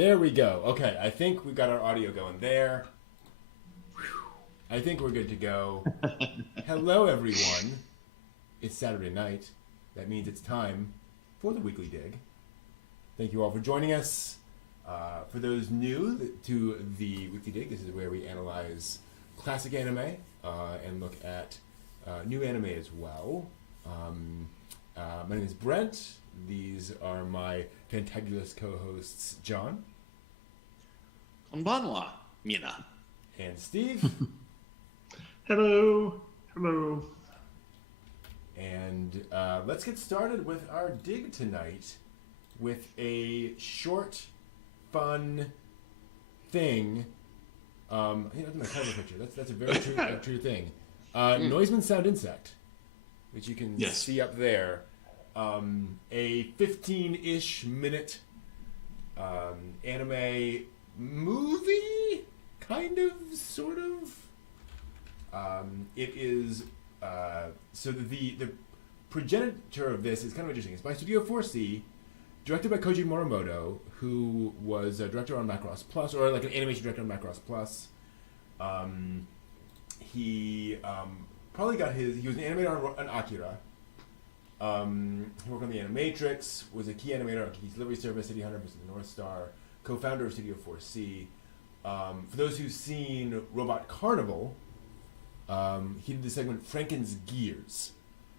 There we go. Okay, I think we've got our audio going there. I think we're good to go. Hello, everyone. It's Saturday night. That means it's time for the Weekly Dig. Thank you all for joining us. For those new to the Weekly Dig, this is where we analyze classic anime and look at new anime as well. My name is Brent. These are my fantabulous co-hosts, John. Konbanwa, Mina. And Steve. Hello. Hello. And let's get started with our dig tonight with a short, fun thing. I think that's my cover picture. That's a very true thing. Noiseman Sound Insect, which you can see up there. A 15-ish minute anime movie, kind of, sort of. It is so the progenitor of this is kind of interesting. It's by Studio 4C, directed by Koji Morimoto, who was a director on Macross Plus, or like an animation director on Macross Plus. He probably got he was an animator on Akira. He worked on the Animatrix, was a key animator on Kiki's Delivery Service, City Hunter vs. the North Star, co-founder of Studio 4C. For those who've seen Robot Carnival, he did the segment Franken's Gears,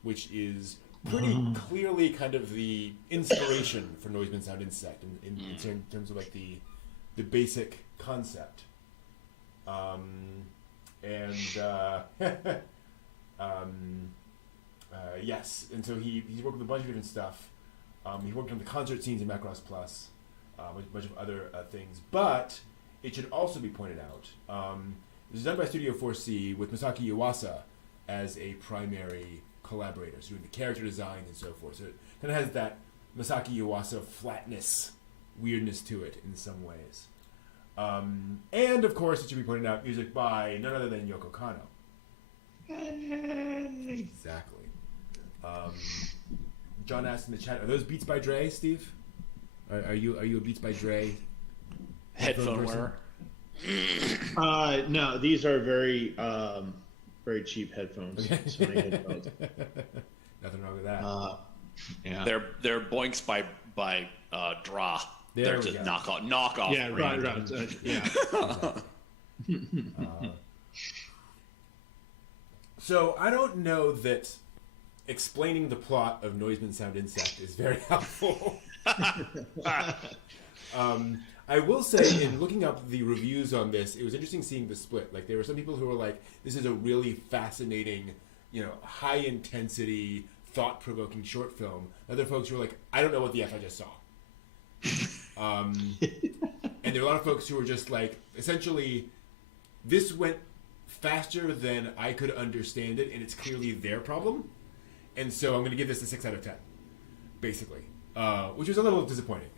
which is pretty clearly kind of the inspiration for Noiseman Sound Insect in terms of like the basic concept. Yes, and so he's worked with a bunch of different stuff. He worked on the concert scenes in Macross Plus, a bunch of other things. But it should also be pointed out, this is done by Studio 4C with Masaki Yuasa as a primary collaborator, so doing the character design and so forth. So it kind of has that Masaki Yuasa flatness, weirdness to it in some ways. And of course, it should be pointed out, music by none other than Yoko Kanno. Exactly. John asked in the chat, are those Beats by Dre, Steve? Are you a Beats by Dre headphone wearer? No, these are very cheap headphones. Okay. Sony headphones. Nothing wrong with that. Yeah. They're boinks by Dra. There They're we just go. knockoff. Yeah, right. Yeah. So I don't know that explaining the plot of Noiseman Sound Insect is very helpful. I will say, in looking up the reviews on this, it was interesting seeing the split. Like, there were some people who were like, this is a really fascinating, high intensity, thought provoking short film. Other folks who were like, I don't know what the F I just saw. And there were a lot of folks who were just like, essentially, this went faster than I could understand it, and it's clearly their problem. And so I'm going to give this a 6 out of 10, basically, which was a little disappointing.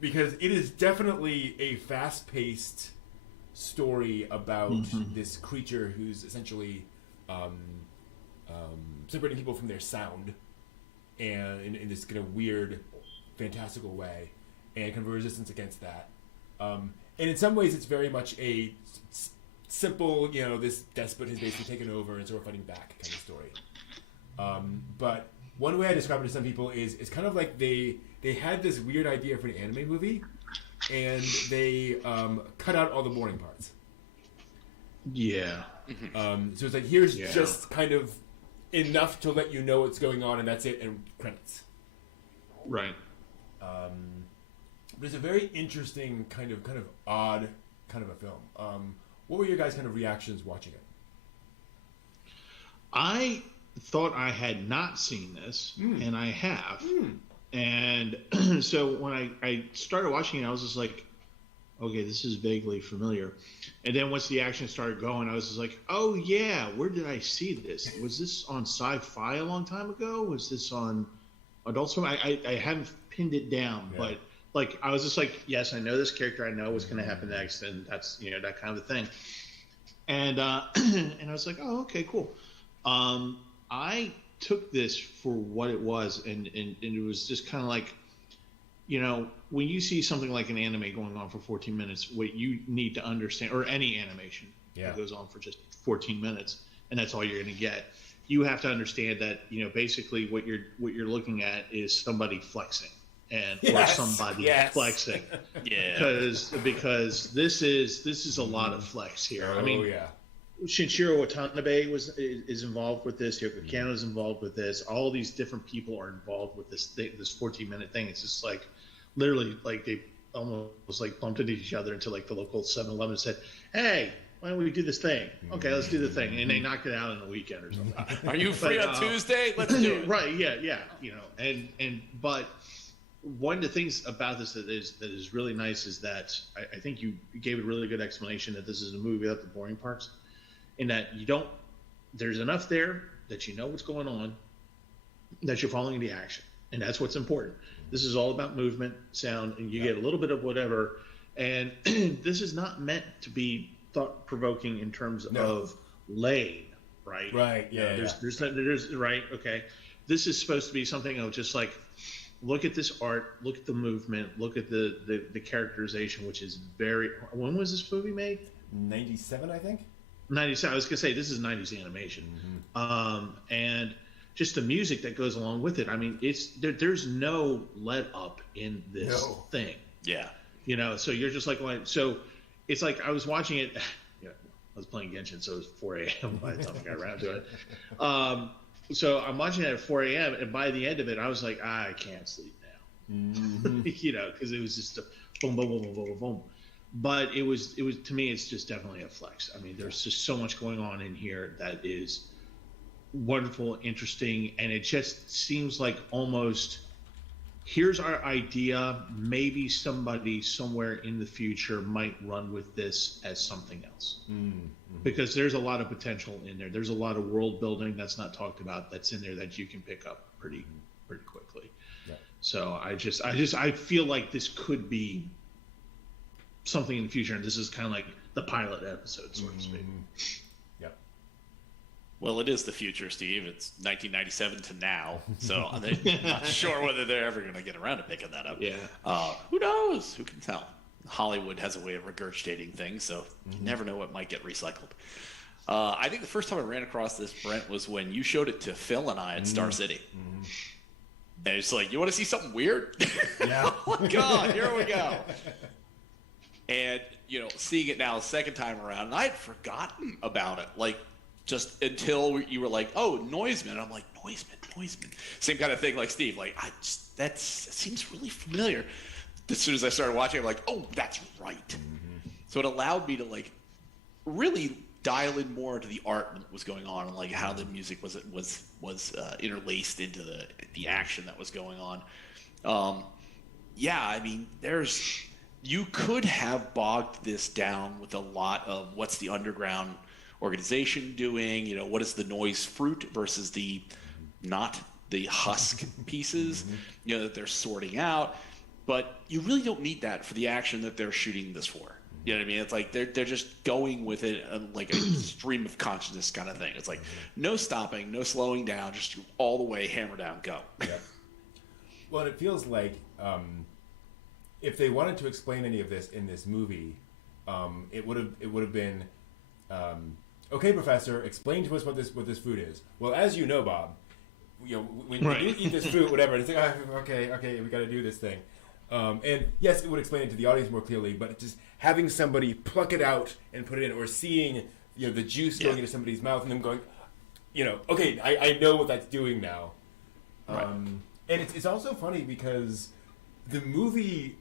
Because it is definitely a fast-paced story about this creature who's essentially separating people from their sound, and in this kind of weird, fantastical way, and kind of a resistance against that. And in some ways, it's very much a simple, this despot has basically taken over, and so we're fighting back kind of story. But one way I describe it to some people is it's kind of like they had this weird idea for an anime movie, and they cut out all the boring parts. Yeah. So it's like, here's just kind of enough to let you know what's going on, and that's it, and credits. Right. But it's a very interesting kind of odd kind of a film. What were your guys' kind of reactions watching it? I thought I had not seen this, and I have. And so when I started watching it, I was just like, okay, this is vaguely familiar. And then once the action started going, I was just like, oh yeah, where did I see this? Was this on Sci-Fi a long time ago? Was this on Adult Swim? I haven't pinned it down, but like I was just like, yes, I know this character. I know what's going to happen next, and that's that kind of a thing. And and I was like, oh, okay, cool. I took this for what it was, and it was just kind of like when you see something like an anime going on for 14 minutes, what you need to understand, or any animation that goes on for just 14 minutes, and that's all you're going to get, you have to understand that, basically what you're looking at is somebody flexing or somebody flexing. Because this is a lot of flex here. Shinichiro Watanabe is involved with this. Yoko Kanno is involved with this. All these different people are involved with this 14-minute thing. It's just like literally like they almost like bumped into each other into like the local 7-Eleven and said, "Hey, why don't we do this thing? Okay, let's do the thing." And they knocked it out in a weekend or something. Are you free on Tuesday? Let's do it. Right? Yeah. But one of the things about this that is really nice is that I think you gave a really good explanation that this is a movie without the boring parts, in that there's enough there that you know what's going on, that you're following the action, and that's what's important. This is all about movement, sound, and you get a little bit of whatever. And this is not meant to be thought-provoking in terms of lane, right? Right. Yeah. There's right. Okay. This is supposed to be something of just like, look at this art, look at the movement, look at the characterization, which is very. When was this movie made? 97, I think. 97. I was gonna say this is 90s animation, and just the music that goes along with it. I mean, there's no let up in this thing. Yeah. So you're just like, so it's like I was watching it. I was playing Genshin, so it was 4 a.m. by the time I got around to it. So I'm watching it at 4 a.m. and by the end of it, I was like, I can't sleep now. Because it was just a boom, boom, boom, boom, boom, boom. But it was to me, it's just definitely a flex. I mean, there's just so much going on in here that is wonderful, interesting, and it just seems like almost here's our idea. Maybe somebody somewhere in the future might run with this as something else, because there's a lot of potential in there. There's a lot of world building that's not talked about that's in there that you can pick up pretty quickly. Yeah. So I feel like this could be something in the future, and this is kind of like the pilot episode, so to speak. Yep. Well, it is the future, Steve. It's 1997 to now, so I'm not sure whether they're ever going to get around to picking that up. Yeah. Who knows? Who can tell? Hollywood has a way of regurgitating things, so you never know what might get recycled. I think the first time I ran across this, Brent, was when you showed it to Phil and I at Star City. And it's like, you want to see something weird? Yeah. Oh, my God, here we go. And, seeing it now a second time around, and I had forgotten about it, like, just until you were like, oh, Noiseman. I'm like, Noiseman. Same kind of thing like Steve. Like, that seems really familiar. As soon as I started watching, I'm like, oh, that's right. So it allowed me to, like, really dial in more into the art that was going on and, like, how the music was interlaced into the action that was going on. I mean, you could have bogged this down with a lot of what's the underground organization doing, what is the noise fruit versus not the husk pieces, that they're sorting out. But you really don't need that for the action that they're shooting this for. You know what I mean? It's like they're just going with it like a stream of consciousness kind of thing. It's like no stopping, no slowing down, just all the way, hammer down, go. Yep. Well, it feels like if they wanted to explain any of this in this movie, it would have been, okay, Professor, explain to us what this food is. Well, as you know, Bob, when you eat this food, whatever, and it's like, okay, we got to do this thing. And yes, it would explain it to the audience more clearly, but just having somebody pluck it out and put it in, or seeing the juice going into somebody's mouth and them going, okay, I know what that's doing now. Right. And it's also funny because the movie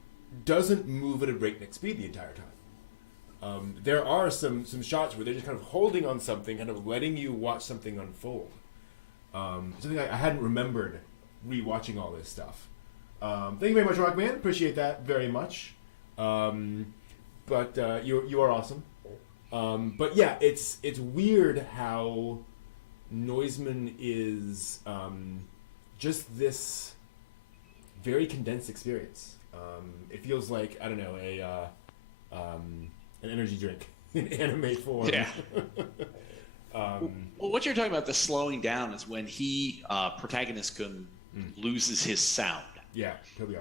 doesn't move at a breakneck speed the entire time. There are some shots where they're just kind of holding on something, kind of letting you watch something unfold. Something I hadn't remembered rewatching all this stuff. Thank you very much, Rockman. Appreciate that very much. But you are awesome. But yeah, it's weird how Noiseman is just this very condensed experience. It feels like, I don't know, an energy drink in anime form. Yeah. Well, what you're talking about, the slowing down, is when protagonist Kun loses his sound. Yeah, Toby.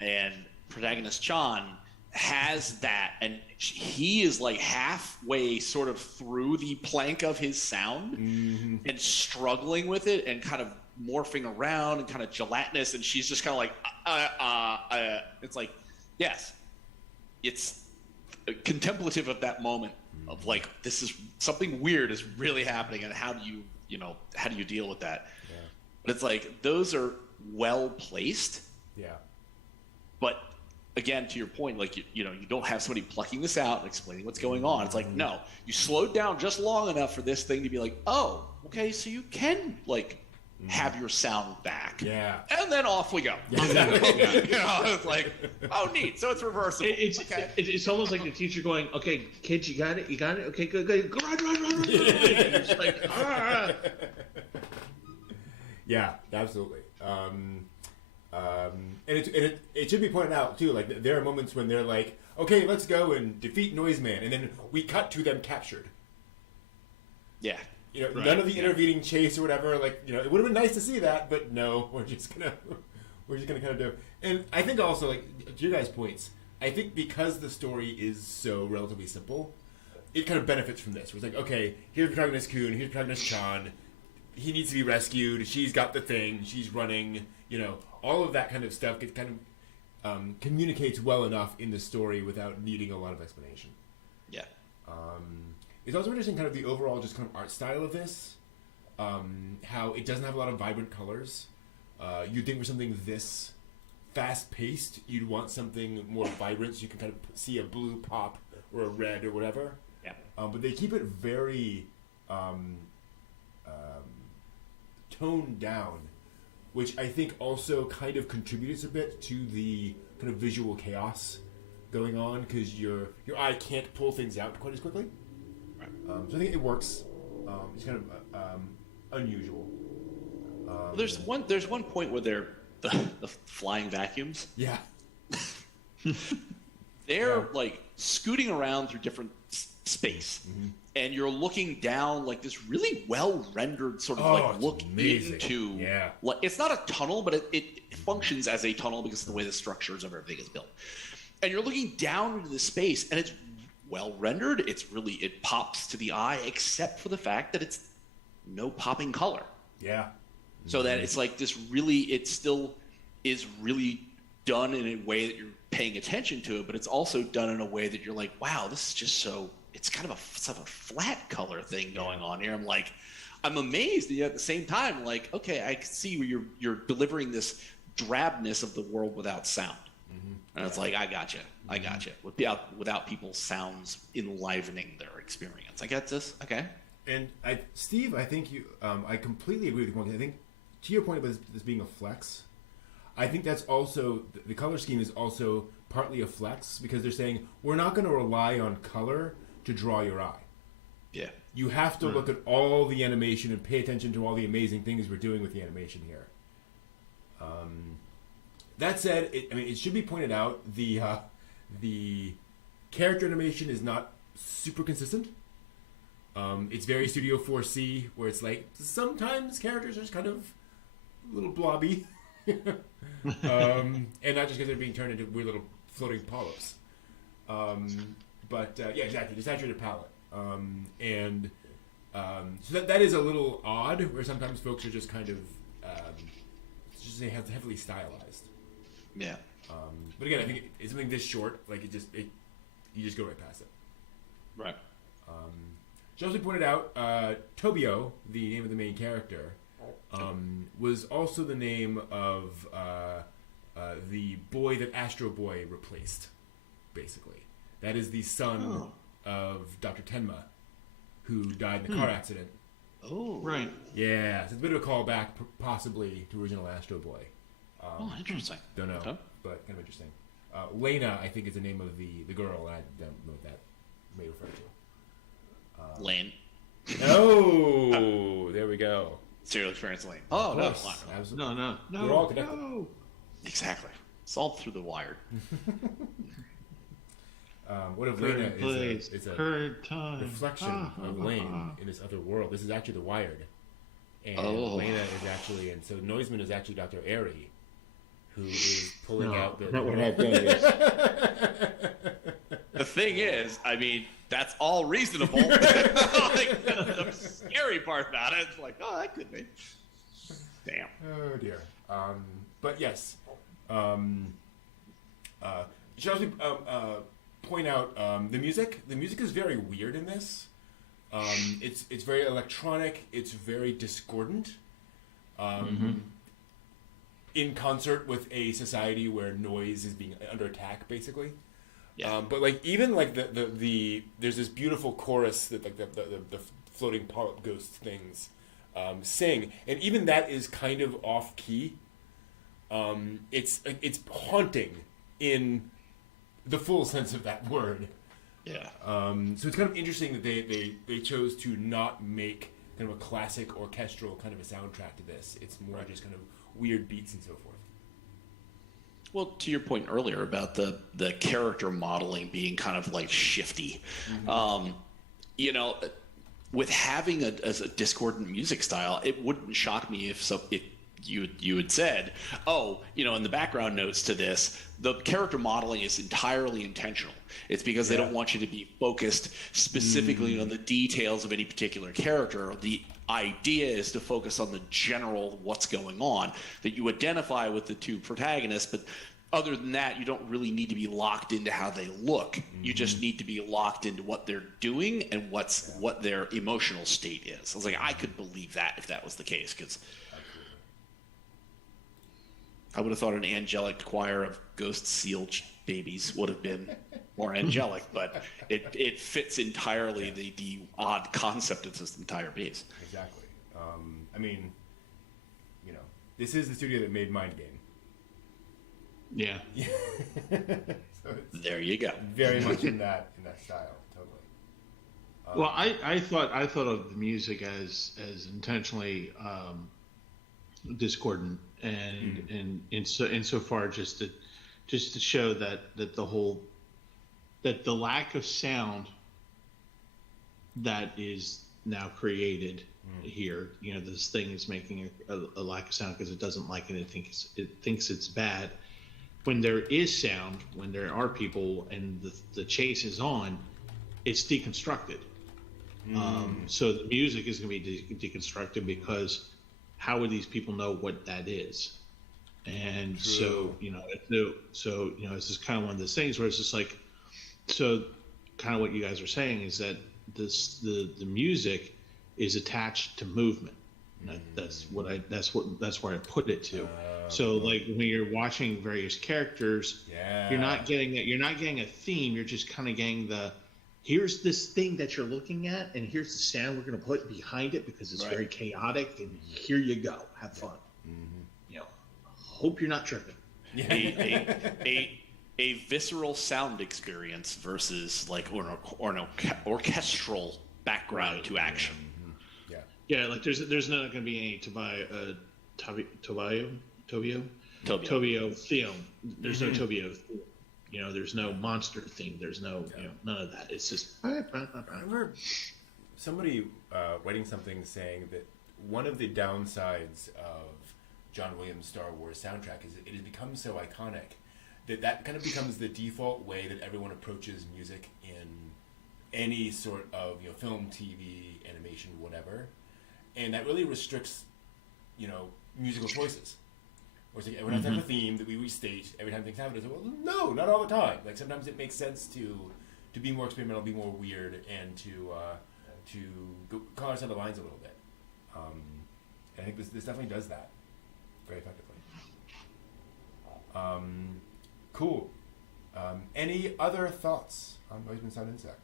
And protagonist Chan has that, and he is like halfway sort of through the plank of his sound and struggling with it and kind of morphing around and kind of gelatinous, and she's just kind of like it's like, yes, it's contemplative of that moment of like, this is something weird is really happening, and how do you deal with that? Yeah. But it's like, those are well placed. Yeah. But again, to your point, like, you don't have somebody plucking this out and explaining what's going on. It's like, no, you slowed down just long enough for this thing to be like, oh, okay, so you can like have your sound back. Yeah. And then off we go. Yeah, exactly. It's like, oh, neat. So it's reversible. It's almost like the teacher going, okay, kids, you got it? Okay, good. Go, run. It's like, ah. Yeah, absolutely. And it should be pointed out too, like there are moments when they're like, okay, let's go and defeat Noiseman, and then we cut to them captured. Yeah. None of the intervening chase or whatever. Like, it would have been nice to see that, but no, we're just gonna kind of do. And I think also, like, to your guys' points, I think because the story is so relatively simple, it kind of benefits from this. Where it's like, okay, here's protagonist Kun, here's protagonist Chan. He needs to be rescued. She's got the thing. She's running. All of that kind of stuff gets kind of communicates well enough in the story without needing a lot of explanation. Yeah. It's also interesting, kind of the overall just kind of art style of this. How it doesn't have a lot of vibrant colors. You'd think for something this fast-paced, you'd want something more vibrant, so you can kind of see a blue pop or a red or whatever. Yeah. But they keep it very toned down, which I think also kind of contributes a bit to the kind of visual chaos going on, because your eye can't pull things out quite as quickly. Right. So I think it works. It's kind of unusual. There's one point where they're the flying vacuums. Yeah. They're like scooting around through different space, and you're looking down like this really well rendered sort of look amazing. into. Yeah. Like, it's not a tunnel, but it functions as a tunnel because of the way the structures of everything is built. And you're looking down into the space, and it's well rendered. It pops to the eye, except for the fact that it's no popping color. Yeah. So that it's like this really, it still is really done in a way that you're paying attention to it, but it's also done in a way that you're like, wow, this is just so, it's kind of a sort of a flat color thing going on here. I'm amazed, and yet at the same time, like, okay, I can see where you're delivering this drabness of the world without sound. And it's like, I gotcha. Without people's sounds enlivening their experience. I get this. Okay. And Steve, I think I completely agree with you. I think, to your point about this being a flex, I think that's also, the color scheme is also partly a flex, because they're saying, we're not going to rely on color to draw your eye. Yeah. You have to look at all the animation and pay attention to all the amazing things we're doing with the animation here. That said, it should be pointed out, the character animation is not super consistent. It's very Studio 4C, where it's like, sometimes characters are just kind of a little blobby. And not just because they're being turned into weird little floating polyps. Yeah, exactly, the saturated palette. So that is a little odd, where sometimes folks are just kind of just heavily stylized. Yeah. But again, I think it's something this short, like you just go right past it. Right. She also pointed out Tobio, the name of the main character, was also the name of the boy that Astro Boy replaced, basically. That is the son of Dr. Tenma, who died in the car accident. Oh. Right. Yeah, so it's a bit of a callback, possibly, to original Astro Boy. Interesting. Don't know, Okay. but kind of interesting. Lena, I think, is the name of the girl, and I don't know what that may refer to. Lane. Oh, there we go. Serial Experience Lane. Oh, no. Absolutely. No. We're all connected. No. Exactly. It's all through the wire. What if Lena is a reflection of Lane in this other world? This is actually the Wired. And Lena is actually, and so Noiseman is actually Dr. Airy, who is pulling out the... Not what that thing is. The thing is, I mean, that's all reasonable. Like, the scary part about it, it's like, oh, that could be. Damn. Oh dear. But yes, should also point out the music. The music is very weird in this. It's very electronic. It's very discordant. In concert with a society where noise is being under attack, basically. Yeah. But like even like the there's this beautiful chorus that like the floating polyp ghost things sing, and even that is kind of off key. It's haunting in the full sense of that word. Yeah. So it's kind of interesting that they chose to not make kind of a classic orchestral kind of a soundtrack to this. It's more just kind of weird beats and so forth. Well, to your point earlier about the character modeling being kind of like shifty, you know, with having a discordant music style, it wouldn't shock me if you had said, oh, you know, in the background notes to this, the character modeling is entirely intentional. It's because they don't want you to be focused specifically on the details of any particular character. The idea is to focus on the general what's going on, that you identify with the two protagonists, but other than that, you don't really need to be locked into how they look. You just need to be locked into what they're doing and what their emotional state is. I was like, I could believe that if that was the case, because I would have thought an angelic choir of ghost seal babies would have been more angelic, but it fits entirely the odd concept of this entire piece. Exactly. I mean, you know, this is the studio that made Mind Game. Yeah. So There you go. very much in that style, totally. Well, I thought of the music as intentionally discordant and insofar just to show that the lack of sound that is now created here, you know, this thing is making a lack of sound because it doesn't like it. It thinks it's bad. When there is sound, when there are people and the chase is on, it's deconstructed. So the music is going to be deconstructed because how would these people know what that is? And so you know, it's just kind of one of those things where it's just like, so kind of what you guys are saying is that the music is attached to movement. That's where I put it to. So like when you're watching various characters, you're not getting a theme. You're just kind of getting here's this thing that you're looking at, and here's the sound we're going to put behind it because it's very chaotic. And here you go, have fun. You know, hope you're not tripping. A visceral sound experience versus like or an orchestral background to action. Yeah, like there's not going to be any Tobio theme. There's no Tobio theme. You know, there's no monster theme. There's no, you know, none of that. It's just. I remember somebody writing something saying that one of the downsides of John Williams' Star Wars soundtrack is it has become so iconic that kind of becomes the default way that everyone approaches music in any sort of, you know, film, TV, animation, whatever, and that really restricts, you know, musical choices. Or it's like, everyone has to have a theme that we restate every time things happen. It's like, well, no, not all the time. Like sometimes it makes sense to be more experimental, be more weird, and to go color outside the lines a little bit. And I think this definitely does that very effectively. Cool. Any other thoughts on Noiseman Sound Insect?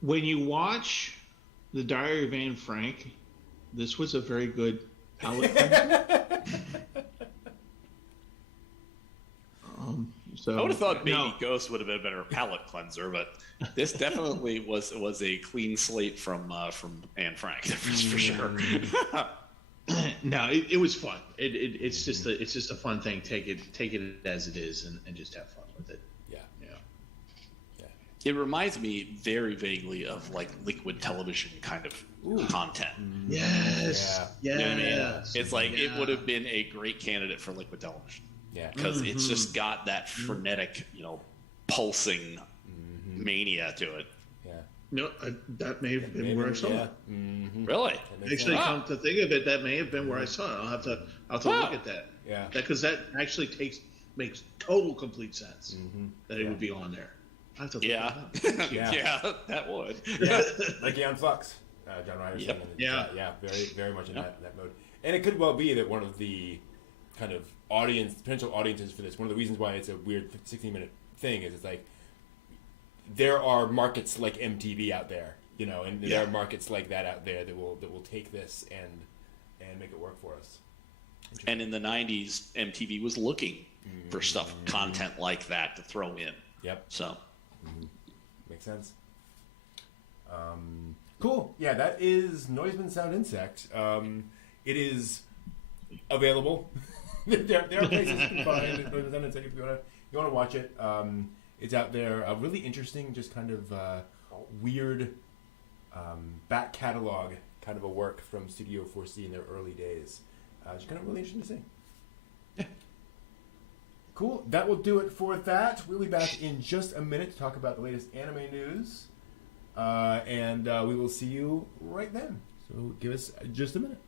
When you watch The Diary of Anne Frank, this was a very good palette cleanser. I would have thought Baby Ghost would have been a better palette cleanser, but this definitely was a clean slate from Anne Frank, for sure. No, it was fun. It's just a fun thing. Take it as it is, and just have fun with it. It reminds me very vaguely of like Liquid Television kind of content. Yes. Yeah. You know what I mean? Yes. It's like it would have been a great candidate for Liquid Television. Yeah. Because it's just got that frenetic, pulsing mania to it. Yeah. No, that may have been where I saw it. Mm-hmm. Really? Actually, come to think of it, that may have been where I saw it. I'll have to look at that. Yeah. Because that actually makes total complete sense that it would be on there. I have to look that up. Yeah, that would. Yeah. Like on Flux, John Ryderson. Yep. Yeah. Very, very much in that mode. And it could well be that one of the kind of potential audiences for this, one of the reasons why it's a weird 16-minute thing is it's like there are markets like MTV out there, and there are markets like that out there that will take this and make it work for us. And in the 90s, MTV was looking for content like that to throw in. Yep. So. Makes sense. Cool. Yeah, that is Noiseman Sound Insect. It is available. there are places you can find Noiseman Sound Insect if you want to watch it. It's out there. A really interesting, just kind of weird back catalog kind of a work from Studio 4C in their early days. Just kind of really interesting to see. Yeah. Cool. That will do it for that. We'll be back in just a minute to talk about the latest anime news. And we will see you right then. So give us just a minute.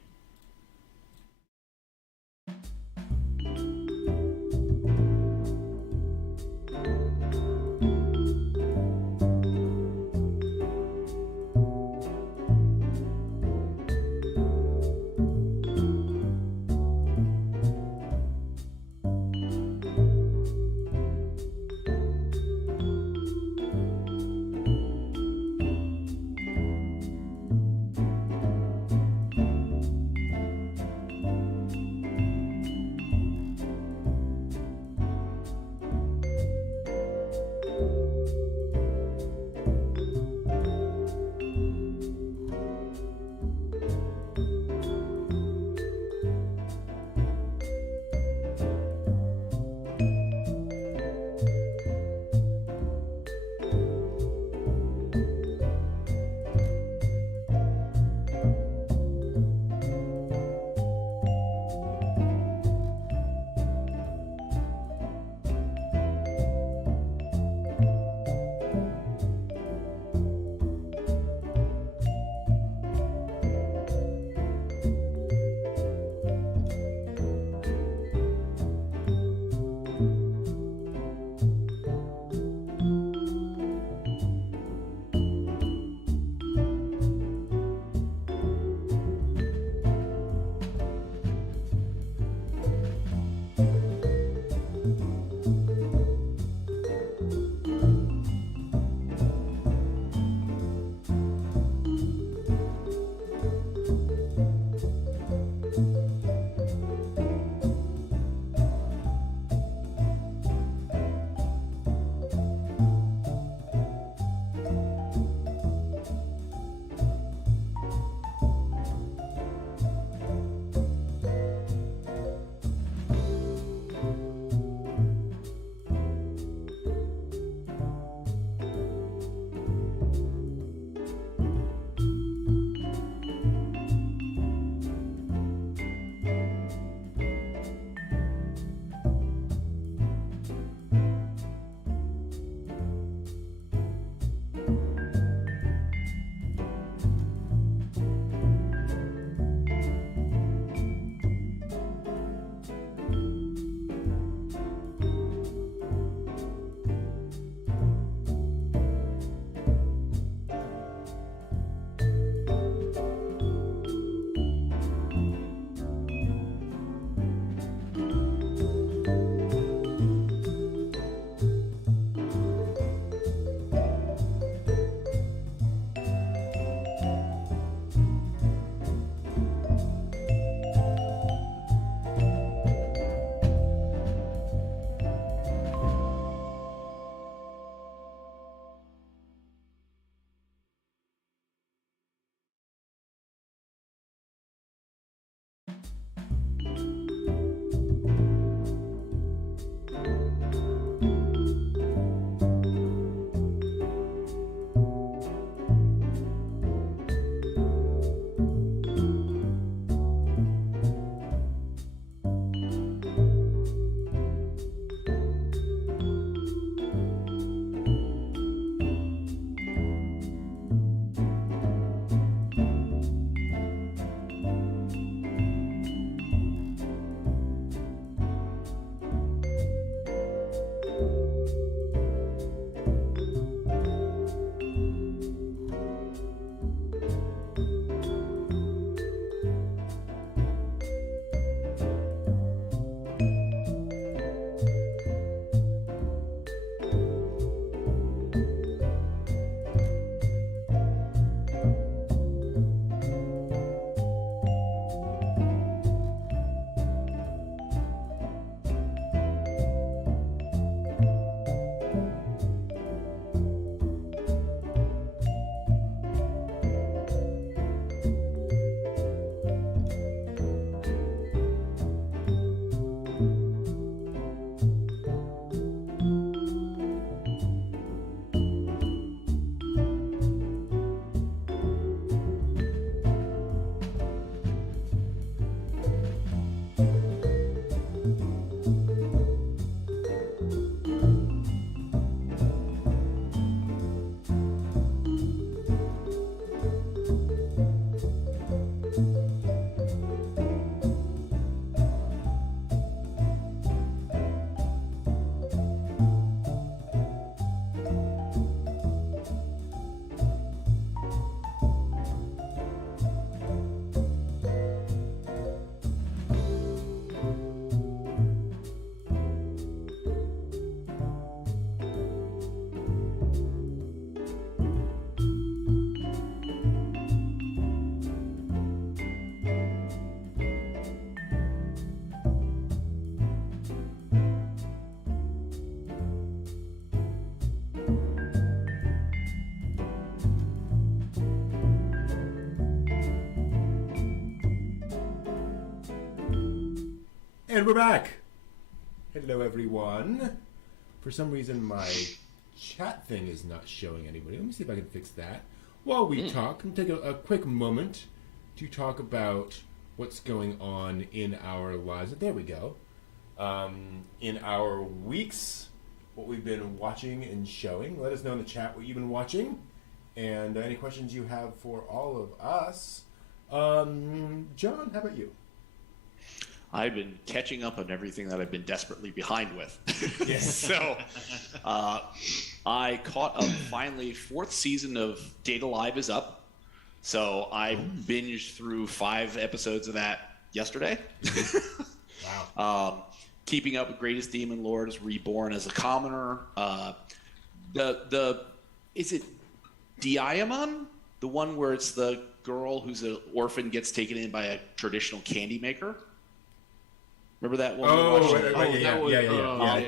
And we're back. Hello, everyone. For some reason, my chat thing is not showing anybody. Let me see if I can fix that. While we talk, and take a quick moment to talk about what's going on in our lives. There we go. In our weeks, what we've been watching and showing. Let us know in the chat what you've been watching, and any questions you have for all of us. John, how about you? I've been catching up on everything that I've been desperately behind with. Yes. So I caught up finally. 4th season of Data Live is up. So I binged through 5 episodes of that yesterday. Wow. Keeping up with Greatest Demon Lord is Reborn as a Commoner. Is it Diamond? The one where it's the girl who's an orphan gets taken in by a traditional candy maker? Remember that one? I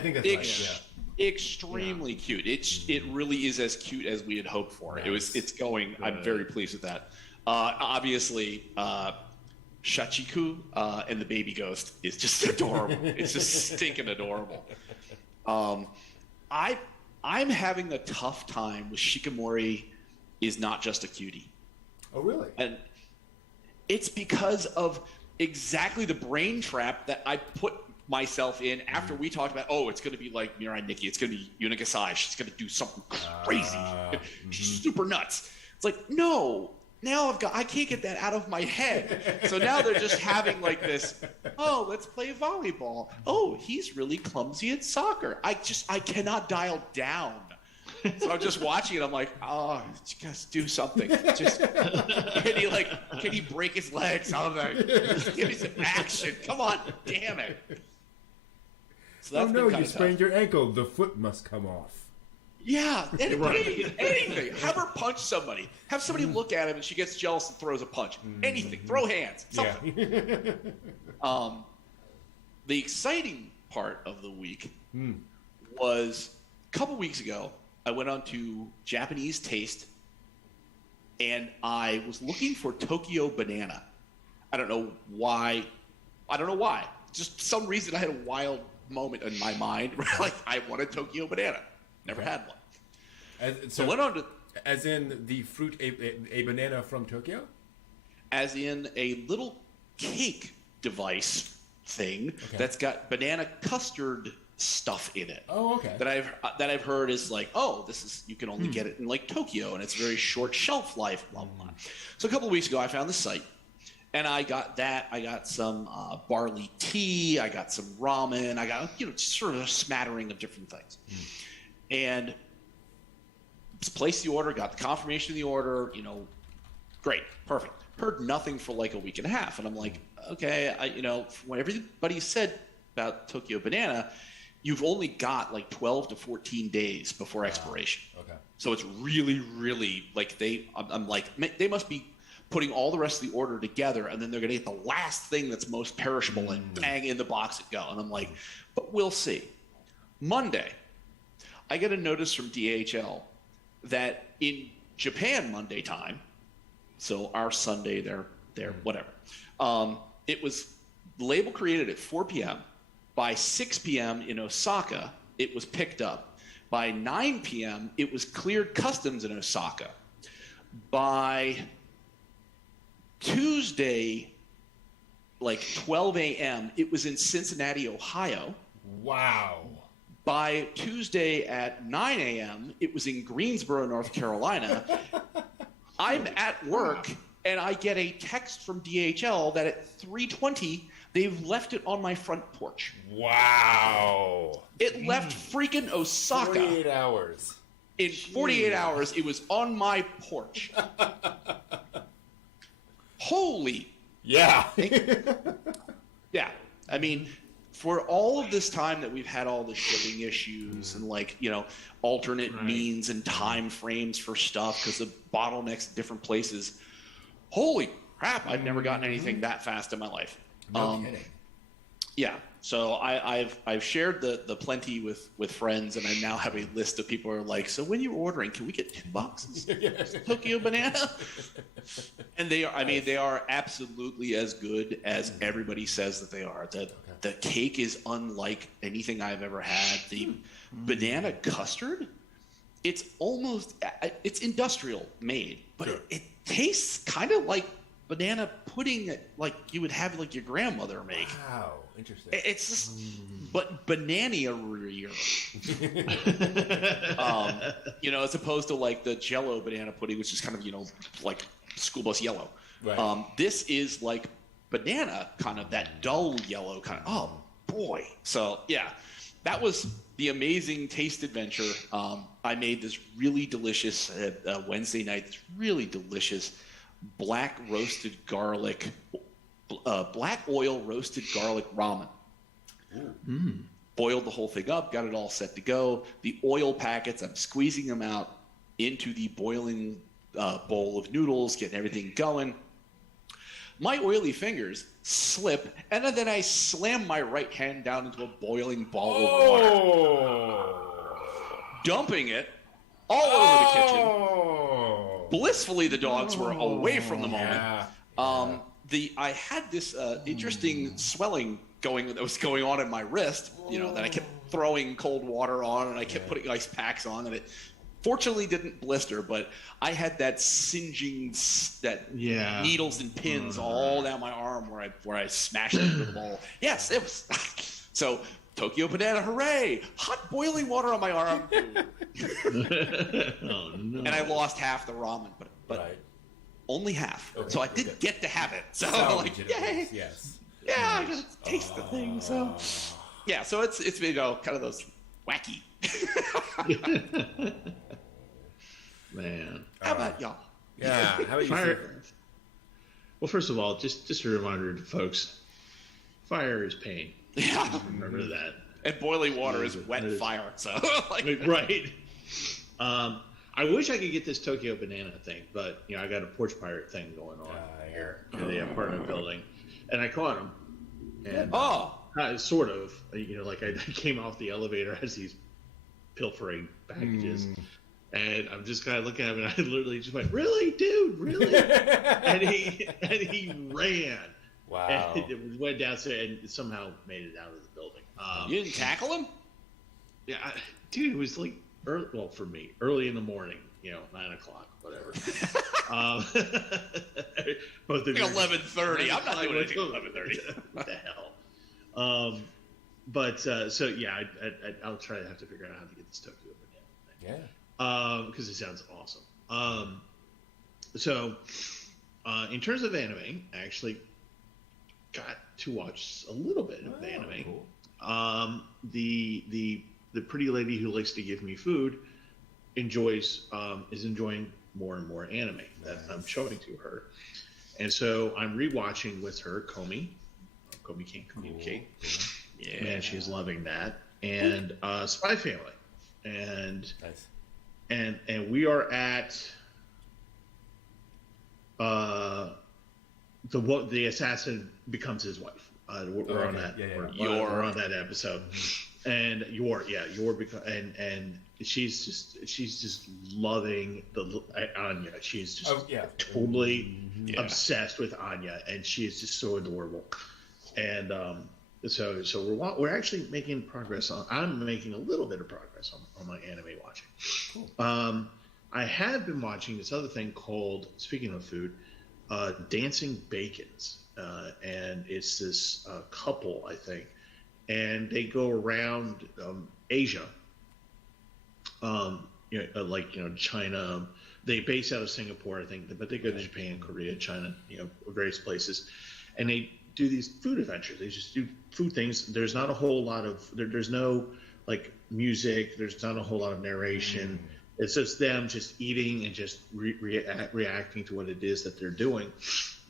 think that's right. Extremely cute. It really is as cute as we had hoped for. Nice. It's going. Good. I'm very pleased with that. Obviously, Shachiku and the baby ghost is just adorable. It's just stinking adorable. I'm having a tough time with Shikamori is not just a cutie. Oh, really? And it's because of exactly the brain trap that I put myself in after we talked about, it's going to be like Mirai Nikki. It's going to be Yunika Sai. She's going to do something crazy. She's super nuts. It's like, no. Now I can't get that out of my head. So now they're just having like this, let's play volleyball. Oh, he's really clumsy at soccer. I cannot dial down. So I'm just watching it. I'm like, just do something. Just can he break his legs? I'm like, just give me some action. Come on, damn it. So that's you sprained your ankle. The foot must come off. Yeah, anything. Have her punch somebody. Have somebody look at him and she gets jealous and throws a punch. Anything. Throw hands. Something. Yeah. The exciting part of the week was a couple weeks ago, I went on to Japanese Taste and I was looking for Tokyo Banana. I don't know why. Just some reason I had a wild moment in my mind where I wanted Tokyo Banana. Never had one. So went on to... As in the fruit, a banana from Tokyo? As in a little cake device thing that's got banana custard stuff in it. Oh, okay. That I've heard is like, this is, you can only get it in like Tokyo and it's very short shelf life, blah, blah, blah. So a couple of weeks ago I found the site and I got that. I got some barley tea. I got some ramen. I got, sort of a smattering of different things. And placed the order, got the confirmation of the order, great, perfect. Heard nothing for like a week and a half. And I'm like, okay, when everybody said about Tokyo Banana, you've only got like 12 to 14 days before expiration. Okay. So it's really, really like I'm like, they must be putting all the rest of the order together and then they're going to get the last thing that's most perishable and bang, in the box it go. And I'm like, but we'll see. Monday, I get a notice from DHL that in Japan Monday time, so our Sunday, their whatever, it was label created at 4 p.m. By 6 p.m. in Osaka, it was picked up. By 9 p.m., it was cleared customs in Osaka. By Tuesday, like 12 a.m., it was in Cincinnati, Ohio. Wow. By Tuesday at 9 a.m., it was in Greensboro, North Carolina. I'm at work, and I get a text from DHL that at 3:20, they've left it on my front porch. Wow. It left freaking Osaka. 48 hours. In 48 hours, it was on my porch. Holy. Yeah. Yeah. I mean, for all of this time that we've had all the shipping issues and alternate means and time frames for stuff because of bottlenecks in different places, holy crap, I've never gotten anything that fast in my life. No kidding. Yeah. So I've shared the plenty with friends, and I now have a list of people who are like, so when you're ordering, can we get 2 boxes of Tokyo Banana? And they are, I mean, they are absolutely as good as everybody says that they are. The cake is unlike anything I've ever had. The banana custard, it's industrial made, but it tastes kind of like banana pudding, like you would have like your grandmother make. Wow, interesting. It's just, but banana-rier. As opposed to like the Jell-O banana pudding, which is kind of like school bus yellow. Right. This is like banana, kind of that dull yellow kind of. Oh boy! So yeah, that was the amazing taste adventure. I made this really delicious Wednesday night. This really delicious black oil roasted garlic ramen. Boiled the whole thing up, got it all set to go. The oil packets, I'm squeezing them out into the boiling bowl of noodles, getting everything going. My oily fingers slip, and then I slam my right hand down into a boiling ball of water, dumping it all over the kitchen. Blissfully, the dogs were away from the moment. I had this interesting swelling that was going on in my wrist, that I kept throwing cold water on, and I kept putting ice packs on, and it fortunately didn't blister, but I had that singeing, needles and pins all down my arm where I smashed it into the bowl. Yes, it was. So Tokyo Banana, hooray! Hot boiling water on my arm. Oh, no. And I lost half the ramen, but only half. Okay, so I did get to have it. So yay! Yes. Yeah, I got to taste the thing. So yeah, so it's kind of those wacky. Man. How about y'all? Yeah. How about you? Well, first of all, just a reminder to folks, fire is pain. Yeah. Remember that. And boiling water is wet fire. So right. I wish I could get this Tokyo Banana thing, but I got a porch pirate thing going on here in the apartment building, and I caught him. And sort of, like I came off the elevator as he's pilfering packages, and I'm just kind of looking at him, and I literally just went, "Really, dude? Really?" and he ran. Wow. And it went downstairs and somehow made it out of the building. You didn't tackle him? Yeah, dude, it was like early, well, for me, early in the morning, 9 o'clock, whatever. Both of like 11:30. I'm not doing anything at 11:30. What the hell? So yeah, I'll try to have to figure out how to get this Tokyo Banana thing. Yeah. Because it sounds awesome. So, in terms of anime, I actually got to watch a little bit of anime. Cool. The pretty lady who likes to give me food is enjoying more and more anime that I'm showing to her, and so I'm rewatching with her Komi. Komi Can't Communicate. Cool. Yeah, man, she's loving that, and Spy Family, and and we are at the assassin becomes his wife. We're on that. We're on that episode. And Yor and she's just loving Anya. She's just totally obsessed with Anya, and she is just so adorable. And so we're actually making progress on. I'm making a little bit of progress on my anime watching. Cool. I have been watching this other thing called, speaking of food, Dancing Bacons, and it's this couple, I think. And they go around Asia, China. They base out of Singapore, I think, but they go to Japan, Korea, China, various places, and they do these food adventures. They just do food things. There's not a whole lot of there's no like music. There's not a whole lot of narration. It's just them just eating and just reacting to what it is that they're doing.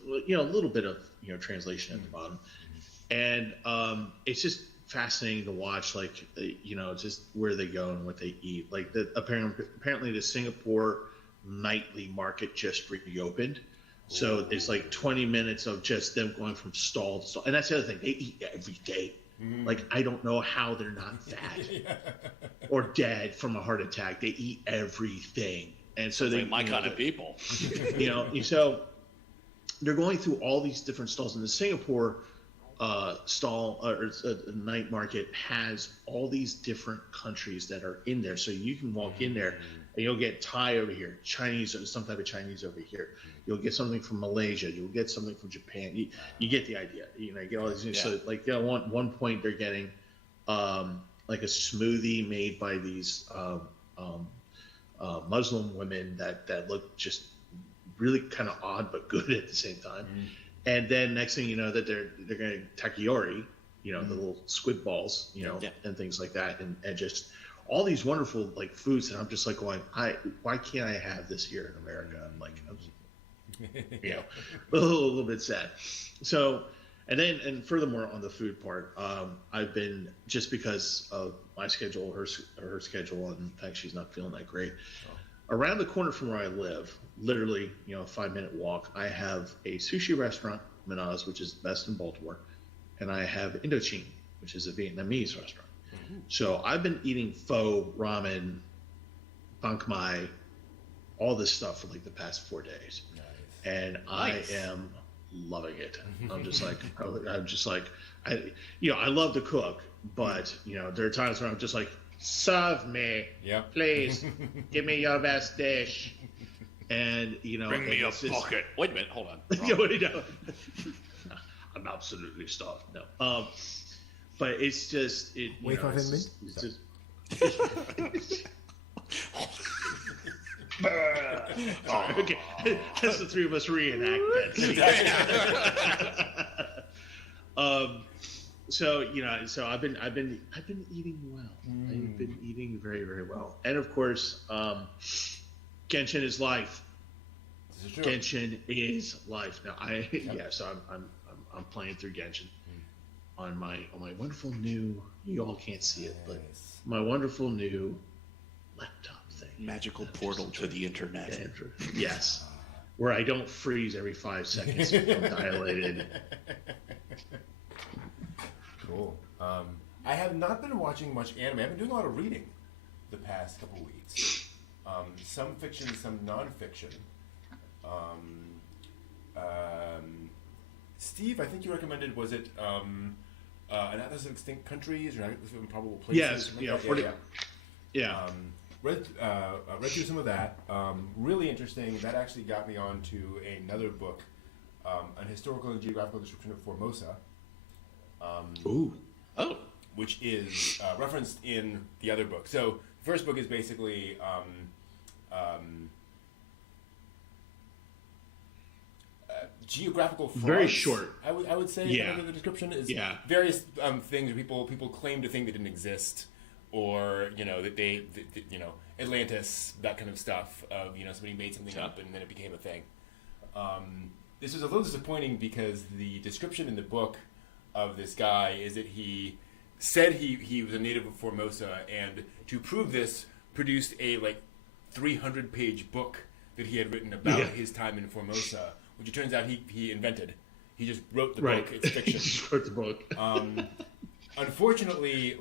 A little bit of translation at the bottom. And it's just fascinating to watch, just where they go and what they eat. Like apparently the Singapore nightly market just reopened, so it's like 20 minutes of just them going from stall to stall. And that's the other thing, they eat every day. Like, I don't know how they're not fat or dead from a heart attack. They eat everything. And so they, my kind of people. So they're going through all these different stalls. And the Singapore stall or night market has all these different countries that are in there. So you can walk in there and you'll get Thai over here, Chinese, some type of Chinese over here. You'll get something from Malaysia. You'll get something from Japan. You get the idea. You get all these things. Yeah. So like one point they're getting like a smoothie made by these Muslim women that look just really kind of odd but good at the same time. And then next thing you know, that they're going to takiori, the little squid balls, and things like that, and just all these wonderful like foods that I'm just like going, why can't I have this here in America? I'm like, a little bit sad. So, and furthermore on the food part, I've been, just because of my schedule, her schedule, and in fact she's not feeling that great. Around the corner from where I live, literally, a 5-minute walk, I have a sushi restaurant, Minaz, which is the best in Baltimore, and I have Indochine, which is a Vietnamese restaurant. So I've been eating pho, ramen, banh mi, all this stuff for like the past 4 days, and nice. I am loving it. I'm just like, I love to cook, but there are times where I'm just like, serve me, please, give me your best dish, and bring me a bucket. Wait a minute, hold on. I'm absolutely starved. No, but it's just Wait 5 minutes. It's just. Sorry, okay, as the three of us reenact that. So I've been eating well. I've been eating very, very well, and of course, Genshin is life. This is true. Genshin is life. Now so I'm playing through Genshin on my wonderful new. You all can't see it, but my wonderful new laptop thing. Magical portal to the internet. Yes, where I don't freeze every 5 seconds. I'm dilated. Cool. I have not been watching much anime. I've been doing a lot of reading the past couple weeks. Some fiction, some nonfiction. Steve, I think you recommended, was it An Atlas of Extinct Countries or Atlas of Improbable Places? Yes. Read through some of that. Really interesting. That actually got me on to another book, An Historical and Geographical Description of Formosa. Which is referenced in the other book. So the first book is basically geographical frauds. Very short. I would say. The description is various things where people claim to think they didn't exist, or that they Atlantis, that kind of stuff. Of somebody made something up and then it became a thing. This was a little disappointing because the description in the book of this guy is that he said he was a native of Formosa, and to prove this, produced a 300-page book that he had written about his time in Formosa, which it turns out he invented. He just wrote the book. It's fiction. He just wrote the book. Unfortunately,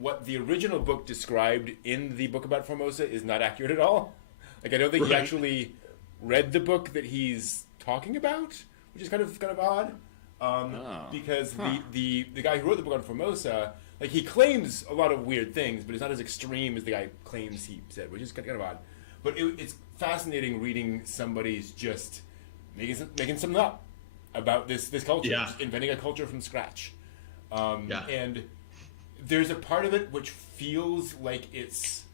what the original book described in the book about Formosa is not accurate at all. I don't think he actually read the book that he's talking about, which is kind of odd. Because the guy who wrote the book on Formosa, he claims a lot of weird things, but it's not as extreme as the guy claims he said, which is kind of odd. But it's fascinating reading somebody's just making something up about this culture, just inventing a culture from scratch. And there's a part of it which feels like it's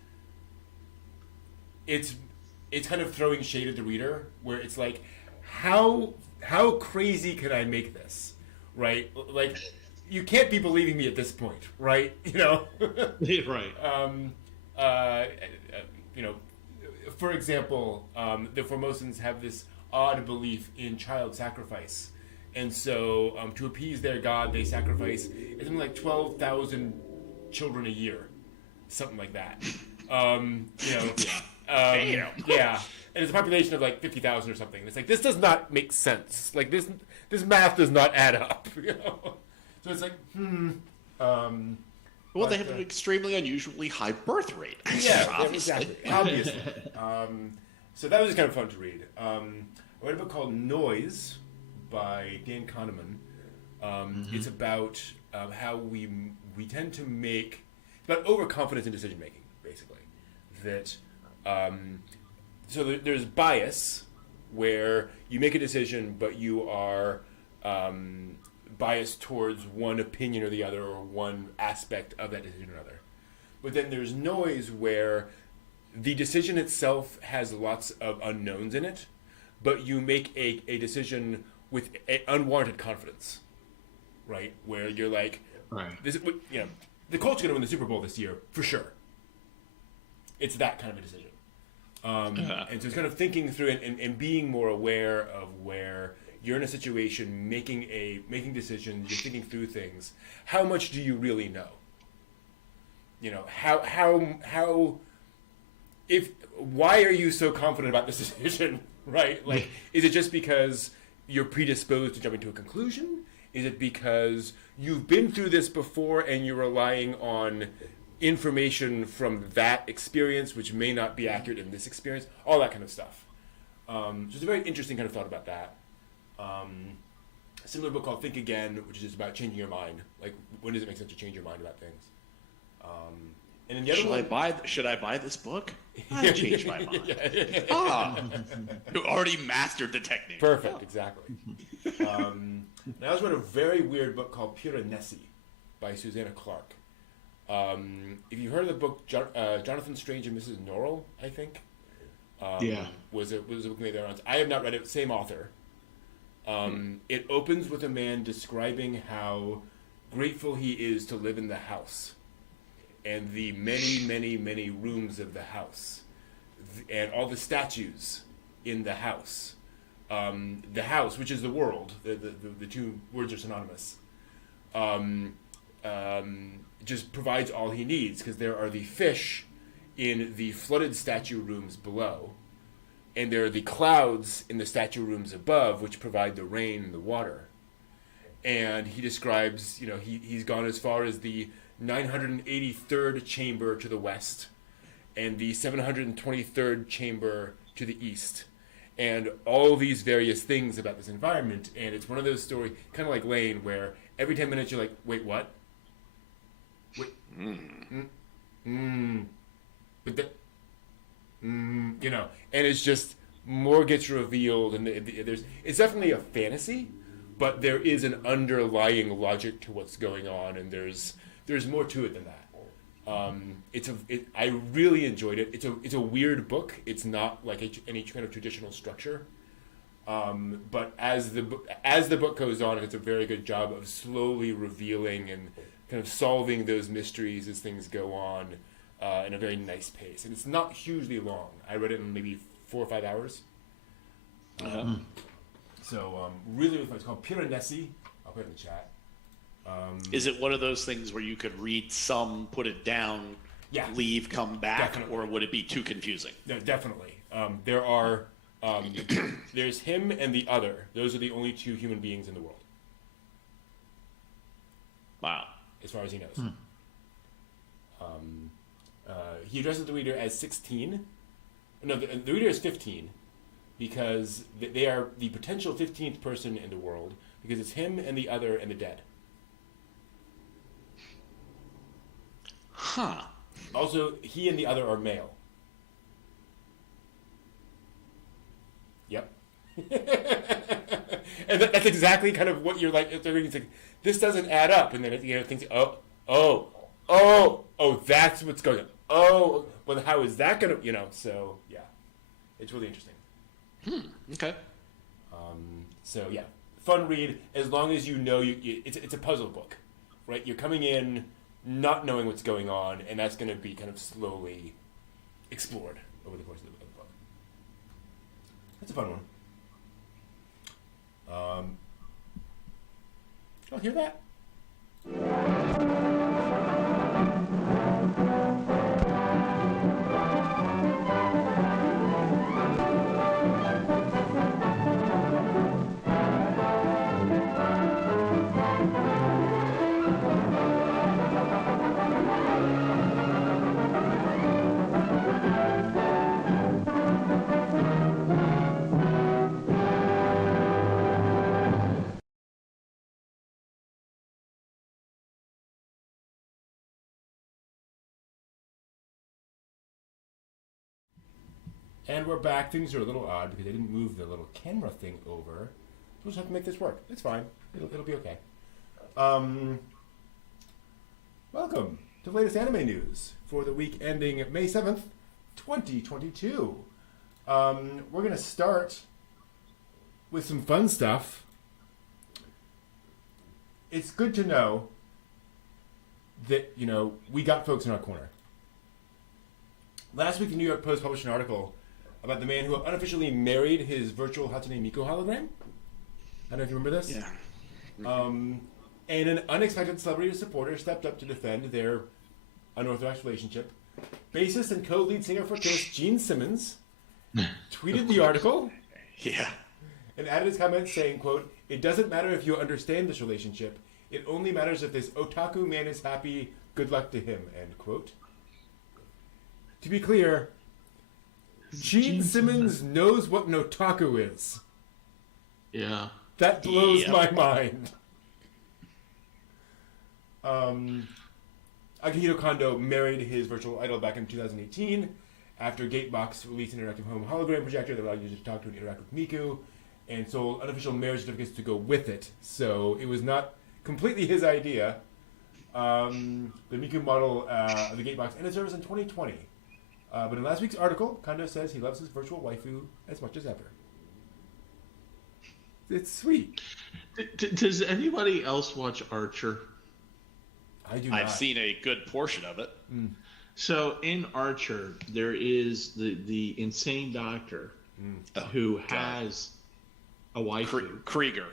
kind of throwing shade at the reader, where it's like, how crazy can I make this, right? You can't be believing me at this point, right? Right. For example, the Formosans have this odd belief in child sacrifice, and so to appease their god, they sacrifice something like 12,000 children a year, something like that. And it's a population of 50,000 or something. It's this does not make sense. This math does not add up. So it's Well, they have an extremely unusually high birth rate. Yeah, exactly. Obviously. So that was kind of fun to read. I read a book called Noise by Dan Kahneman. It's about how we tend to make... It's about overconfidence in decision making, basically. That so there's bias, where you make a decision, but you are biased towards one opinion or the other, or one aspect of that decision or another. But then there's noise, where the decision itself has lots of unknowns in it, but you make a decision with unwarranted confidence, right? Where you're like, right, this, you know, the Colts are going to win the Super Bowl this year for sure. It's that kind of a decision. And so it's kind of thinking through it and being more aware of where you're in a situation, making decisions, you're thinking through things. How much do you really know? You know, why are you so confident about this decision, right? Like, is it just because you're predisposed to jumping to a conclusion? Is it because you've been through this before and you're relying on information from that experience, which may not be accurate in this experience? All that kind of stuff. So it's a very interesting kind of thought about that. A similar book called Think Again, which is just about changing your mind. Like, when does it make sense to change your mind about things? And then the other should I buy this book? I changed my mind. You already mastered the technique. Perfect, exactly. And I also read a very weird book called Piranesi by Susanna Clark. If you heard of the book Jonathan Strange and Mrs. Norrell, I think. Was a book made there. I have not read it. Same author. It opens with a man describing how grateful he is to live in the house, and the many, many, many rooms of the house, and all the statues in the house. The house, which is the world, the two words are synonymous, just provides all he needs, because there are the fish in the flooded statue rooms below, and there are the clouds in the statue rooms above, which provide the rain and the water. And he describes, you know, he's gone as far as the 983rd chamber to the west, and the 723rd chamber to the east, and all these various things about this environment. And it's one of those stories, kind of like Lane, where every 10 minutes you're like, wait, what? Wait, but that, you know, and it's just more gets revealed, and it's definitely a fantasy, but there is an underlying logic to what's going on, and there's more to it than that. I really enjoyed it. It's a weird book. It's not like any kind of traditional structure, but as the book goes on, it's a very good job of slowly revealing and kind of solving those mysteries as things go on in a very nice pace. And it's not hugely long. I read it in maybe 4 or 5 hours. So really fun. It's called Piranesi. I'll put it in the chat. Is it one of those things where you could read some, put it down, leave, come back, definitely. Or would it be too confusing? No, definitely. There are there's him and the other. Those are the only two human beings in the world. Wow. As far as he knows. He addresses the reader as 16. No, the reader is 15, because they are the potential 15th person in the world, because it's him and the other and the dead. Huh. Also, he and the other are male. Yep. And that's exactly kind of what you're like. It's like, this doesn't add up, and then things. Oh, that's what's going on. Oh, well, how is that gonna? So yeah, it's really interesting. Okay. So yeah, fun read, as long as you know it's a puzzle book, right? You're coming in not knowing what's going on, and that's going to be kind of slowly explored over the course of the book. That's a fun one. Oh, hear that? And we're back. Things are a little odd because they didn't move the little camera thing over. So we'll just have to make this work. It's fine. It'll be okay. Welcome to the latest anime news for the week ending May 7th, 2022. We're going to start with some fun stuff. It's good to know that, we got folks in our corner. Last week, the New York Post published an article about the man who unofficially married his virtual Hatsune Miku hologram. I don't know if you remember this. Yeah. And an unexpected celebrity supporter stepped up to defend their unorthodox relationship. Bassist and co-lead singer for Kiss, Gene Simmons, tweeted the article. Yeah. And added his comment saying, quote, "It doesn't matter if you understand this relationship. It only matters if this otaku man is happy. Good luck to him," end quote. To be clear, Gene Simmons knows what an otaku is. Yeah. That blows my mind. Akihito Kondo married his virtual idol back in 2018 after Gatebox released an interactive home hologram projector that allowed users to talk to and interact with Miku, and sold unofficial marriage certificates to go with it. So it was not completely his idea. The Miku model of the Gatebox ended service in 2020. But in last week's article, Kondo says he loves his virtual waifu as much as ever. It's sweet. Does anybody else watch Archer? I do not. I've seen a good portion of it. So in Archer, there is the insane doctor who has a waifu. Krieger.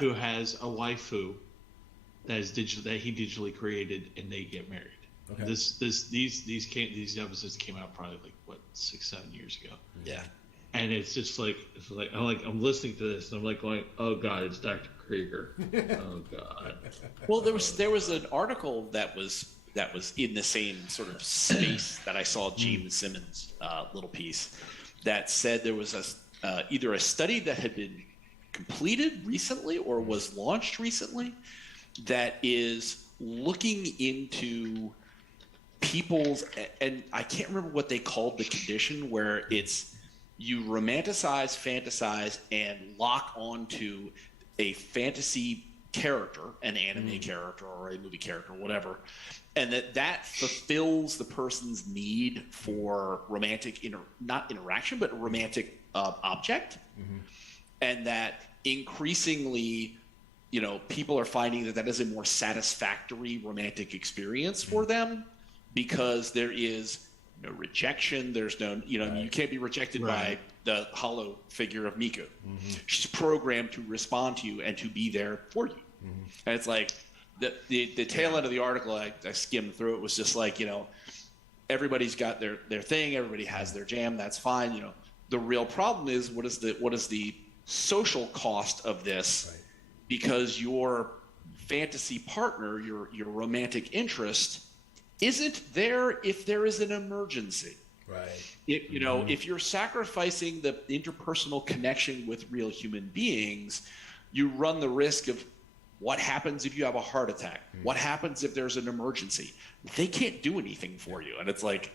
Who has a waifu that he digitally created, and they get married. Okay. These episodes came out probably 6-7 years ago. Yeah. And it's just I'm listening to this and I'm like going, oh God, it's Dr. Krieger. Oh God. Well, there was an article that was in the same sort of space that I saw Gene Simmons' little piece that said there was either a study that had been completed recently or was launched recently that is looking into people's, and I can't remember what they called the condition, where it's you romanticize, fantasize, and lock onto a fantasy character, an anime character or a movie character, whatever, and that fulfills the person's need for romantic, not interaction, but a romantic object, and that increasingly, people are finding that is a more satisfactory romantic experience for them because there is no rejection. There's no, you can't be rejected by the hollow figure of Miku. She's programmed to respond to you and to be there for you. And it's like the tail end of the article, I skimmed through it, was just like, everybody's got their thing. Everybody has their jam. That's fine. The real problem is what is the social cost of this? Right. Because your fantasy partner, your romantic interest, isn't there if there is an emergency. Right. If you're sacrificing the interpersonal connection with real human beings, you run the risk of what happens if you have a heart attack? What happens if there's an emergency? They can't do anything for you. And it's like,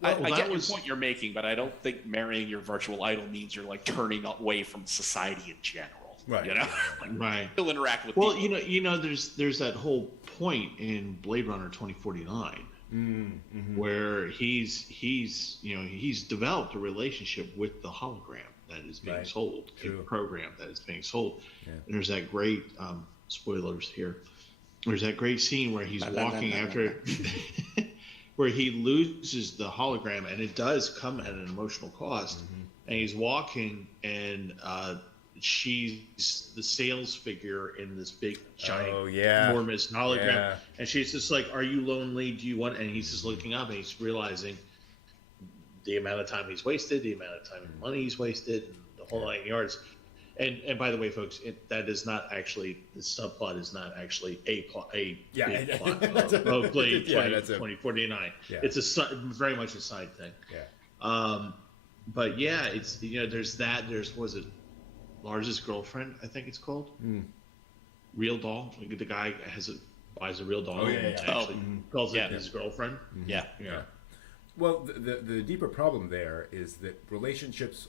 I get your point you're making, but I don't think marrying your virtual idol means you're turning away from society in general. Right. Right. Still interact with people. Well, there's that whole point in Blade Runner 2049 where he's developed a relationship with the hologram that is being sold, a program that is being sold. Yeah. And there's that great spoilers here. There's that great scene where he's walking after where he loses the hologram, and it does come at an emotional cost. And he's walking, and she's the sales figure in this big giant enormous hologram, and she's just like, "Are you lonely? Do you want?" And he's just looking up, and he's realizing the amount of time he's wasted, the amount of time and money he's wasted, and the whole 9 yards. And by the way, folks, that is not actually, the subplot is not actually a plot of Blade 2049. Yeah. It's very much a side thing. Yeah. But yeah, it's was it Lars's Girlfriend, I think it's called. Real doll. The guy buys a real doll and actually calls it his girlfriend. Yeah. Well, the deeper problem there is that relationships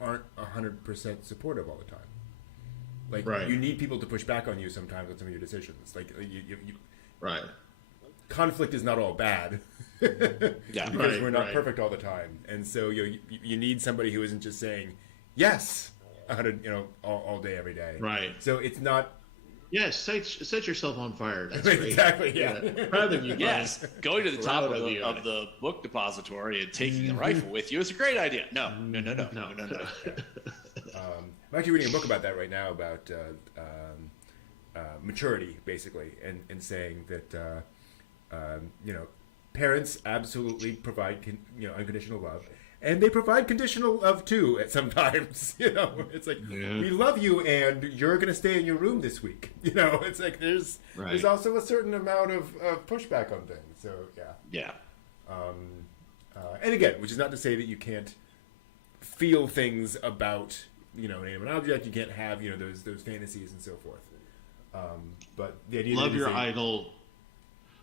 aren't 100% supportive all the time. Like, Right. you need people to push back on you sometimes on some of your decisions. Like, Right. conflict is not all bad. Yeah. Because Right, we're not right. perfect all the time. And so you need somebody who isn't just saying yes 100 all day every day. Right. So it's not Yes, set yourself on fire. That's great. exactly, yeah. Proud of you. Yes, going to the top Proud of you. the book depository and taking a rifle with you is a great idea. No. I'm actually reading a book about that right now, about maturity, basically, and saying that parents absolutely provide unconditional love, and they provide conditional love too at sometimes. It's like, we love you, and you're going to stay in your room this week. It's like there's also a certain amount of pushback on things. So Yeah. and again, which is not to say that you can't feel things about an animate object. You can't have those fantasies and so forth. But the idea Love that your idol.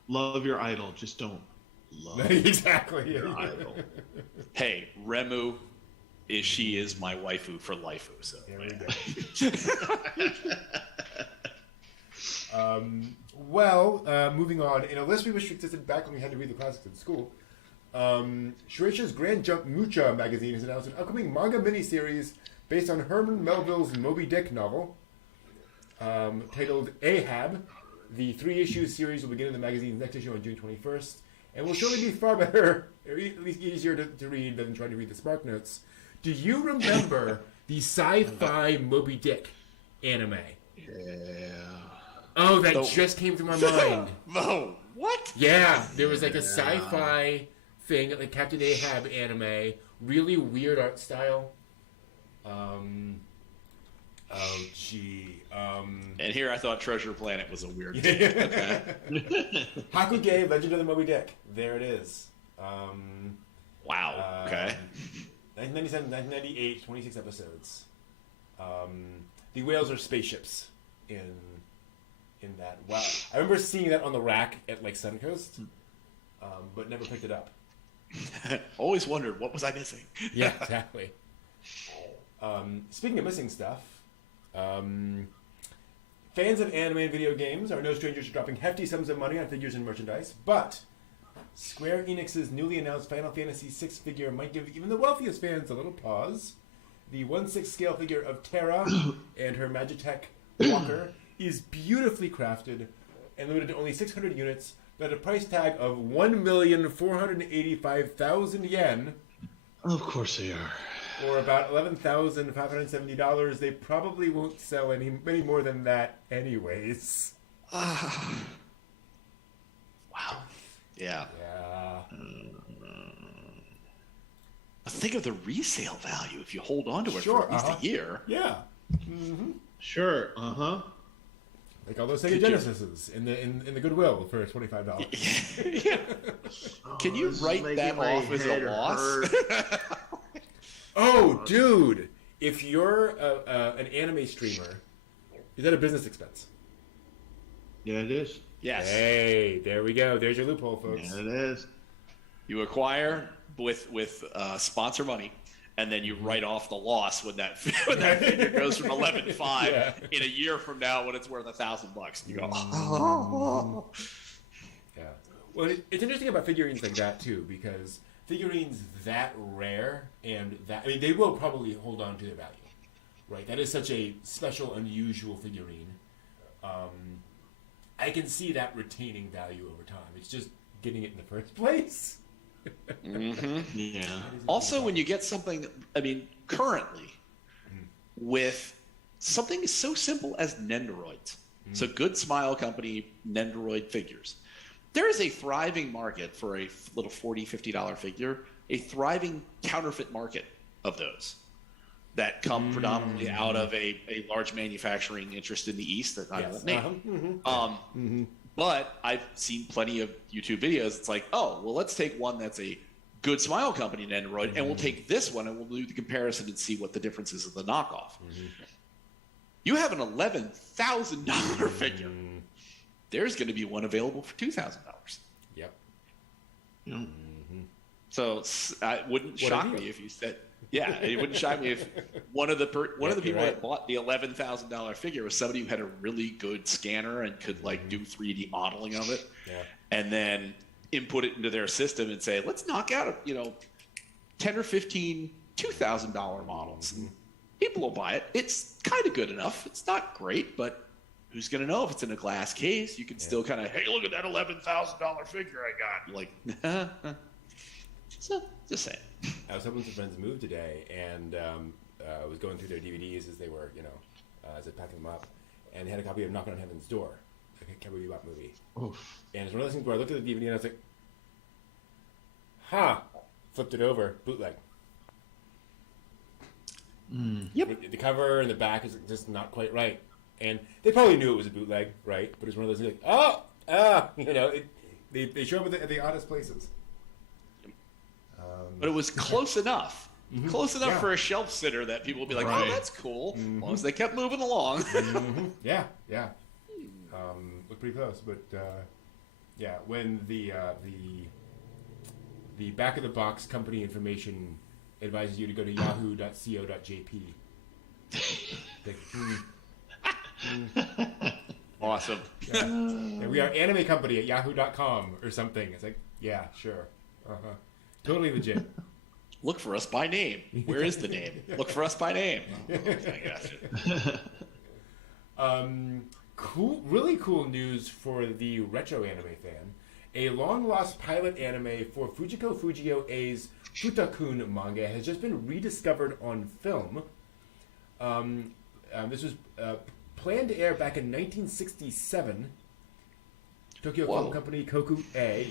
Love your idol. Just don't love exactly your idol. Hey, Remu she is my waifu for life. So There we go. Moving on. In a list we wish existed back when we had to read the classics in school, Shueisha's Grand Jump Mucha magazine has announced an upcoming manga miniseries based on Herman Melville's Moby Dick novel, titled Ahab. The 3-issue series will begin in the magazine's next issue on June 21st, and will surely be far better, or at least easier to read than trying to read the Spark Notes. Do you remember the sci-fi Moby Dick anime? Yeah. Oh, that just came to my mind. No, what? Yeah, there was like a sci-fi thing, like Captain Ahab anime, really weird art style. And here I thought Treasure Planet was a weird Hakuge, Legend of the Moby Dick. There it is. Wow. Okay. 1997, 1998, 26 episodes. The whales are spaceships in that. Wow. I remember seeing that on the rack at like Suncoast, but never picked it up. Always wondered, what was I missing? Yeah, exactly. Speaking of missing stuff, fans of anime and video games are no strangers to dropping hefty sums of money on figures and merchandise, but Square Enix's newly announced Final Fantasy VI figure might give even the wealthiest fans a little pause. The 1/6 scale figure of Terra and her Magitech walker is beautifully crafted and limited to only 600 units, but at a price tag of 1,485,000 yen, Of course they are. or about $11,570. They probably won't sell any more than that anyways. Wow. Yeah. Yeah. But think of the resale value if you hold on to it Sure, for at least a year. Yeah. Sure. Uh-huh. Like all those Sega Genesises in the Goodwill for $25. Can you This is write making that my off as a head loss? hurt. Oh, dude! If you're an anime streamer, is that a business expense? Yeah, it is. Yes. Hey, there we go. There's your loophole, folks. Yeah, it is. You acquire with sponsor money, and then you write off the loss when that figure goes from 11.5 in a year from now when it's worth $1,000. You go, Yeah. Well, it's interesting about figurines like that too, because figurines that rare and they will probably hold on to their value, right? That is such a special, unusual figurine. I can see that retaining value over time. It's just getting it in the first place. Yeah. Also, when you get something, currently, with something so simple as Nendoroids, so Good Smile Company Nendoroid figures, there is a thriving market for a little $40, $50 figure, a thriving counterfeit market of those that come predominantly out of a large manufacturing interest in the East that I won't name. But I've seen plenty of YouTube videos. It's like, oh, well, let's take one that's a Good Smile Company Nendoroid, and we'll take this one and we'll do the comparison and see what the difference is of the knockoff. You have an $11,000 figure. There's going to be one available for $2,000. Yep. So it wouldn't shock me if you said, yeah, it wouldn't shock me if one of the people that bought the $11,000 figure was somebody who had a really good scanner and could like do 3D modeling of it, and then input it into their system and say, let's knock out 10 or 15 $2,000 models. People will buy it. It's kind of good enough. It's not great, but who's going to know if it's in a glass case? You can still kind of, hey, look at that $11,000 figure I got. Like, so just saying. I was helping some friends move today, and I was going through their DVDs as they were, as I packing them up, and they had a copy of Knocking on Heaven's Door, like a Cowboy Bebop movie. Oof. And it's one of those things where I looked at the DVD and I was like, flipped it over, bootleg. Yep. The cover and the back is just not quite right, and they probably knew it was a bootleg, right? But it's one of those things like, they show up at the oddest places. But it was close enough. Close enough for a shelf sitter that people will be like, oh, that's cool. As long as they kept moving along. Yeah. Looked pretty close. But, when the back of the box company information advises you to go to yahoo.co.jp. Awesome. Yeah. And we are anime company at yahoo.com or something. It's like, yeah, sure. Totally legit. Look for us by name. Where is the name? Look for us by name. Cool, really cool news for the retro anime fan. A long-lost pilot anime for Fujiko Fujio A's Futakun manga has just been rediscovered on film. This was planned to air back in 1967. Tokyo Film Company Koku A,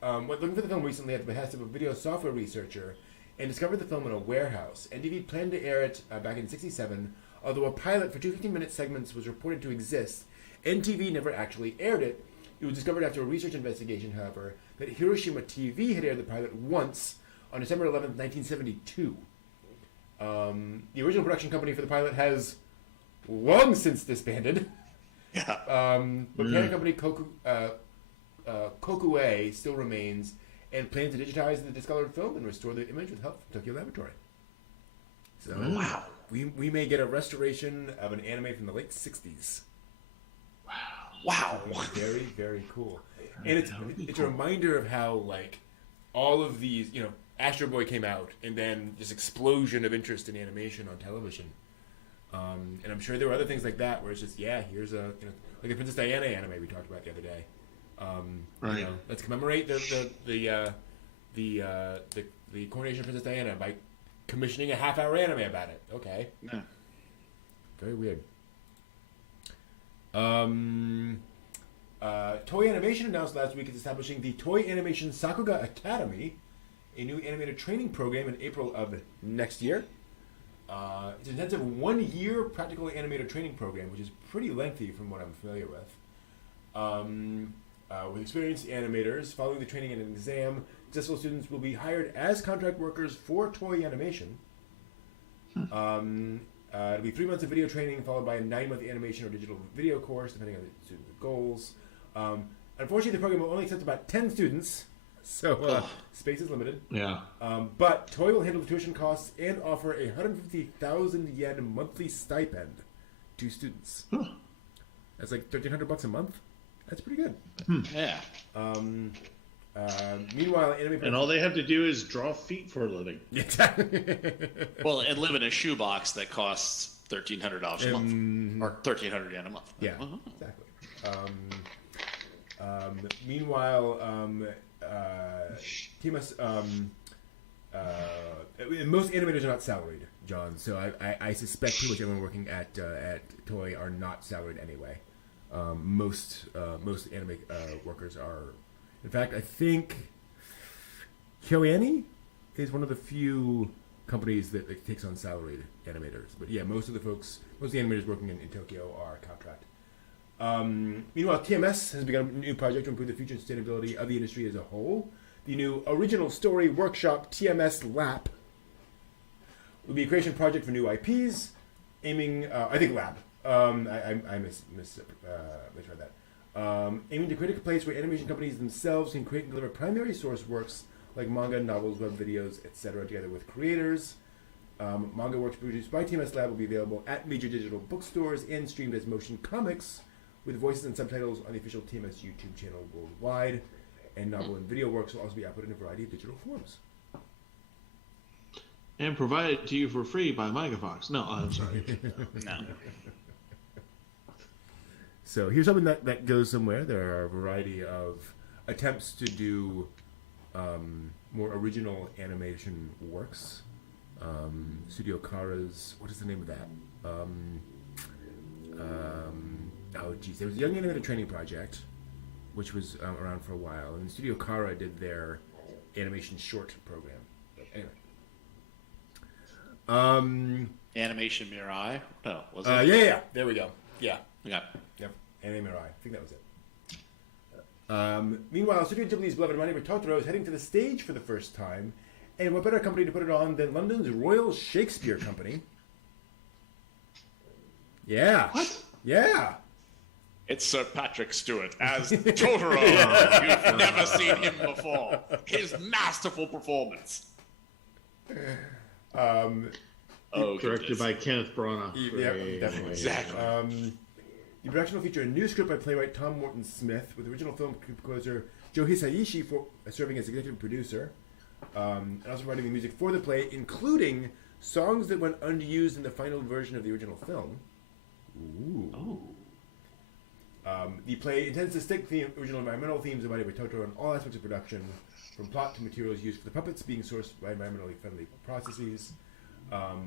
went looking for the film recently at the behest of a video software researcher and discovered the film in a warehouse. NTV planned to air it back in '67, although a pilot for 2 15-minute segments was reported to exist. NTV never actually aired it. It was discovered after a research investigation, however, that Hiroshima TV had aired the pilot once on December 11th, 1972. The original production company for the pilot has long since disbanded. But parent company Kokue still remains and plans to digitize the discolored film and restore the image with help from Tokyo Laboratory. So we may get a restoration of an anime from the late 60s. Wow. Very, very cool. And it's a reminder of how, like, all of these, Astro Boy came out, and then this explosion of interest in animation on television. And I'm sure there were other things like that where it's just, here's a, like the Princess Diana anime we talked about the other day. Let's commemorate the coronation of Princess Diana by commissioning a half-hour anime about it. Okay. Yeah. Very weird. Toei Animation announced last week it's establishing the Toei Animation Sakuga Academy, a new animator training program in April of next year. It's an intensive 1-year practical animator training program, which is pretty lengthy from what I'm familiar with. With experienced animators, following the training and an exam, successful students will be hired as contract workers for Toei Animation. It'll be 3 months of video training, followed by a 9-month animation or digital video course, depending on the student's goals. Unfortunately, the program will only accept about 10 students, so space is limited. Yeah. But Toei will handle the tuition costs and offer a 150,000 yen monthly stipend to students. That's like $1,300 a month. That's pretty good. Yeah. Meanwhile, and all they have to do is draw feet for a living. Exactly. Well, and live in a shoebox that costs $1,300 a month, or 1,300 yen a month. Yeah, exactly. Meanwhile, TMS, most animators are not salaried, John. So I suspect pretty much everyone working at Toei are not salaried anyway. Most anime workers are. In fact, I think KyoAni is one of the few companies that takes on salaried animators. But yeah, most of the animators working in Tokyo are contract. Meanwhile, TMS has begun a new project to improve the future sustainability of the industry as a whole. The new original story workshop TMS LAP will be a creation project for new IPs, aiming, I think lab. I misread that. Aiming to create a place where animation companies themselves can create and deliver primary source works like manga, novels, web videos, etc., together with creators. Manga works produced by TMS Lab will be available at major digital bookstores and streamed as motion comics with voices and subtitles on the official TMS YouTube channel worldwide. And novel and video works will also be output in a variety of digital forms. And provided to you for free by MicroFox. No, I'm sorry. No. So here's something that goes somewhere. There are a variety of attempts to do more original animation works. Studio Kara's, what is the name of that? Oh geez, there was a Young Animator Training Project, which was around for a while, and Studio Kara did their animation short program. But anyway. Animation Mirai? No, was it? Yeah. There we go. Yeah. Yeah. Yep. Anime Mirai. I think that was it. Meanwhile, Studio Ghibli's beloved My Neighbor Totoro is heading to the stage for the first time, and what better company to put it on than London's Royal Shakespeare Company? Yeah. What? Yeah. It's Sir Patrick Stewart as Totoro. You've never seen him before. His masterful performance. Directed by Kenneth Branagh. Yeah, definitely. Exactly. The production will feature a new script by playwright Tom Morton Smith, with original film composer Joe Hisaishi serving as executive producer, and also writing the music for the play, including songs that went unused in the final version of the original film. Ooh. Oh. The play intends to stick the original environmental themes of My Neighbor Totoro in all aspects of production, from plot to materials used for the puppets being sourced by environmentally friendly processes.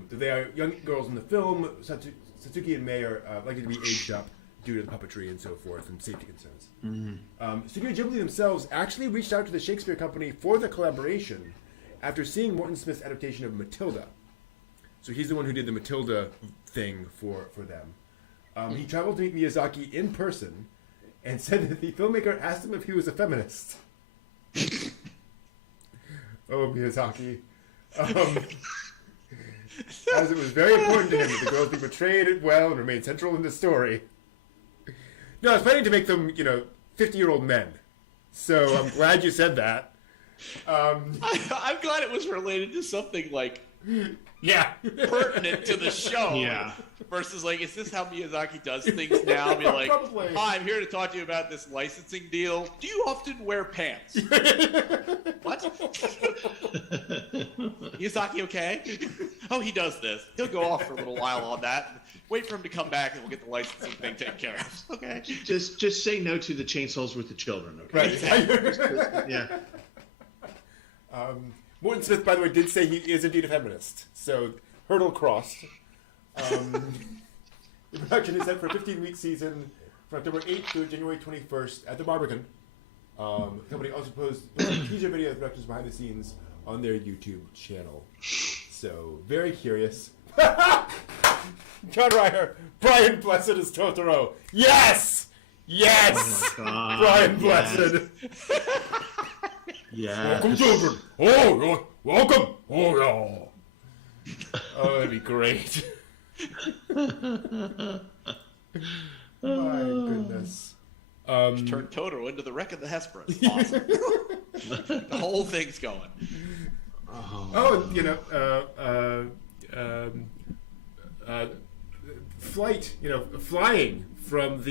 They are young girls in the film. Satsuki and Mei are likely to be aged up due to the puppetry and so forth and safety concerns. Mm-hmm. Studio Ghibli themselves actually reached out to the Shakespeare Company for the collaboration after seeing Morton Smith's adaptation of Matilda. So he's the one who did the Matilda thing for them. He traveled to meet Miyazaki in person and said that the filmmaker asked him if he was a feminist. Oh, Miyazaki. As it was very important to him that the girls be portrayed well and remain central in the story. No, I was planning to make them, 50-year-old men. So I'm glad you said that. I'm glad it was related to something like pertinent to the show. Yeah. Versus is this how Miyazaki does things now? Be like, Probably. hi, I'm here to talk to you about this licensing deal. Do you often wear pants? What? Miyazaki okay? Oh, he does this. He'll go off for a little while on that. Wait for him to come back and we'll get the licensing thing taken care of. Okay. Just say no to the chainsaws with the children, okay? Right. Yeah. Morton Smith, by the way, did say he is indeed a feminist. So, hurdle crossed. The production is set for a 15-week season from October 8th through January 21st at the Barbican. The company also posted a teaser video of the production's behind the scenes on their YouTube channel. So, very curious. John Ryer, Brian Blessed is Totoro. Yes! Yes! Oh my God, Brian yes. Blessed. Yeah. Welcome, children. Oh, welcome. Oh, yeah. Oh, that'd be great. My goodness. Turn Totoro into the wreck of the Hesperus. Awesome. The whole thing's going. Flying from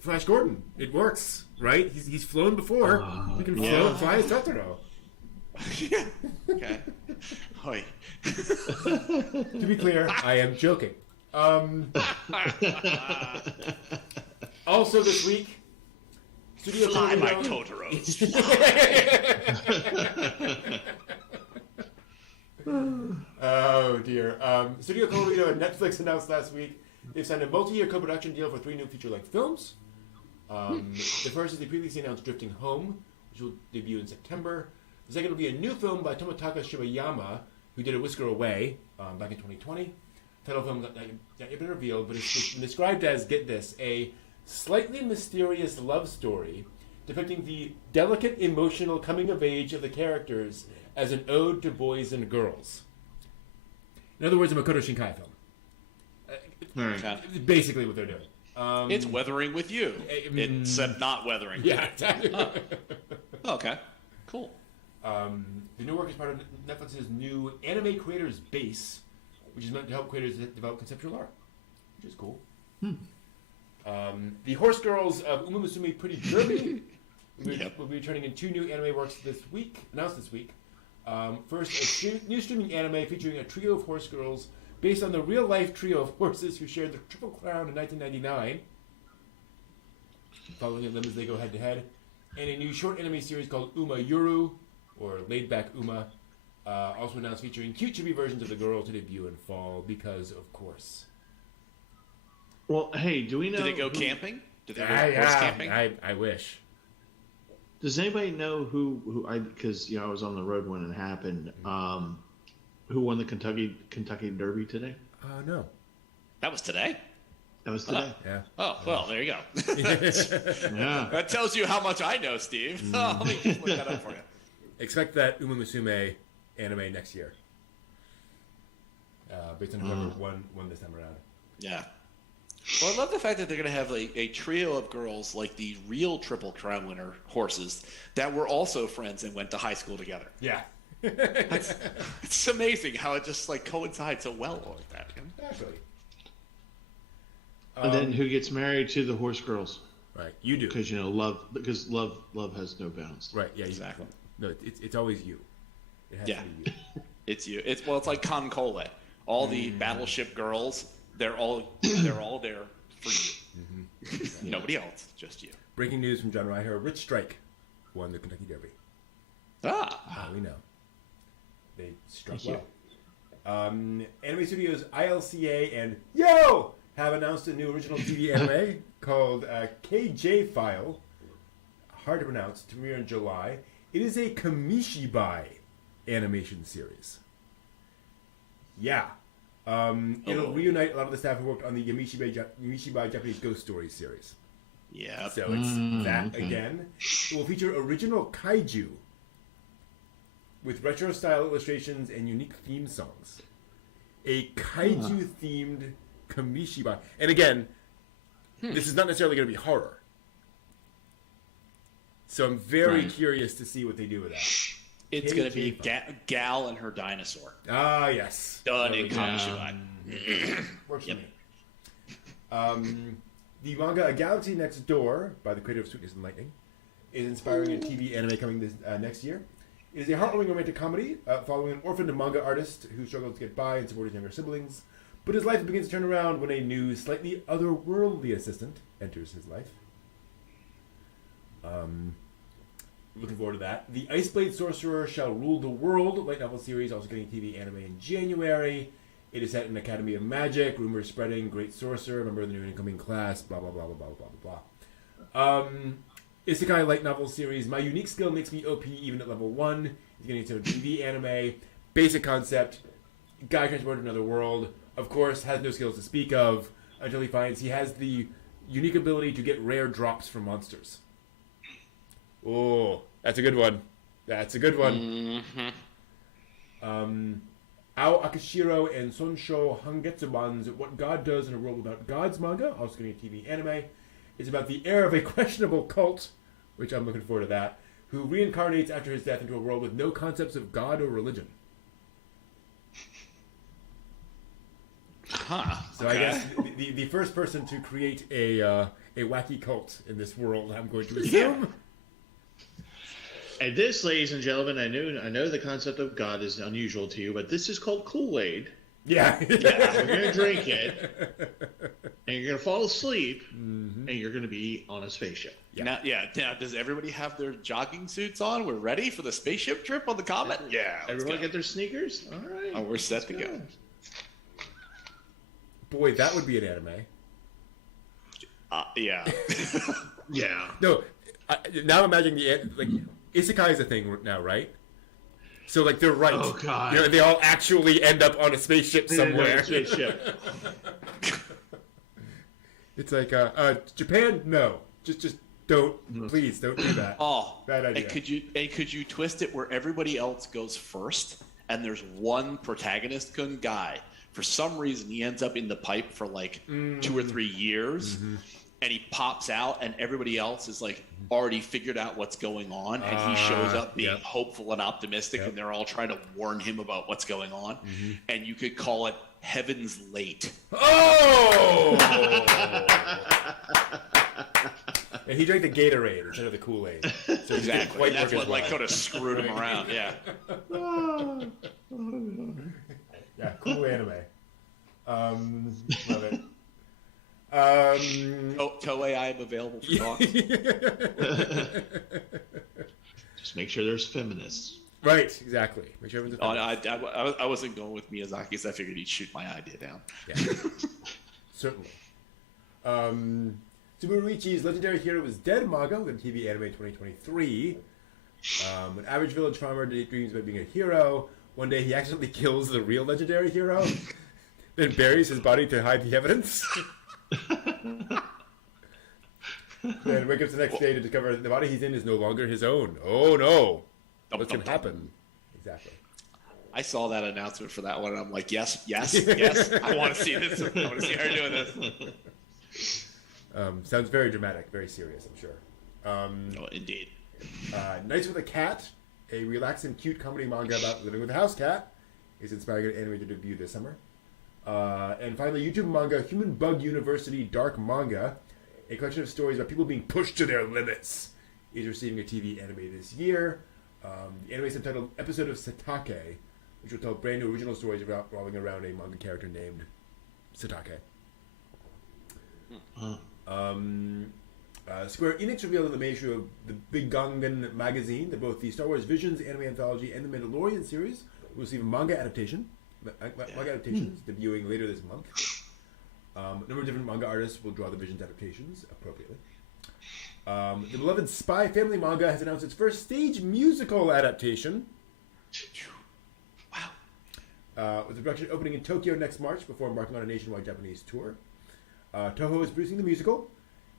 Flash Gordon. It works, right? He's flown before. He can fly as Totoro. Yeah. Okay. Hoi. To be clear, I am joking. Also this week, Studio Fly my Colorado. Totoros. Oh dear. Studio Colorado and Netflix announced last week they've signed a multi-year co-production deal for 3 new feature-length films. The first is the previously announced Drifting Home, which will debut in September. The second will be a new film by Toмотaka Shibayama, who did A Whisker Away back in 2020. Title film not yet been revealed, but it's been described as, get this, a slightly mysterious love story depicting the delicate emotional coming of age of the characters as an ode to boys and girls. In other words, a Makoto Shinkai film. Basically what they're doing. It's weathering with you. Except not weathering. Yeah, exactly. Okay, cool. The new work is part of Netflix's new Anime Creators Base, which is meant to help creators develop conceptual art, which is cool. The Horse Girls of Uma Musume Pretty Derby will be returning in 2 new anime works announced this week. First, a new streaming anime featuring a trio of horse girls based on the real-life trio of horses who shared the Triple Crown in 1999, following them as they go head-to-head. And a new short anime series called Uma Yuru, or Laid Back Uma, also announced, featuring cute chibi versions of the girl to debut in fall, because of course. Well, hey, do we know? Did they go camping? Did they go horse camping? I wish. Does anybody know who because I was on the road when it happened. Who won the Kentucky Derby today? No. That was today? That was today. Yeah. Oh, well, there you go. Yeah. That tells you how much I know, Steve. Let me just look that up for you. Expect that Uma Musume anime next year. Based on whoever won this time around. Yeah. Well, I love the fact that they're going to have a trio of girls like the real Triple Crown winner horses that were also friends and went to high school together. Yeah. It's amazing how it just coincides so well like that. Actually. And then who gets married to the horse girls? Right, you do. Because love has no bounds. Right, yeah, exactly. No, it's always you. It has to be you. It's you. It's like Concole. All the battleship girls, they're all there for you. Nobody else, just you. Breaking news from John Ryher: Rich Strike won the Kentucky Derby. We know. They struck well. Anime studios ILCA and Yo have announced a new original TV anime called KJ File. Hard to pronounce. To premiere in July. It is a Kamishibai animation series. Yeah. It'll reunite a lot of the staff who worked on the Yamishibai Japanese Ghost Stories series. Yeah. So it's that again. It will feature original kaiju with retro-style illustrations and unique theme songs. A kaiju-themed Kamishibai. And again, this is not necessarily going to be horror. So I'm very curious to see what they do with that. It's going to be Gal and her dinosaur. Ah, yes. Done in Kamishibai. Works for me. The manga A Galaxy Next Door, by the creator of Sweetness and Lightning, is inspiring a TV anime coming this next year. It is a heartwarming romantic comedy following an orphaned manga artist who struggles to get by and support his younger siblings, but his life begins to turn around when a new, slightly otherworldly assistant enters his life. Looking forward to that. The Iceblade Sorcerer Shall Rule the World light novel series, also getting a TV anime in January. It is set in Academy of Magic, rumors spreading, great sorcerer, member of the new incoming class, blah, blah, blah, blah, blah, blah, blah. Isekai light novel series, My Unique Skill Makes Me OP even at level 1. It's getting into a TV anime. Basic concept, guy transported to another world. Of course, has no skills to speak of until he finds he has the unique ability to get rare drops from monsters. Oh, that's a good one. That's a good one. Ao Akashiro and Sonsho Hangetsuban's What God Does in a World Without Gods manga, also getting a TV anime. It's about the heir of a questionable cult, which I'm looking forward to that, who reincarnates after his death into a world with no concepts of God or religion. So I guess the first person to create a wacky cult in this world, I'm going to assume. Yeah. And this, ladies and gentlemen, I know the concept of God is unusual to you, but this is called Kool-Aid. Yeah. You're going to drink it, and you're going to fall asleep, and you're going to be on a spaceship. Yeah. Now, does everybody have their jogging suits on? We're ready for the spaceship trip on the Comet? Yeah. Everyone get their sneakers? All right. Oh, we're set to go. Boy, that would be an anime. Yeah. Yeah. No, now I'm imagining Isekai is a thing now, right? So, they're right. Oh, God. They all actually end up on a spaceship somewhere. Spaceship. It's like, Japan? No. Just don't, please, don't do that. Oh. Bad idea. And could you twist it where everybody else goes first, and there's one protagonist guy. For some reason, he ends up in the pipe for 2 or 3 years. and he pops out, and everybody else is like already figured out what's going on, and he shows up being hopeful and optimistic, and they're all trying to warn him about what's going on, and you could call it Heaven's Late. Oh! And he drank the Gatorade instead of the Kool-Aid. So exactly. That's what like sort of screwed him around. Yeah. Yeah, cool anime. Love it. Toei, I am available for talks. Just make sure there's feminists. Right, exactly. Make sure everyone's I wasn't going with Miyazaki, because I figured he'd shoot my idea down. Yeah. Certainly. Tsuburuichi's Legendary Hero is Dead manga, with a TV anime in 2023. An average village farmer dreams about being a hero. One day he accidentally kills the real legendary hero, then buries his body to hide the evidence. Then wakes up the next day to discover that the body he's in is no longer his own. Oh no! What's going to happen? Exactly. I saw that announcement for that one, and I'm like, yes. I want to see this. I want to see her doing this. Sounds very dramatic, very serious, I'm sure. Oh, indeed. Nights with a Cat, a relaxing, cute comedy manga about living with a house cat, is inspiring an animated debut this summer. And finally, YouTube manga Human Bug University Dark Manga, a collection of stories about people being pushed to their limits, is receiving a TV anime this year. The anime is subtitled Episode of Satake, which will tell brand new original stories revolving around a manga character named Satake. Square Enix revealed in the May issue of the Big Gungan magazine that both the Star Wars Visions anime anthology and the Mandalorian series will receive a manga adaptations debuting later this month. A number of different manga artists will draw the Visions adaptations appropriately. The beloved Spy Family manga has announced its first stage musical adaptation. Wow. With the production opening in Tokyo next March before embarking on a nationwide Japanese tour. Toho is producing the musical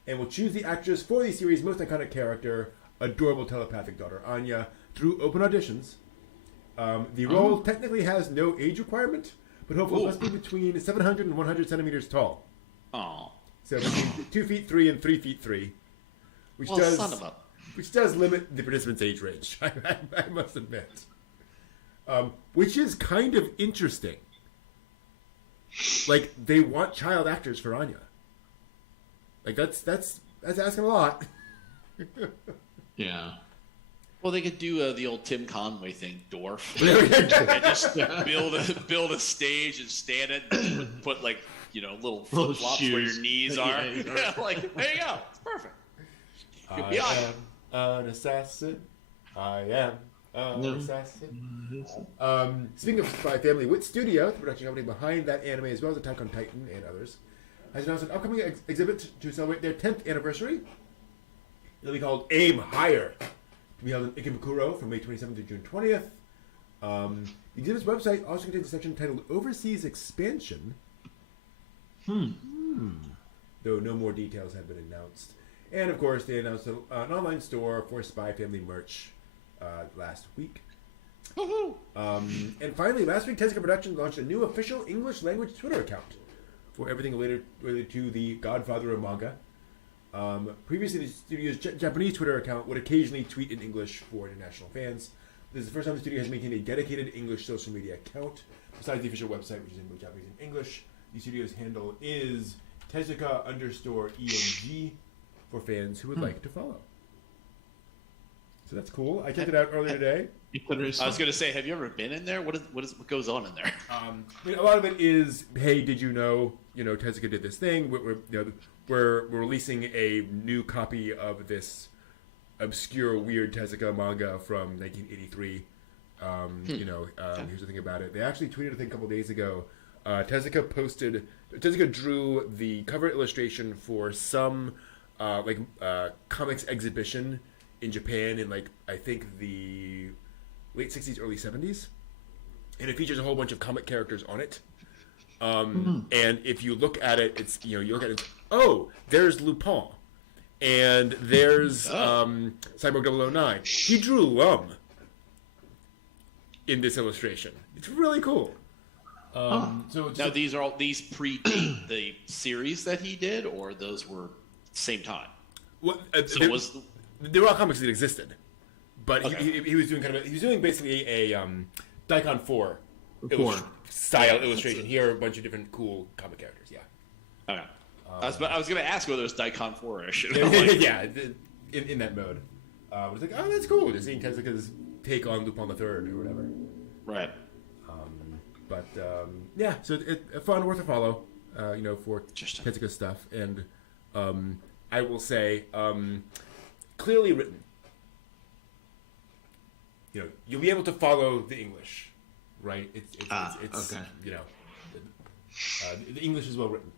and will choose the actress for the series' most iconic character, adorable telepathic daughter Anya, through open auditions. The role technically has no age requirement, but hopefully must be between 700 and 100 centimeters tall. Oh. So between 2 feet 3 and 3 feet 3, which does limit the participants' age range. I must admit, which is kind of interesting. Like, they want child actors for Anya. Like, that's asking a lot. Yeah. Well, they could do the old Tim Conway thing, dwarf, and just build a stage and stand it, and put like little flip flops where your knees are. Yeah, like there you go, it's perfect. I am an assassin. I am an assassin. Speaking of Spy Family, Wit Studio, the production company behind that anime as well as Attack on Titan and others, has announced an upcoming exhibit to celebrate their 10th anniversary. It'll be called Aim Higher. To be held in Ikebukuro from May 27th to June 20th. The exhibit's website also contains a section titled Overseas Expansion. Though no more details have been announced. And of course, they announced an online store for Spy Family merch last week. And finally, last week, Tezuka Productions launched a new official English language Twitter account for everything related to the Godfather of manga. Previously, the studio's Japanese Twitter account would occasionally tweet in English for international fans. This is the first time the studio has maintained a dedicated English social media account, besides the official website, which is in both Japanese and English. The studio's handle is Tezuka_ENG for fans who would like to follow. So that's cool. I checked it out earlier today. I was going to say, have you ever been in there? What goes on in there? I mean, a lot of it is, hey, did you know, Tezuka did this thing. We're releasing a new copy of this obscure, weird Tezuka manga from 1983. Here's the thing about it. They actually tweeted, I think, a couple days ago. Tezuka drew the cover illustration for some comics exhibition in Japan in I think the late 60s, early 70s. And it features a whole bunch of comic characters on it. And if you look at it, it's, you look at it, there's Lupin. And there's Cyborg 009. He drew Lum in this illustration. It's really cool. So now these predate the series that he did, or those were same time. Well, There were all comics that existed, but Okay. he was doing he was doing basically a Daikon 4 style illustration. Here are a bunch of different cool comic characters. Yeah. Okay. I was going to ask whether it was Daikon 4-ish. Yeah, in that mode. I was like, oh, that's cool. Just seeing Tezuka's take on Lupin the Third or whatever. Right. Yeah, so it's fun, worth a follow, for Tezuka stuff. And I will say, clearly written. You'll be able to follow the English, right? It's okay. The English is well written.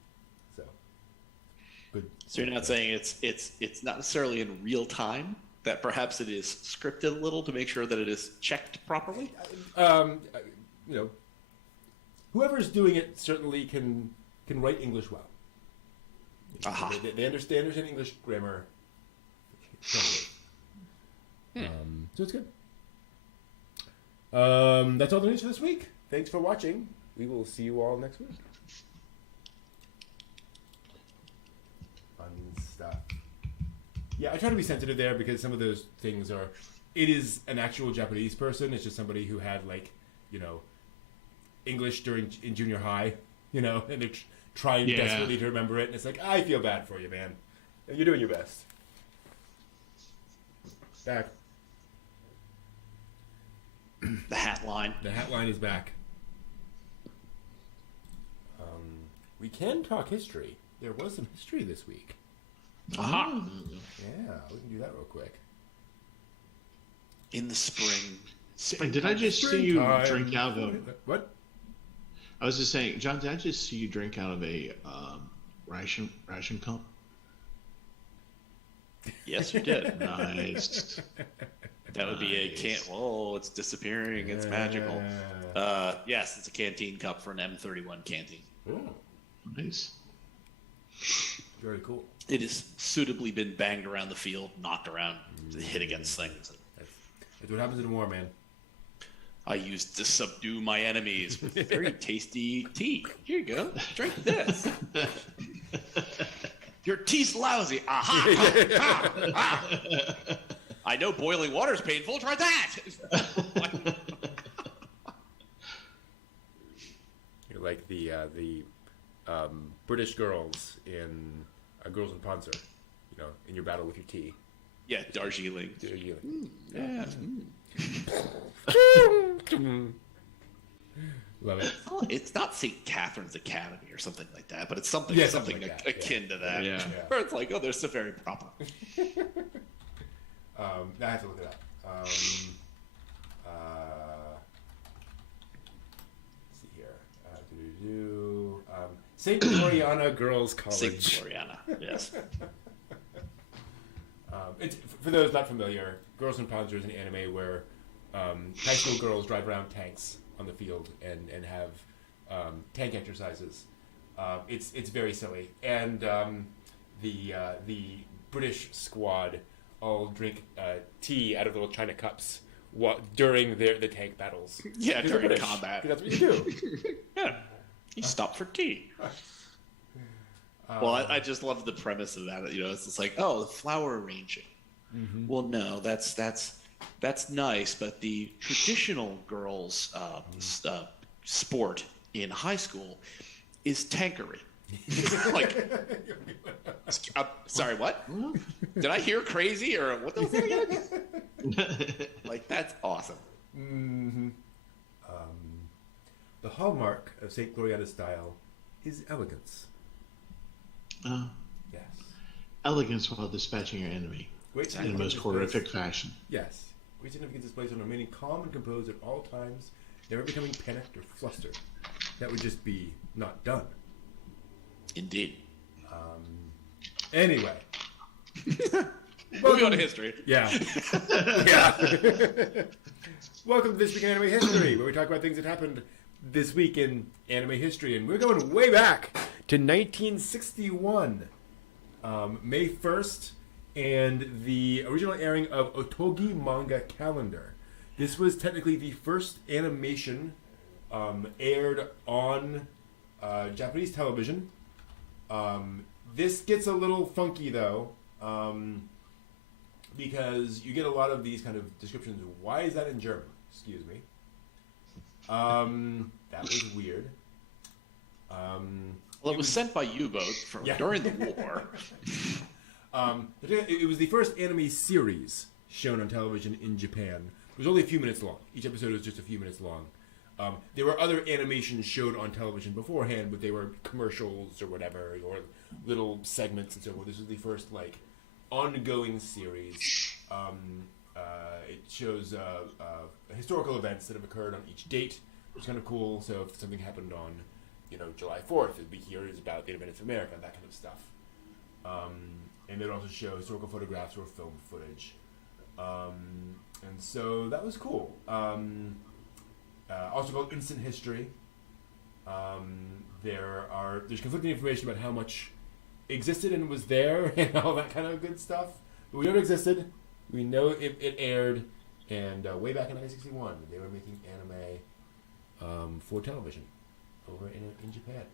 So, good. So you're not saying it's not necessarily in real time, that perhaps it is scripted a little to make sure that it is checked properly? Whoever's doing it certainly can write English well. Aha. They understand English grammar. So it's good. That's all the news for this week. Thanks for watching. We will see you all next week. Fun stuff. Yeah, I try to be sensitive there because some of those things are... It is an actual Japanese person. It's just somebody who had, English in junior high, and they're trying desperately to remember it. And it's like, I feel bad for you, man. You're doing your best. Back. The hat line. The hat line is back. We can talk history. There was some history this week. Aha. Yeah, we can do that real quick. In the spring. Did I just see you Springtime. drink out of a... What? I was just saying, John, did I just see you drink out of a ration cup? Yes, you did. Nice. That would be a can. Whoa, it's disappearing. It's magical. Yes, it's a canteen cup for an M31 canteen. Oh, Nice. very cool. It has suitably been banged around the field, knocked around, hit against things. That's what happens in war, man. I used to subdue my enemies with very tasty tea. Here you go. Drink this. Your tea's lousy. Aha! Ha, ha. I know boiling water is painful. Try that. You're like the British girls in Girls in Panzer, in your battle with your tea. Yeah, Darjeeling. Yeah. Love it. Oh, it's not St. Catherine's Academy or something like that, but it's something Something like that, akin to that. Yeah. Where it's like, oh, they're so very proper. I have to look it up. Let's see here. St. Gloriana Girls College. St. Gloriana, yes. It's, for those not familiar, Girls in Panzer is an anime where high school girls drive around tanks on the field and have tank exercises. It's very silly, and the British squad all drink tea out of little china cups during the tank battles. Yeah, They're during British. combat. That's what you do. Yeah. You stop for tea. Well, I just love the premise of that. It's just like, oh, the flower arranging. Mm-hmm. Well, no, that's nice, but the traditional girls' sport in high school is tankery. Sorry, what? Did I hear crazy or what was that again? That's awesome. Mm-hmm. The hallmark of St. Gloriana's style is elegance. Yes. Elegance while dispatching your enemy in the most horrific fashion. Yes. Great significance displays on remaining calm and composed at all times, never becoming panicked or flustered. That would just be not done. Indeed. Anyway. Moving on to history. Yeah. Yeah. Welcome to This Week in Anime History, where we talk about things that happened this week in anime history. And we're going way back to 1961. May 1st, and the original airing of Otogi Manga Calendar. This was technically the first animation aired on Japanese television. This gets a little funky though, because you get a lot of these kind of descriptions. Why is that in German? Excuse me. That was weird. Well, it was sent by U-boat during the war. It was the first anime series shown on television in Japan. It was only a few minutes long. Each episode was just a few minutes long. There were other animations showed on television beforehand, but they were commercials or whatever, or little segments and so forth. This was the first ongoing series. It shows historical events that have occurred on each date, which is kind of cool. So if something happened on, July 4th, it'd be here is about the independence of America, that kind of stuff. And it also show historical photographs or film footage. And so that was cool. Also called Instant History. There's conflicting information about how much existed and was there and all that kind of good stuff. But we know it existed. We know it aired, and way back in 1961, they were making anime for television over in Japan.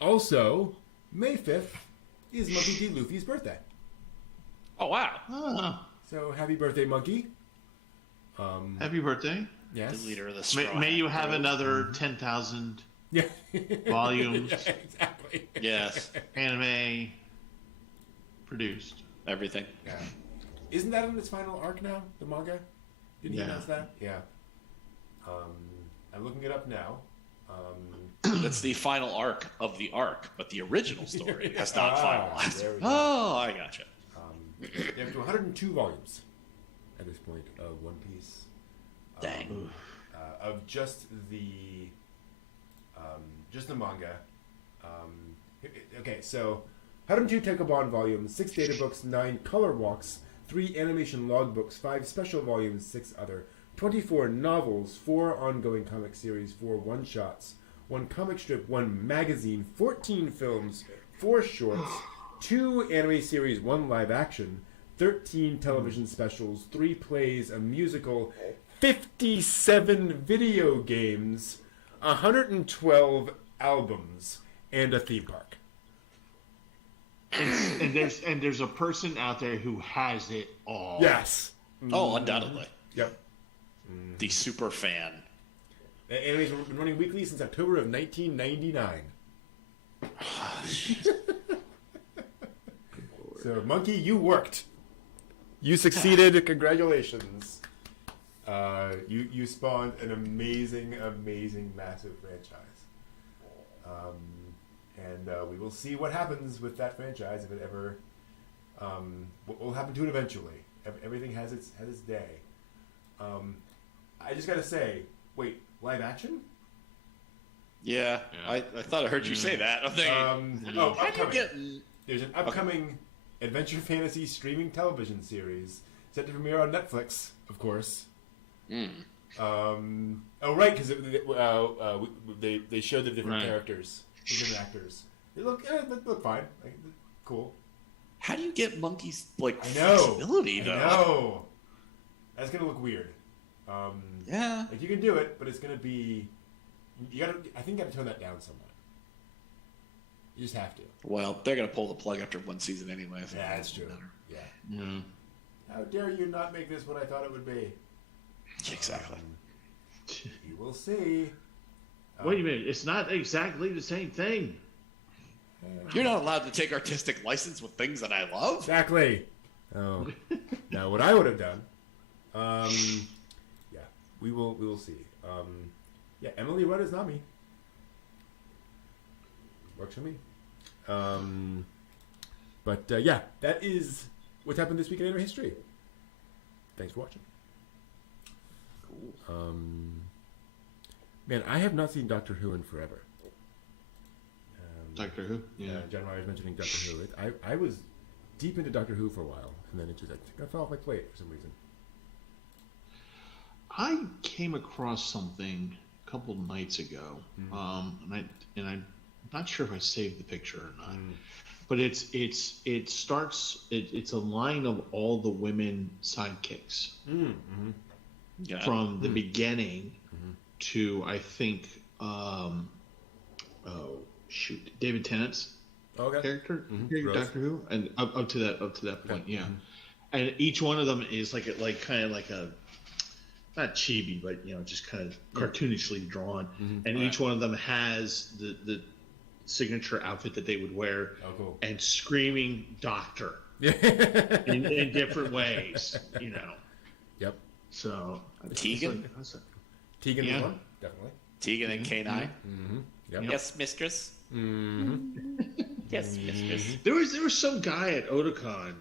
Also, May 5th is Monkey D. Luffy's birthday. Oh, wow. So happy birthday, Monkey. happy birthday. Yes. The leader of the Straw May you Hat have Group. another 10,000 volumes. Yeah, exactly. Yes. Anime produced. Everything. Yeah. Isn't that in its final arc now, the manga? Didn't he announce that? Yeah. I'm looking it up now. That's the final arc of the arc, but the original story has not finalized. There we go. Oh, I gotcha. They have to 102 volumes at this point of One Piece. Dang. Of just the manga. Okay, so 102 Tekobon volumes, 6 data books, 9 color walks, 3 animation logbooks, 5 special volumes, 6 other, 24 novels, 4 ongoing comic series, 4 one-shots, 1 comic strip, 1 magazine, 14 films, 4 shorts, 2 anime series, 1 live action, 13 television specials, 3 plays, a musical, 57 video games, 112 albums, and a theme park. And there's a person out there who has it all. Yes. Oh, undoubtedly. Yep. The super fan. The anime's been running weekly since October of 1999. So, Monkey, you worked. You succeeded. Congratulations. You spawned an amazing, massive franchise. And we will see what happens with that franchise if it ever. What will happen to it eventually? Everything has its day. I just gotta say, wait, live action? Yeah. I thought I heard you say that. I'm thinking, how do you get... There's an upcoming adventure fantasy streaming television series set to premiere on Netflix, of course. Oh, right, because they showed the different characters, the different actors. They look fine, cool. How do you get Monkey's I flexibility though? know. That's gonna look weird. Yeah. You can do it, but it's gonna be. I think you gotta tone that down somewhat. You just have to. Well, they're gonna pull the plug after one season anyway. So Yeah, that's true. matter. Yeah. How dare you not make this what I thought it would be? Exactly. You will see. Wait a minute, it's not exactly the same thing. You're not allowed to take artistic license with things that I love. Exactly. Oh, now what I would have done. Yeah, we will see. Yeah, Emily Rudd is not me. Works for me. But yeah, that is what's happened this week in anime history. Thanks for watching. Cool. Man, I have not seen Doctor Who in forever. Doctor Who? Yeah. John Ryer's mentioning Doctor Who. I was deep into Doctor Who for a while, and then it just I fell off my plate for some reason. I came across something a couple nights ago, and I'm not sure if I saved the picture or not. But it's a line of all the women sidekicks Yeah. from the beginning to I think oh shoot, David Tennant's character, Doctor Who, and up to that point, yeah. And each one of them is like kind of like a, not chibi, but just kind of cartoonishly drawn. And each one of them has the signature outfit that they would wear, and screaming "Doctor" in different ways, Yep. So Tegan, Tegan, definitely. Tegan and K9. Yep. Yes, mistress. Yes, mistress. There was some guy at Otakon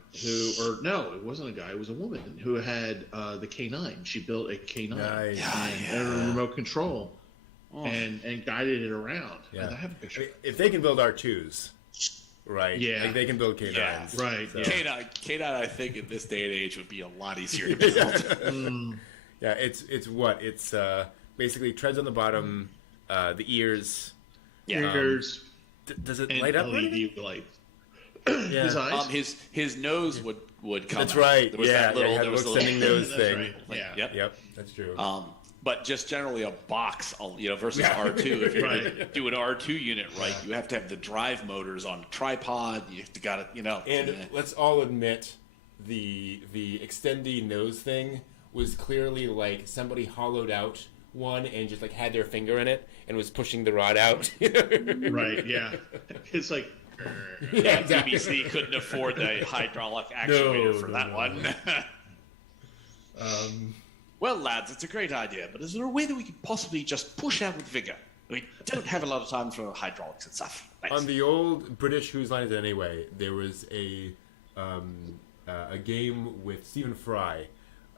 no, it wasn't a guy, it was a woman who had the K9. She built a K9 and a remote control and guided it around. Yeah. I have a picture. If they can build R2s, right? Yeah. Like they can build K9s. Yeah. Right. So. Yeah. K9, I think in this day and age would be a lot easier to build. Yeah, it's basically treads on the bottom, the ears. Yeah. Ears. Does it and light up? LED light. Yeah. His eyes. His nose would come. That's out. right. There was Yeah, that little, you had there a was little extending nose That's thing. right. Yeah. Yep. That's true. But just generally a box, versus R2. If you're going to do an R2 unit right, you have to have the drive motors on a tripod. You have to got it, And let's all admit, the extending nose thing was clearly like somebody hollowed out one and just like had their finger in it and was pushing the rod out. Right. Yeah. It's like. Yeah, BBC couldn't afford the hydraulic actuator for that one. Well, lads, it's a great idea, but is there a way that we could possibly just push out with vigor? We don't have a lot of time for hydraulics and stuff. Thanks. On the old British Whose Line Is It Anyway, there was a game with Stephen Fry,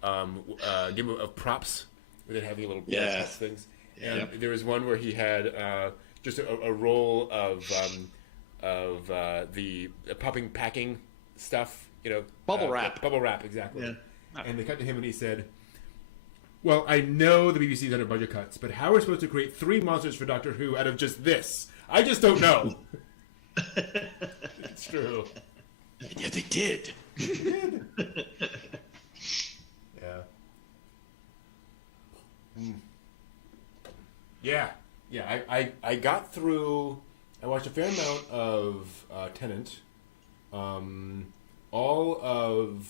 a game of props where they'd have the little things. And there was one where he had just a roll of the popping packing stuff, Bubble wrap. Bubble wrap, exactly. Yeah. And they cut to him and he said, "Well, I know the BBC's under budget cuts, but how are we supposed to create 3 monsters for Doctor Who out of just this? I just don't know." It's true. And yet they did. Yeah. Yeah, I got through. I watched a fair amount of Tennant. All of,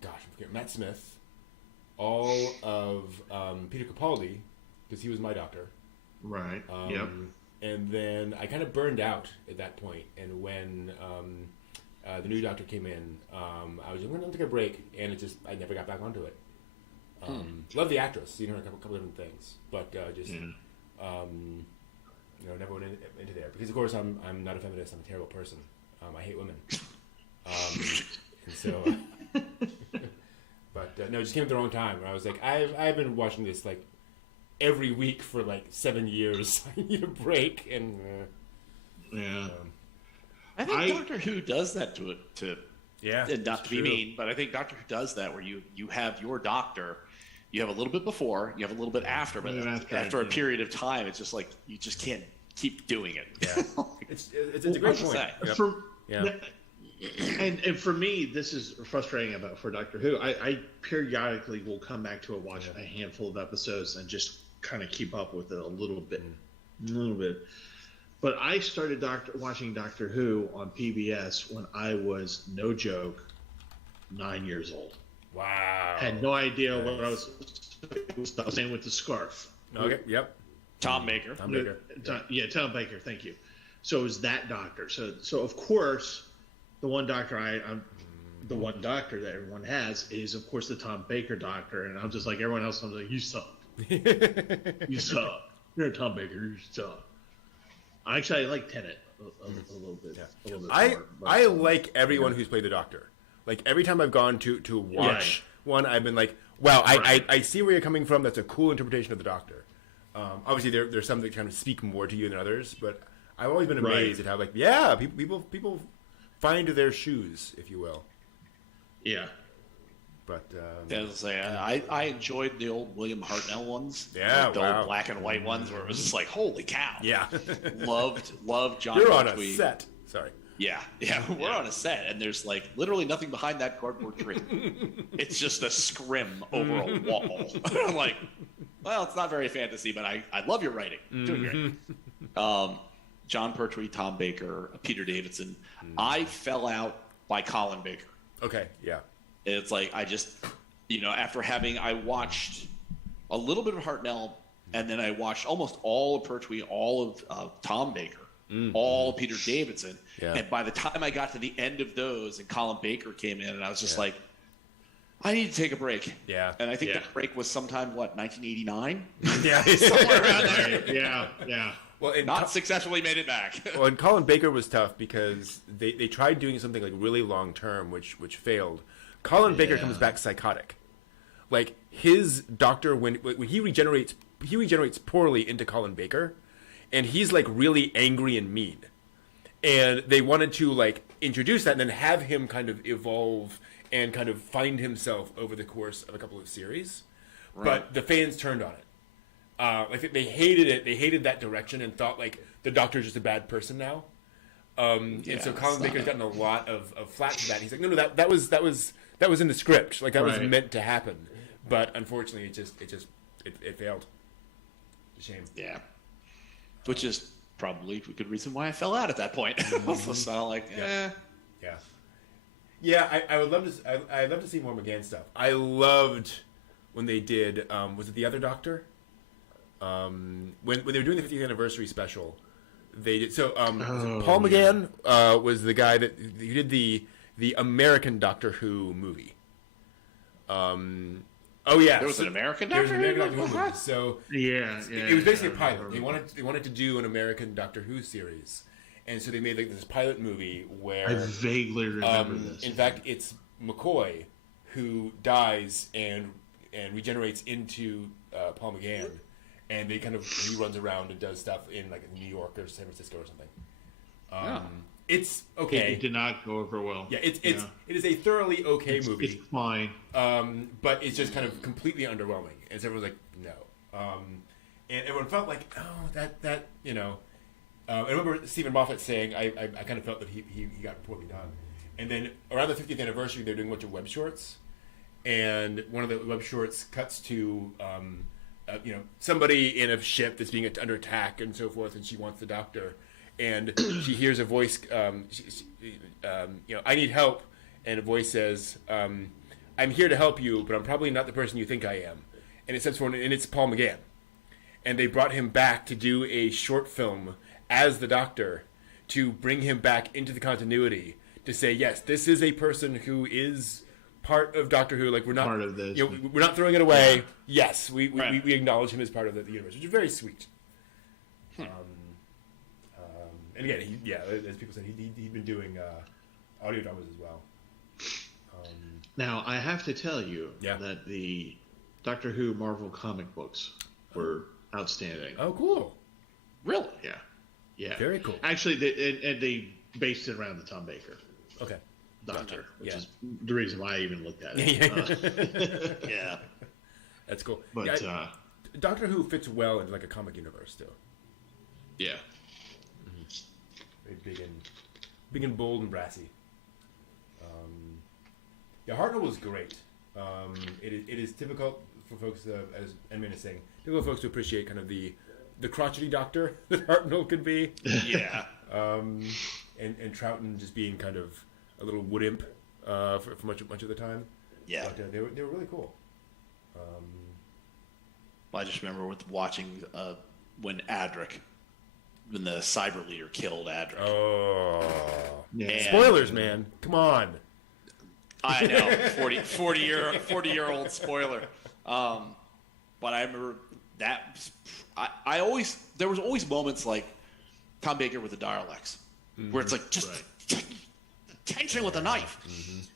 gosh, I forget, Matt Smith. All of Peter Capaldi, because he was my doctor. Right. Yep. And then I kind of burned out at that point. And when the new doctor came in, I was going to take a break, and I never got back onto it. Love the actress, seen her in a couple different things, but never went into there because, of course, I'm not a feminist. I'm a terrible person. I hate women, and so. But no, it just came at the wrong time. Where I was like, I've been watching this like every week for like 7 years. I need a break, and I think Doctor Who does that and not to be mean, but I think Doctor Who does that where you have your doctor, you have a little bit before, you have a little bit after, but after a period of time, it's just like you just can't keep doing it. Yeah. it's a great point. Yep. And for me, this is frustrating for Doctor Who. I periodically will come back to watch a handful of episodes and just kind of keep up with it a little bit. But I started watching Doctor Who on PBS when I was, no joke, 9 years old. Wow. Had no idea what I was saying with the scarf. Okay, yep. Tom Baker. Tom Baker. Tom Baker, thank you. So it was that doctor. So of course, the one doctor the one doctor that everyone has is, of course, the Tom Baker doctor. And I'm just like everyone else, I'm like, you suck. You suck. You're a Tom Baker, you suck. Actually, I like Tennant a little bit. Yeah. A little bit more, I like everyone who's played the Doctor. Like every time I've gone to watch one, I've been like, wow, I see where you're coming from. That's a cool interpretation of the Doctor. Obviously, there's some that kind of speak more to you than others, but I've always been amazed at how people find their shoes, if you will. Yeah. But I enjoyed the old William Hartnell ones. Yeah, the old black and white ones where it was just like, holy cow. Yeah. loved John. You're Pertwee. on a set. Sorry. Yeah, we're on a set, and there's like literally nothing behind that cardboard tree. It's just a scrim over a wall. I'm like, well, it's not very fantasy, but I love your writing. Doing great. John Pertwee, Tom Baker, Peter Davidson. I fell out by Colin Baker. Okay, yeah. It's like I just, I watched a little bit of Hartnell, and then I watched almost all of Pertwee, all of Tom Baker, all of Peter Davidson. Yeah. And by the time I got to the end of those and Colin Baker came in, and I was just like, I need to take a break. Yeah. And I think that break was sometime, 1989? Yeah. Somewhere around there. Yeah. Well, Not successfully made it back. Well, and Colin Baker was tough because they tried doing something like really long term, which failed. Colin Baker comes back psychotic. Like his doctor, when he regenerates poorly into Colin Baker, and he's like really angry and mean. And they wanted to like introduce that and then have him kind of evolve and kind of find himself over the course of a couple of series. Right. But the fans turned on it. Like they hated it. They hated that direction and thought like the Doctor's just a bad person now. And so Colin Baker's gotten a lot of flack for that. He's like, no, that was in the script. Like that was meant to happen. But unfortunately, it failed. It's a shame. Yeah. Which is probably a good reason why I fell out at that point. So like, Yeah, I would love to. I'd love to see more McGann stuff. I loved when they did. Was it the other Doctor? When they were doing the 50th anniversary special, they did. So Paul McGann was the guy that who did the American Doctor Who movie. There was an American Doctor Who movie. So it was basically a pilot. They wanted to do an American Doctor Who series. And so they made like this pilot movie where I vaguely remember this. In fact, it's McCoy who dies and regenerates into Paul McGann, and he runs around and does stuff in like New York or San Francisco or something. It's okay. It did not go over well. Yeah, it is a thoroughly okay movie. It's fine. But it's just kind of completely underwhelming, and so everyone's like, no. And everyone felt like, that you know. I remember Stephen Moffat saying, I kind of felt that he got poorly done. And then around the 50th anniversary, they're doing a bunch of web shorts. And one of the web shorts cuts to, somebody in a ship that's being under attack and so forth, and she wants the Doctor. And she hears a voice, I need help. And a voice says, I'm here to help you, but I'm probably not the person you think I am. And it says and it's Paul McGann. And they brought him back to do a short film as the Doctor to bring him back into the continuity to say, yes, this is a person who is part of Doctor Who. Like we're not part of this. We're not throwing it away. Yeah. Yes, we acknowledge him as part of the universe, which is very sweet. And again, as people said, he'd been doing audio dramas as well. Now I have to tell you that the Doctor Who Marvel comic books were outstanding. Oh, cool! Really? Yeah. Yeah, very cool. Actually, they based it around the Tom Baker Doctor, which is the reason why I even looked at it. Yeah, that's cool. But Doctor Who fits well into like a comic universe too. Yeah, very big and bold and brassy. Hartnell was great. It is difficult for folks, as Edmund is saying, difficult for folks to appreciate kind of the crotchety Doctor that Hartnell could be. Yeah. And Troughton just being kind of a little wood imp for much of the time. Yeah. But they were really cool. I just remember watching when the Cyber Leader killed Adric. Oh. Yeah. Spoilers, man. Come on. I know. 40-year-old spoiler. But I remember that there was always moments like Tom Baker with the Daleks, where it's like just tension with a knife.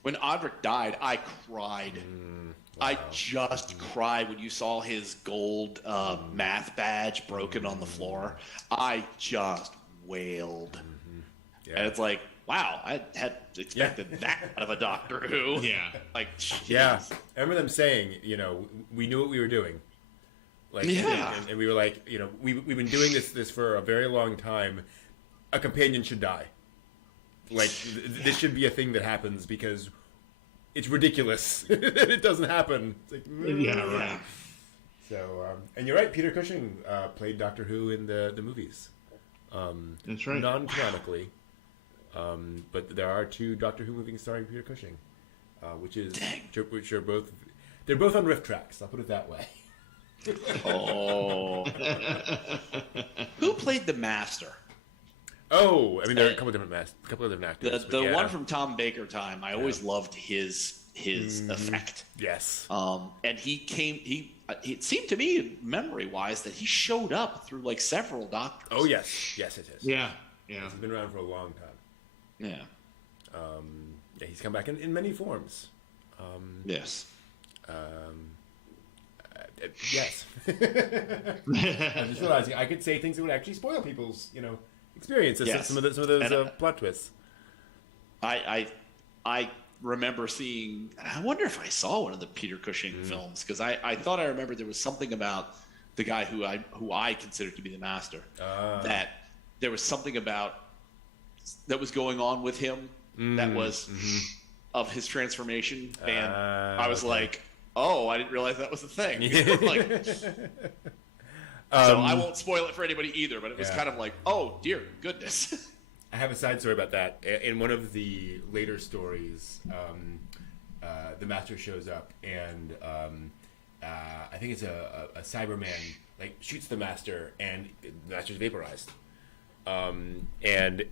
When Adric died, I cried. Wow. I just cried when you saw his gold math badge broken on the floor. I just wailed. And it's like, wow, I had expected that out of a Doctor Who. Yeah. Like, geez. Yeah. I remember them saying, we knew what we were doing. Like, and we were like, we've been doing this for a very long time. A companion should die. Like, this should be a thing that happens because it's ridiculous that it doesn't happen. It's like, right. So, and you're right. Peter Cushing played Doctor Who in the movies. That's right. Non-canonically. But there are 2 Doctor Who movies starring Peter Cushing, which are both, they're both on riff tracks. I'll put it that way. Oh. Who played the Master? Oh, I mean, there are a couple of different actors. The one from Tom Baker time, I always loved his effect. Yes. And it seemed to me, memory-wise, that he showed up through like several Doctors. Oh, yes. Yes, it is. Yeah. He's been around for a long time. Yeah. Yeah, he's come back in many forms. Yes. Yes. I'm just realizing I could say things that would actually spoil people's, experiences. Yes. Some of those plot twists. I remember seeing. I wonder if I saw one of the Peter Cushing films, because I thought I remembered there was something about the guy who I considered to be the Master, that there was something about that was going on with him that was of his transformation, and I was like, oh, I didn't realize that was a thing. So I won't spoil it for anybody either, but it was kind of like, oh dear goodness. I have a side story about that. In one of the later stories, the Master shows up, and I think it's a Cyberman shoots the Master, and the Master's vaporized. And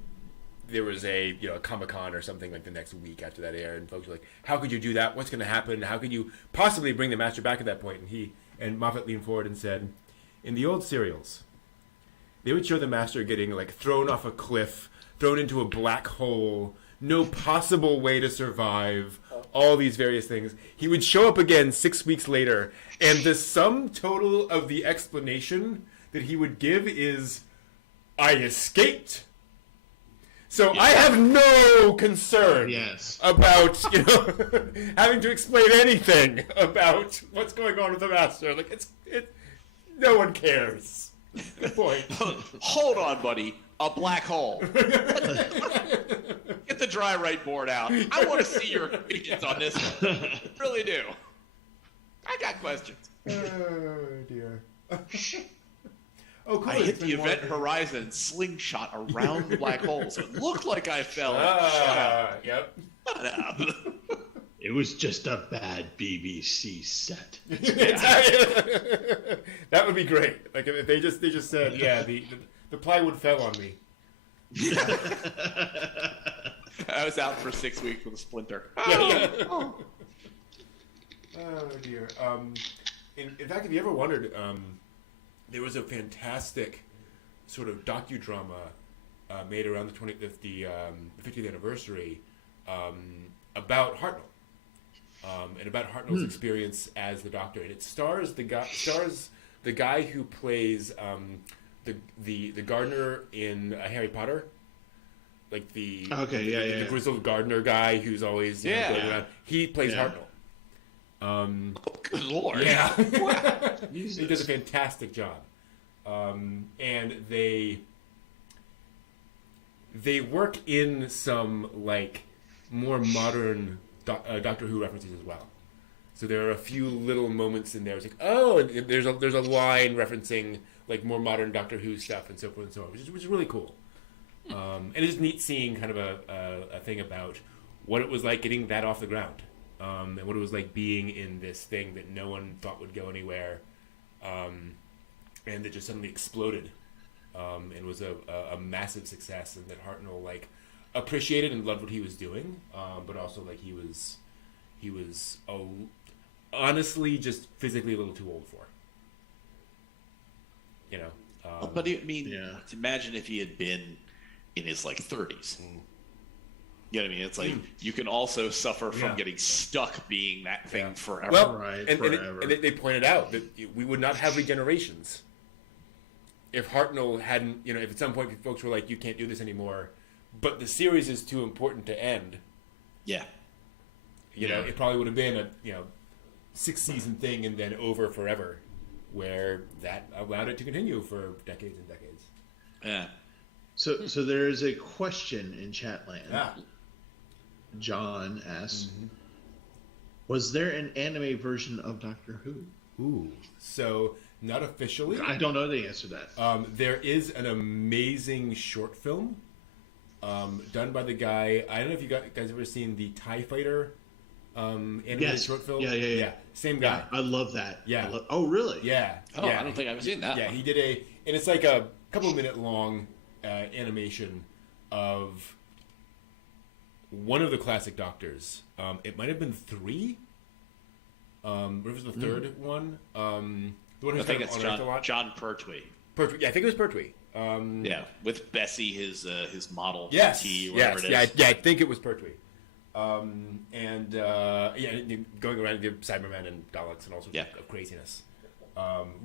there was a Comic-Con or something like the next week after that aired, and folks were like, "How could you do that? What's going to happen? How could you possibly bring the Master back at that point?" And Moffat leaned forward and said, "In the old serials, they would show the Master getting thrown off a cliff, thrown into a black hole, no possible way to survive, all these various things. He would show up again 6 weeks later, and the sum total of the explanation that he would give is, 'I escaped.' So I have no concern about having to explain anything about what's going on with the Master. No one cares. Good point. Hold on, buddy. A black hole. Get the dry right board out. I want to see your opinions on this one. I really do. I got questions. Oh dear. Oh, cool. I hit the event horizon and slingshot around the black hole, so it looked like I fell. Yep. Shut up. It was just a bad BBC set. That would be great. If they just said, yeah, the plywood fell on me. I was out for 6 weeks with a splinter. Oh dear. In fact, have you ever wondered? There was a fantastic sort of docudrama made around the 50th anniversary about Hartnell. And about Hartnell's experience as the Doctor, and it stars the guy who plays the gardener in Harry Potter, the grizzled gardener guy who's always going around. He plays Hartnell. Good Lord! Yeah, he does a fantastic job, and they work in some more modern Doctor Who references as well. So there are a few little moments in there. It's and there's a line referencing more modern Doctor Who stuff and so forth and so on, which is really cool. And it's just neat seeing kind of a thing about what it was like getting that off the ground, and what it was like being in this thing that no one thought would go anywhere, and that just suddenly exploded, and was a massive success, and that Hartnell appreciated and loved what he was doing, but also he was honestly just physically a little too old for. But imagine if he had been in his 30s. You know what I mean? It's you can also suffer from getting stuck being that thing forever. Well, forever. And they pointed out that we would not have regenerations if Hartnell hadn't. If at some point folks were like, "You can't do this anymore," but the series is too important to end. Yeah. It probably would have been a 6-season thing and then over forever, where that allowed it to continue for decades and decades. Yeah. So there is a question in Chatland. Yeah. John asks, was there an anime version of Doctor Who? Ooh, so not officially. I don't know the answer to that. There is an amazing short film done by the guy. I don't know if you guys ever seen the TIE Fighter animated short film. Yeah. Same guy. Yeah, I love that. Yeah. Oh, really? Yeah. Oh, yeah. I don't think I've seen that. Yeah, he did and it's like a couple minute long animation of one of the classic Doctors. It might have been 3. What was the third one? The one who's I think kind it's of on Earth a lot. John Pertwee. Pertwee. Yeah, I think it was Pertwee. Yeah, with Bessie, his model. Yes. T, whatever it is. Yeah, I think it was Pertwee. Going around with Cybermen and Daleks and all sorts of craziness.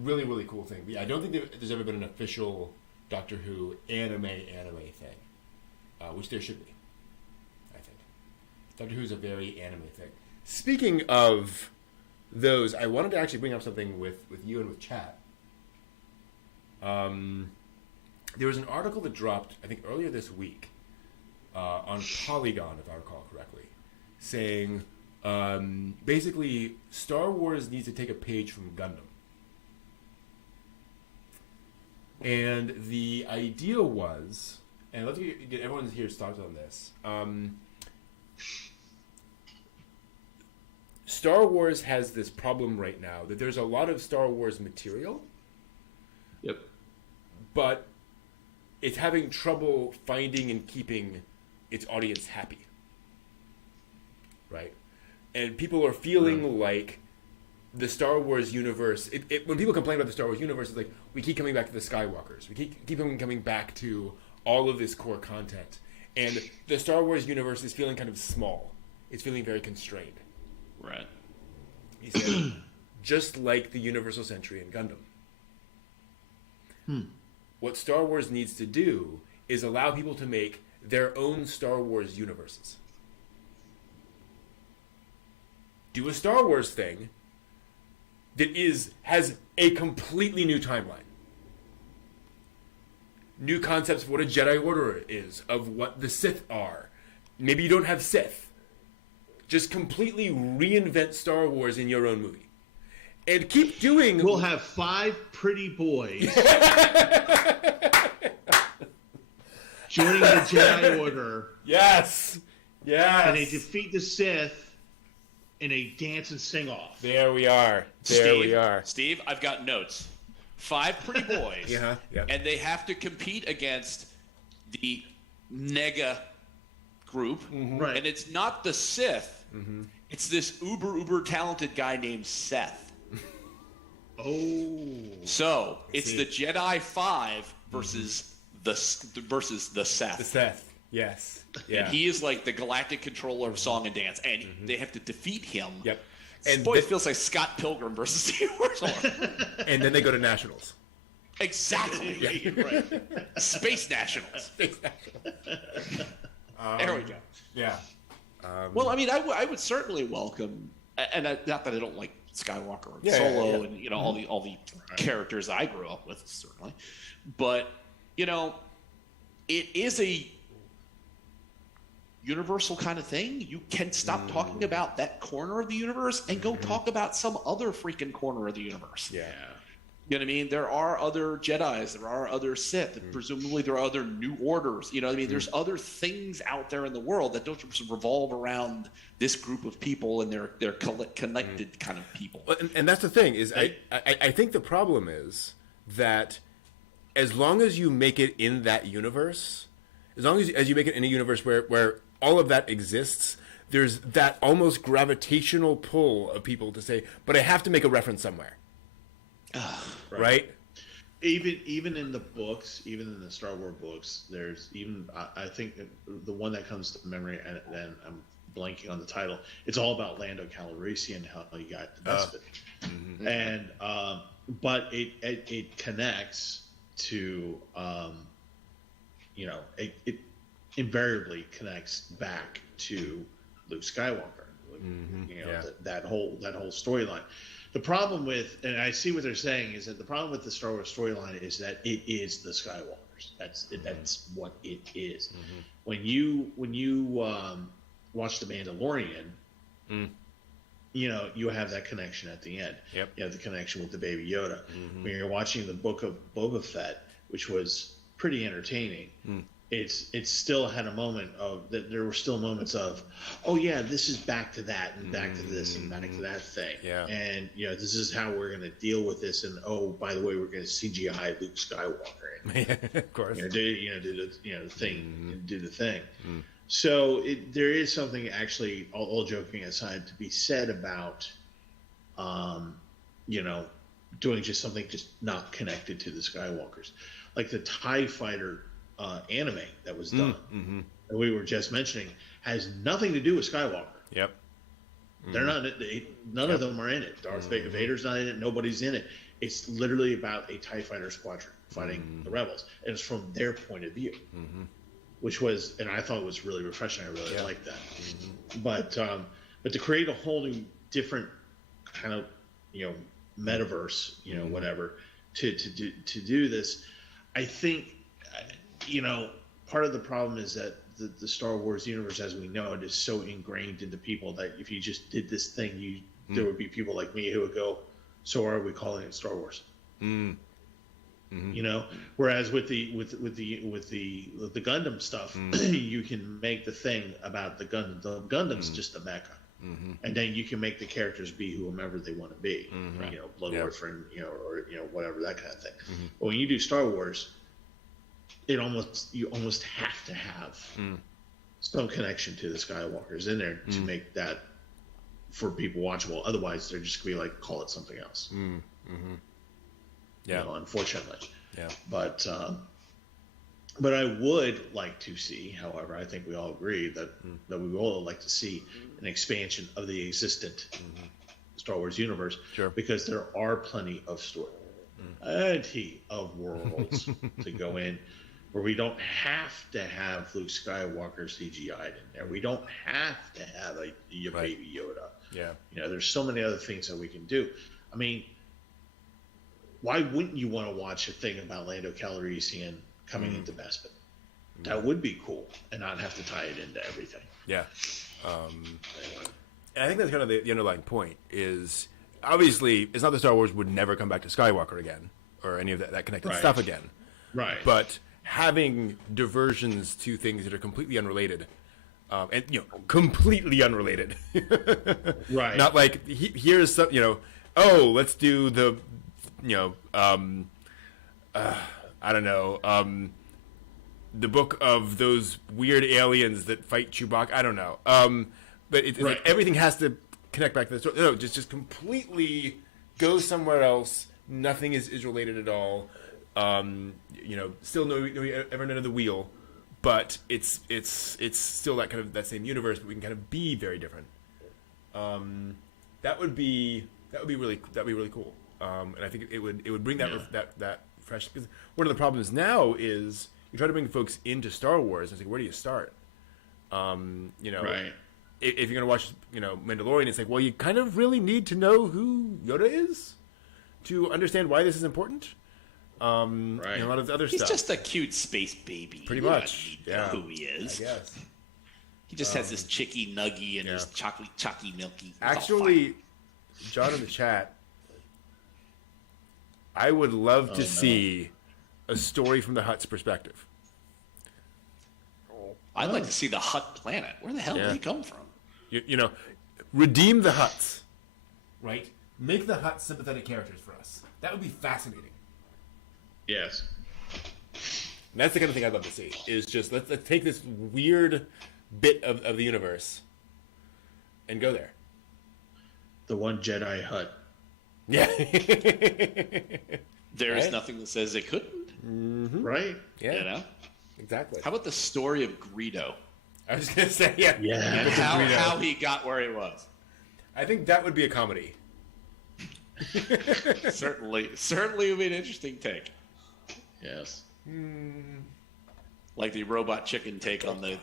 Really, really cool thing. But yeah, I don't think there's ever been an official Doctor Who anime thing, which there should be. I think Doctor Who is a very anime thing. Speaking of those, I wanted to actually bring up something with you and with chat. There was an article that dropped, I think, earlier this week on Polygon, if I recall correctly, saying basically Star Wars needs to take a page from Gundam. And the idea was, and let's get everyone here's thoughts on this. Star Wars has this problem right now that there's a lot of Star Wars material. Yep. But it's having trouble finding and keeping its audience happy. Right? And people are feeling like the Star Wars universe, when people complain about the Star Wars universe, it's like, we keep coming back to the Skywalkers. We keep coming back to all of this core content. And the Star Wars universe is feeling kind of small. It's feeling very constrained. Right. He said, just like the Universal Century in Gundam. What Star Wars needs to do is allow people to make their own Star Wars universes. Do a Star Wars thing that has a completely new timeline. New concepts of what a Jedi Order is, of what the Sith are. Maybe you don't have Sith. Just completely reinvent Star Wars in your own movie. And keep doing... We'll have 5 pretty boys joining the Jedi Order. Yes! Yes! And they defeat the Sith in a dance and sing-off. There we are. Steve, I've got notes. 5 pretty boys. Yeah. And they have to compete against the Nega group. Right. And it's not the Sith. It's this uber talented guy named Seth. Oh. So it's the Jedi 5 versus the Seth. The Seth. Yes. Yeah. And he is like the galactic controller of song and dance, and they have to defeat him. Yep. And boy, it feels like Scott Pilgrim versus the Universal. And then they go to Nationals. Exactly. Right. Space Nationals. There we go. Yeah. Well, I mean, I would certainly welcome, and not that I don't like Skywalker and Solo and all the characters I grew up with, certainly, but it is a universal kind of thing. You can stop talking about that corner of the universe and go talk about some other freaking corner of the universe. Yeah. You know what I mean? There are other Jedis, there are other Sith, and presumably there are other new orders. You know what I mean? There's other things out there in the world that don't just revolve around this group of people and they're connected kind of people. And that's the thing is, I think the problem is that as long as you make it in that universe, as long as you make it in a universe where all of that exists, there's that almost gravitational pull of people to say, but I have to make a reference somewhere. Right? Even in the books, even in the Star Wars books, there's even I think the one that comes to memory, and then I'm blanking on the title. It's all about Lando Calrissian, how he got the best of it, and but it connects to it invariably connects back to Luke Skywalker, that whole storyline. The problem with, and I see what they're saying, is that the problem with the Star Wars storyline is that it is the Skywalkers. That's what it is. When you watch The Mandalorian, you have that connection at the end. Yep. You have the connection with the Baby Yoda. When you're watching the Book of Boba Fett, which was pretty entertaining, it still had a moment of that. There were still moments of, oh yeah, this is back to that and back to this and back to that thing. Yeah. And this is how we're going to deal with this. And oh, by the way, we're going to CGI Luke Skywalker. And, Of course. do the thing, do the thing. So there is something actually, all joking aside, to be said about, doing just something just not connected to the Skywalkers, like the TIE Fighter anime that was done, that we were just mentioning, has nothing to do with Skywalker. Yep. They're not. None of them are in it. Darth Vader's not in it. Nobody's in it. It's literally about a TIE Fighter squadron fighting the rebels, and it's from their point of view, which was, and I thought it was really refreshing. I really liked that. But to create a whole new, different kind of metaverse, whatever, to do this, I think, part of the problem is that the Star Wars universe, as we know it, is so ingrained into people that if you just did this thing, there would be people like me who would go, so are we calling it Star Wars? Whereas with the Gundam stuff, you can make the thing about the Gundam. The Gundam's just a mecha. And then you can make the characters be whomever they want to be, Blood Orphan, or whatever, that kind of thing. But when you do Star Wars, you almost have to have some connection to the Skywalkers in there to make that for people watchable. Otherwise, they're just gonna be like, call it something else. Yeah, unfortunately. Yeah. But I would like to see, however, I think we all agree that we would all like to see an expansion of the existent Star Wars universe, because there are plenty of worlds to go in where we don't have to have Luke Skywalker CGI'd in there. We don't have to have a Baby Yoda. Yeah. There's so many other things that we can do. I mean, why wouldn't you want to watch a thing about Lando Calrissian coming into Bespin? That would be cool, and not have to tie it into everything. Yeah. And I think that's kind of the underlying point is, obviously, it's not that Star Wars would never come back to Skywalker again, or any of that connected stuff again. Right. But having diversions to things that are completely unrelated, and completely unrelated. Right. Not like here's some, let's do the, I don't know, the book of those weird aliens that fight Chewbacca. I don't know. But it's like everything has to connect back to the story. No, just completely go somewhere else. Nothing is related at all. Still no ever none of the wheel, but it's still that same universe, but we can kind of be very different. That would be really cool. And I think it would bring that fresh, because one of the problems now is you try to bring folks into Star Wars, and it's like, where do you start? If you're gonna watch Mandalorian, it's like, well, you kind of really need to know who Yoda is to understand why this is important. A lot of other stuff. He's just a cute space baby. Pretty much. You know who he is. I guess. He just has this chicky nuggy and his chocky milky. Actually, John in the chat, I would love to see a story from the Hutt's perspective. I'd like to see the Hutt planet. Where the hell did he come from? Redeem the Hutts. Right? Make the Hutts sympathetic characters for us. That would be fascinating. Yes. And that's the kind of thing I'd love to see. Is just let's take this weird bit of the universe and go there. The one Jedi Hutt. Yeah. There is nothing that says it couldn't. Right? Yeah. Exactly. How about the story of Greedo? I was going to say, and how he got where he was. I think that would be a comedy. Certainly would be an interesting take. Yes. Like the robot chicken take on the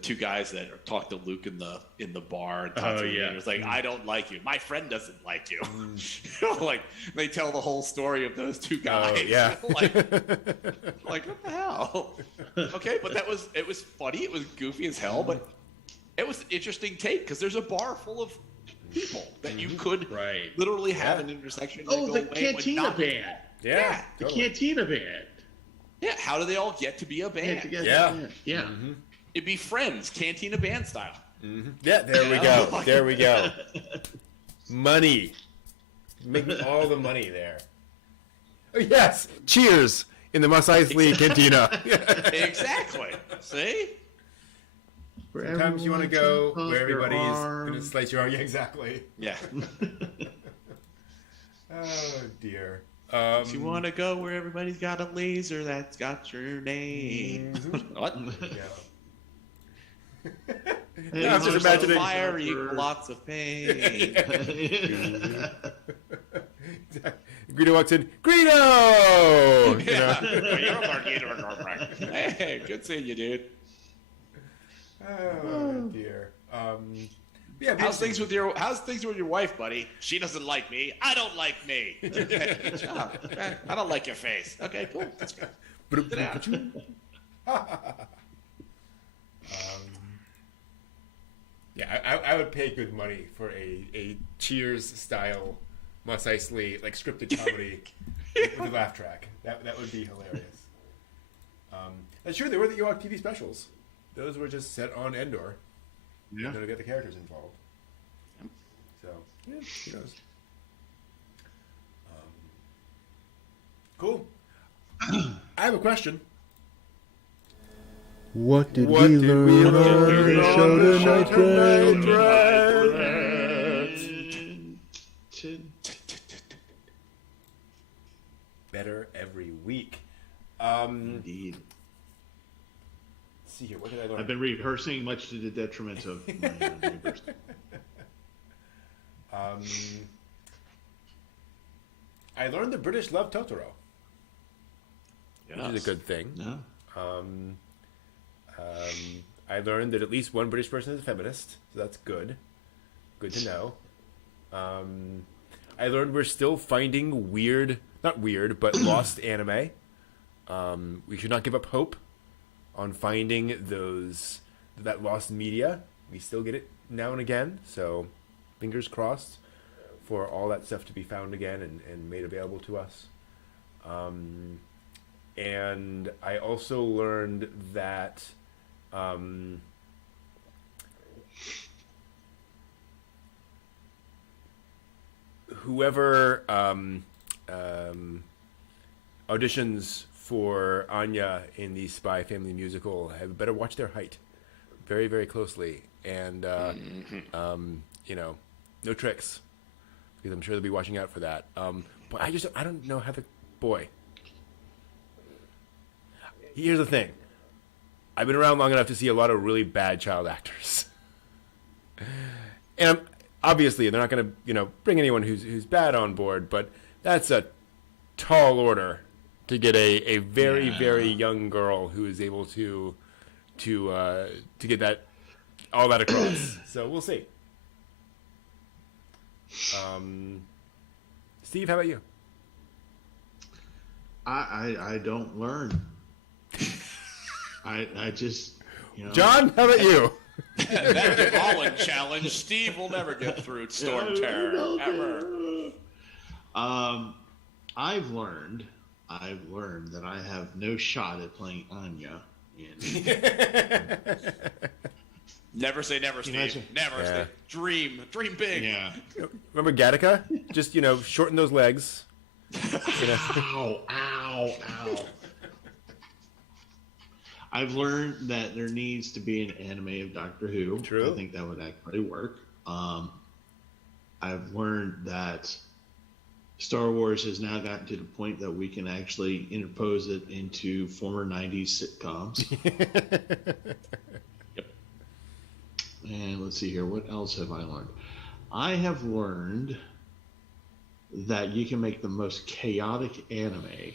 two guys that talk to Luke in the bar. And talk to him. It's like, I don't like you. My friend doesn't like you. Like they tell the whole story of those two guys. like what the hell? Okay, but it was funny. It was goofy as hell. But it was an interesting take because there's a bar full of people that you could Right. literally have an intersection. Oh, that the go away Cantina not- band. Yeah, The totally. Cantina band. Yeah, how do they all get to be a band? Yeah. Yeah. Mm-hmm. It'd be Friends, Cantina band style. Mm-hmm. Yeah, there we go. There we go. Money. Making all the money there. Oh, yes. Cheers in the Mos Eisley Cantina. Exactly. See? Sometimes you want to go where everybody's going to slice your arm. Yeah, exactly. Yeah. Oh, dear. If you want to go where everybody's got a laser that's got your name. What? Yeah. Hey, I was just imagining. Fire equal lots of pain. Greedo walks in. Greedo! You Yeah. know? Hey, good seeing you, dude. Oh, dear. Yeah, How's things with your wife, buddy? She doesn't like me. I don't like me. Good job. Okay. I don't like your face. Okay, cool. That's good. Sit down. Yeah, I would pay good money for a Cheers style Mos Eisley like scripted comedy with a laugh track. That would be hilarious. And sure, there were the Ewok TV specials. Those were just set on Endor. Yeah. To get the characters involved. So yeah, who knows? Cool. I have a question. What did we learn on the show tonight, Brad? Better every week. Indeed. Let's see here. What did I learn? I've been rehearsing much to the detriment of my neighbors. I learned the British love Totoro, which is a good thing. No. I learned that at least one British person is a feminist, so that's good. Good to know. I learned we're still finding not weird, but lost anime. We should not give up hope on finding that lost media. We still get it now and again, so fingers crossed for all that stuff to be found again and made available to us. And I also learned that whoever auditions for Anya in the Spy Family musical better watch their height very, very closely. And, no tricks, because I'm sure they'll be watching out for that. But I don't know how boy. Here's the thing. I've been around long enough to see a lot of really bad child actors. And obviously, they're not going to, bring anyone who's bad on board, but that's a tall order to get a very, very young girl who is able to get all that across. So we'll see. Steve, how about you? I don't learn. I just, John, how about you? That Devon challenge, Steve will never get through Storm Terror ever. I've learned that I have no shot at playing Anya in. Never say never, Steve. Imagine. Never say. Dream big. Yeah. Remember Gattaca? Just, shorten those legs. Ow, ow, ow. I've learned that there needs to be an anime of Doctor Who. True. I think that would actually work. I've learned that Star Wars has now gotten to the point that we can actually interpose it into former 90s sitcoms. Yep. And let's see here. What else have I learned? I have learned that you can make the most chaotic anime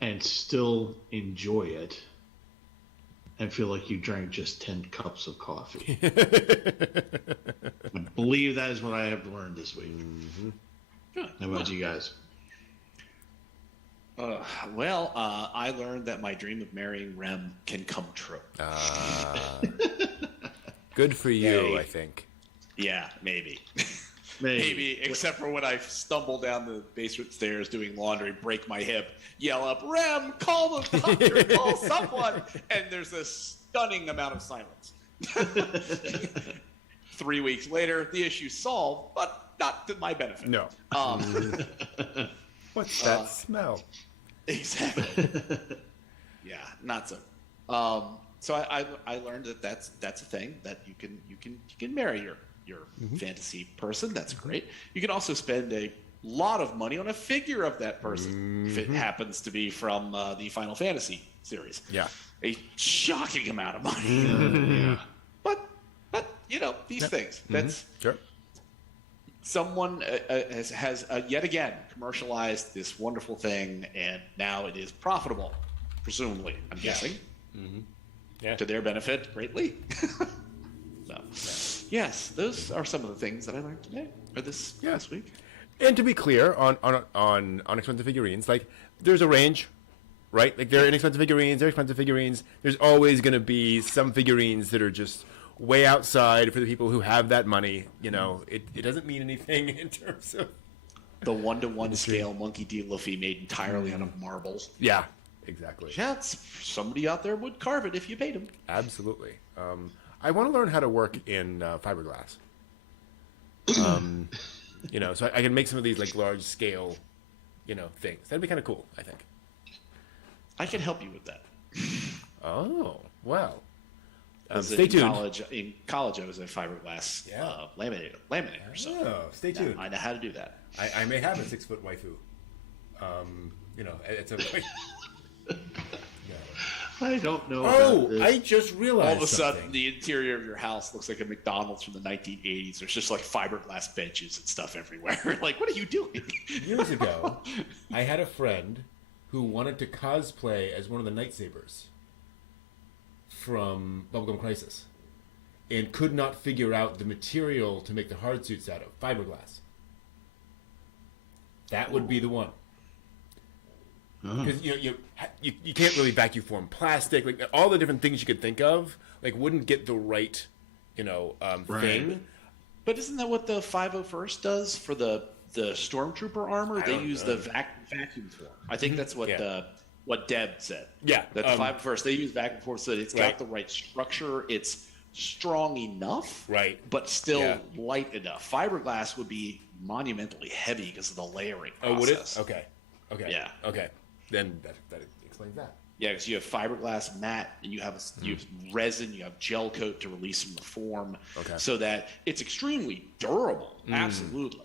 and still enjoy it and feel like you drank just 10 cups of coffee. I believe that is what I have learned this week. Good. How about you guys? I learned that my dream of marrying Rem can come true. Good for you, Hey. I think. Yeah, maybe. Maybe. Maybe, except for when I stumble down the basement stairs doing laundry, break my hip, yell up, Rem, call the doctor, call someone, and there's a stunning amount of silence. 3 weeks later, the issue's solved, but not to my benefit. No. What's that smell? Exactly. Yeah, not so. So I learned that that's a thing that you can marry your fantasy person. That's great. You can also spend a lot of money on a figure of that person if it happens to be from the Final Fantasy series. Yeah. A shocking amount of money. Yeah. But these things. That's Sure. someone has yet again commercialized this wonderful thing, and now it is profitable, presumably. I'm guessing. Yeah. To their benefit greatly. So, yes, those are some of the things that I learned today or this week. And to be clear on expensive figurines, like there's a range, right? Like there are inexpensive figurines, there are expensive figurines. There's always going to be some figurines that are just way outside for the people who have that money. You know, it doesn't mean anything in terms of The 1-to-1 scale Monkey D. Luffy made entirely out of marble. yeah, exactly. Yeah, somebody out there would carve it if you paid him. Absolutely. I want to learn how to work in fiberglass. So I can make some of these like large scale, things. That'd be kind of cool, I think. I can help you with that. Oh, well. 'Cause Stay tuned. In college, I was a fiberglass laminator. So Oh, stay tuned. I know how to do that. I may have a 6-foot waifu. It's a. I don't know. Oh, about this. I just realized. All of a something. sudden, the interior of your house looks like a McDonald's from the 1980s. There's just like fiberglass benches and stuff everywhere. Like, what are you doing? Years ago, I had a friend who wanted to cosplay as one of the Nightsabers from Bubblegum Crisis and could not figure out the material to make the hard suits out of fiberglass. That would be the one. Because you can't really vacuum form plastic, like all the different things you could think of, like wouldn't get the right, thing. But isn't that what the 501st does for the Stormtrooper armor? They use the vacuum form. I think that's what what Deb said. Yeah, That the 501st, they use vacuum form so that it's Right. got the right structure. It's strong enough, Right. but still light enough. Fiberglass would be monumentally heavy because of the layering Oh, process. would it? Okay. Yeah. Okay. Then that explains that. Yeah, because you have fiberglass mat, and you have resin, you have gel coat to release some of the form, Okay. so that it's extremely durable, absolutely.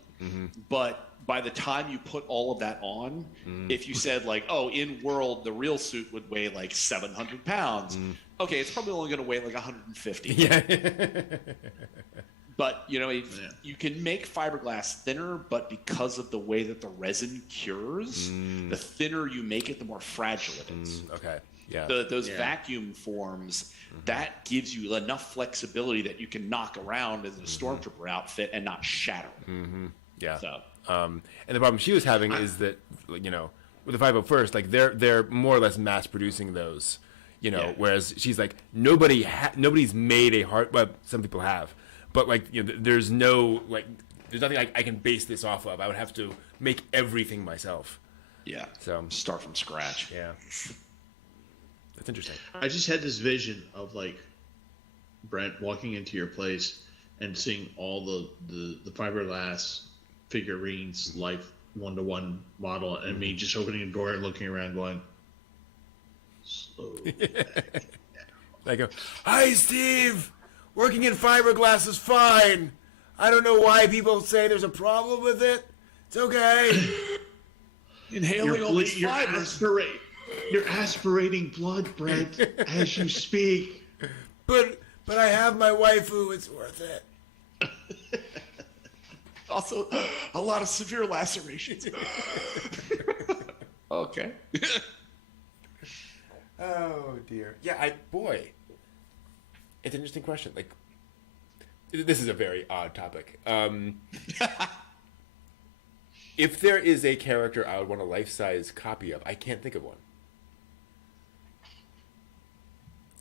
But by the time you put all of that on, if you said like, oh, in world the real suit would weigh like 700 pounds, okay, it's probably only going to weigh like 150. Yeah. But you can make fiberglass thinner, but because of the way that the resin cures, the thinner you make it, the more fragile it is. Okay. Yeah. Those vacuum forms, that gives you enough flexibility that you can knock around as a stormtrooper outfit and not shatter it. Yeah. So And the problem she was having is that, with the 501st, like they're more or less mass producing those, whereas she's like, nobody's made a hard, well, some people have, but like, there's nothing I can base this off of. I would have to make everything myself. yeah, So start from scratch. yeah. That's interesting. I just had this vision of like Brent walking into your place and seeing all the fiberglass figurines, life 1-to-1 model, and me just opening a door and looking around, going, "Slow." I go, hi, Steve. Working in fiberglass is fine. I don't know why people say there's a problem with it. It's okay. Inhaling all these fibers. You're aspirating blood, Brent, as you speak. But I have my waifu. It's worth it. Also, a lot of severe lacerations. Okay. Oh dear. Yeah, it's an interesting question. Like, this is a very odd topic. If there is a character I would want a life-size copy of, I can't think of one.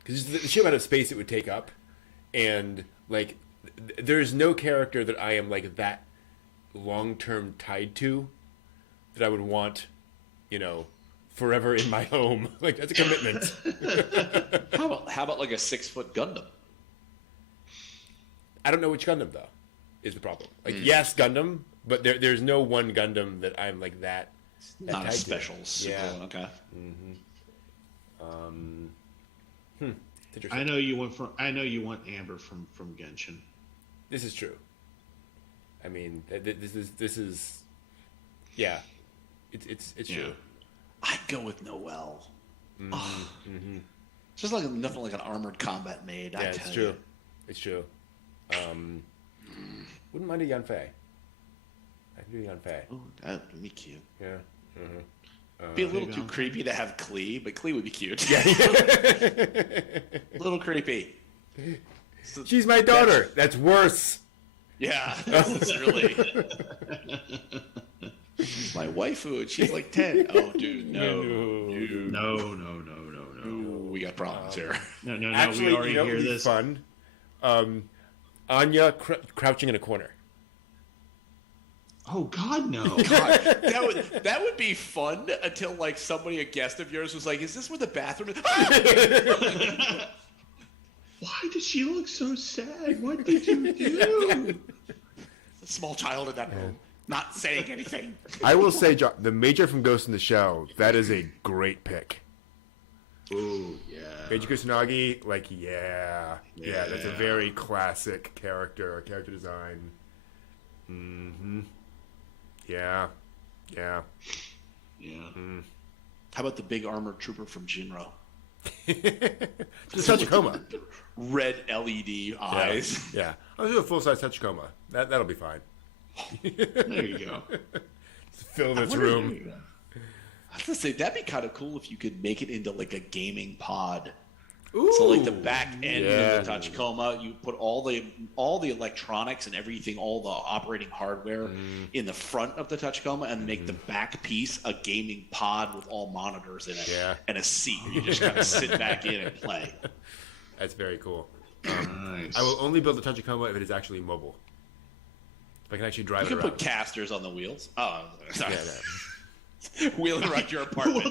Because the sheer amount of space it would take up, and like there's no character that I am like that long-term tied to that I would want, forever in my home. Like that's a commitment. How about like a 6-foot Gundam? I don't know which Gundam though is the problem. Like yes, Gundam, but there's no one Gundam that I'm like that. Not a special. Yeah. Okay. I know you want Amber from Genshin. This is true. I mean, this is, yeah, it's true. I'd go with Noelle. Just like nothing like an armored combat maid. Yeah, it's true. It's true. Wouldn't mind a Yanfei. I could do Yanfei. Oh, that would be cute. Yeah. Be a little too creepy to have Klee, but Klee would be cute. Yeah. A little creepy. She's my daughter. That's worse. Yeah, that's really. She's my waifu, and she's like 10. Oh, dude, no. No. We got problems here. No. Actually, we already hear this. Fun. Anya crouching in a corner. Oh God, no! God, that would be fun until like somebody, a guest of yours, was like, "Is this where the bathroom is?" Why does she look so sad? What did you do? A small child in that room, not saying anything. I will say, John, the Major from Ghost in the Shell, that is a great pick. Oh yeah. Major Kusanagi, like yeah, that's a very classic character design. Yeah. How about the big armored trooper from Jinro? Just Tachikoma. Red LED eyes. Yeah. I'll do a full-size Tachikoma. That'll be fine. There you go. Just fill this room. I was gonna say that'd be kind of cool if you could make it into like a gaming pod. Ooh, so like the back end of the Tachikoma, you put all the electronics and everything, all the operating hardware in the front of the Tachikoma, and make the back piece a gaming pod with all monitors in it and a seat. You just kind of sit back in and play. That's very cool. Nice. I will only build the Tachikoma if it is actually mobile. If I can actually drive it around. You can put casters on the wheels. Oh, sorry. Yeah. Wheeling around your apartment.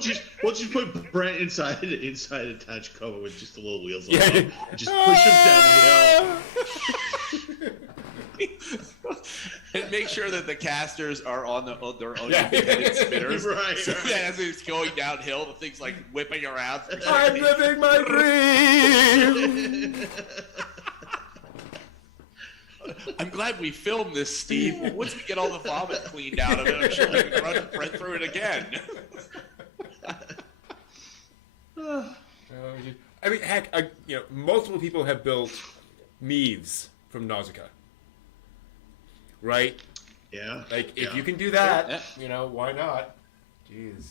we'll just put Brent inside a Tachikoma with just the little wheels on him. Just push him down the hill. And make sure that the casters are on their own independent spinners. Right. So that as it's going downhill, the thing's like whipping around. I'm living my dream. I'm glad we filmed this, Steve. Well, once we get all the vomit cleaned out of it, I'm sure we can run right through it again. I mean, heck, multiple people have built Meaves from Nausicaa. Right? Yeah. Like, if you can do that, why not? Jeez.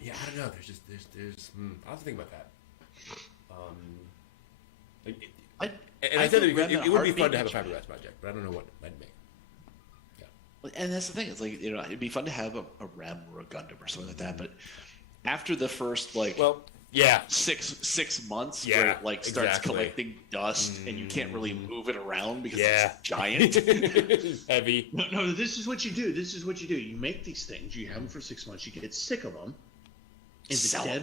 Yeah, I don't know. I'll have to think about that. I said it would be fun to have a fiberglass project, but I don't know what I'd make. And that's the thing. It's like, it'd be fun to have a Rem or a Gundam or something like that. But after the first, 6 months where it starts collecting dust and you can't really move it around because it's giant. Heavy. No, this is what you do. You make these things. You have them for 6 months. You get sick of them. In the dead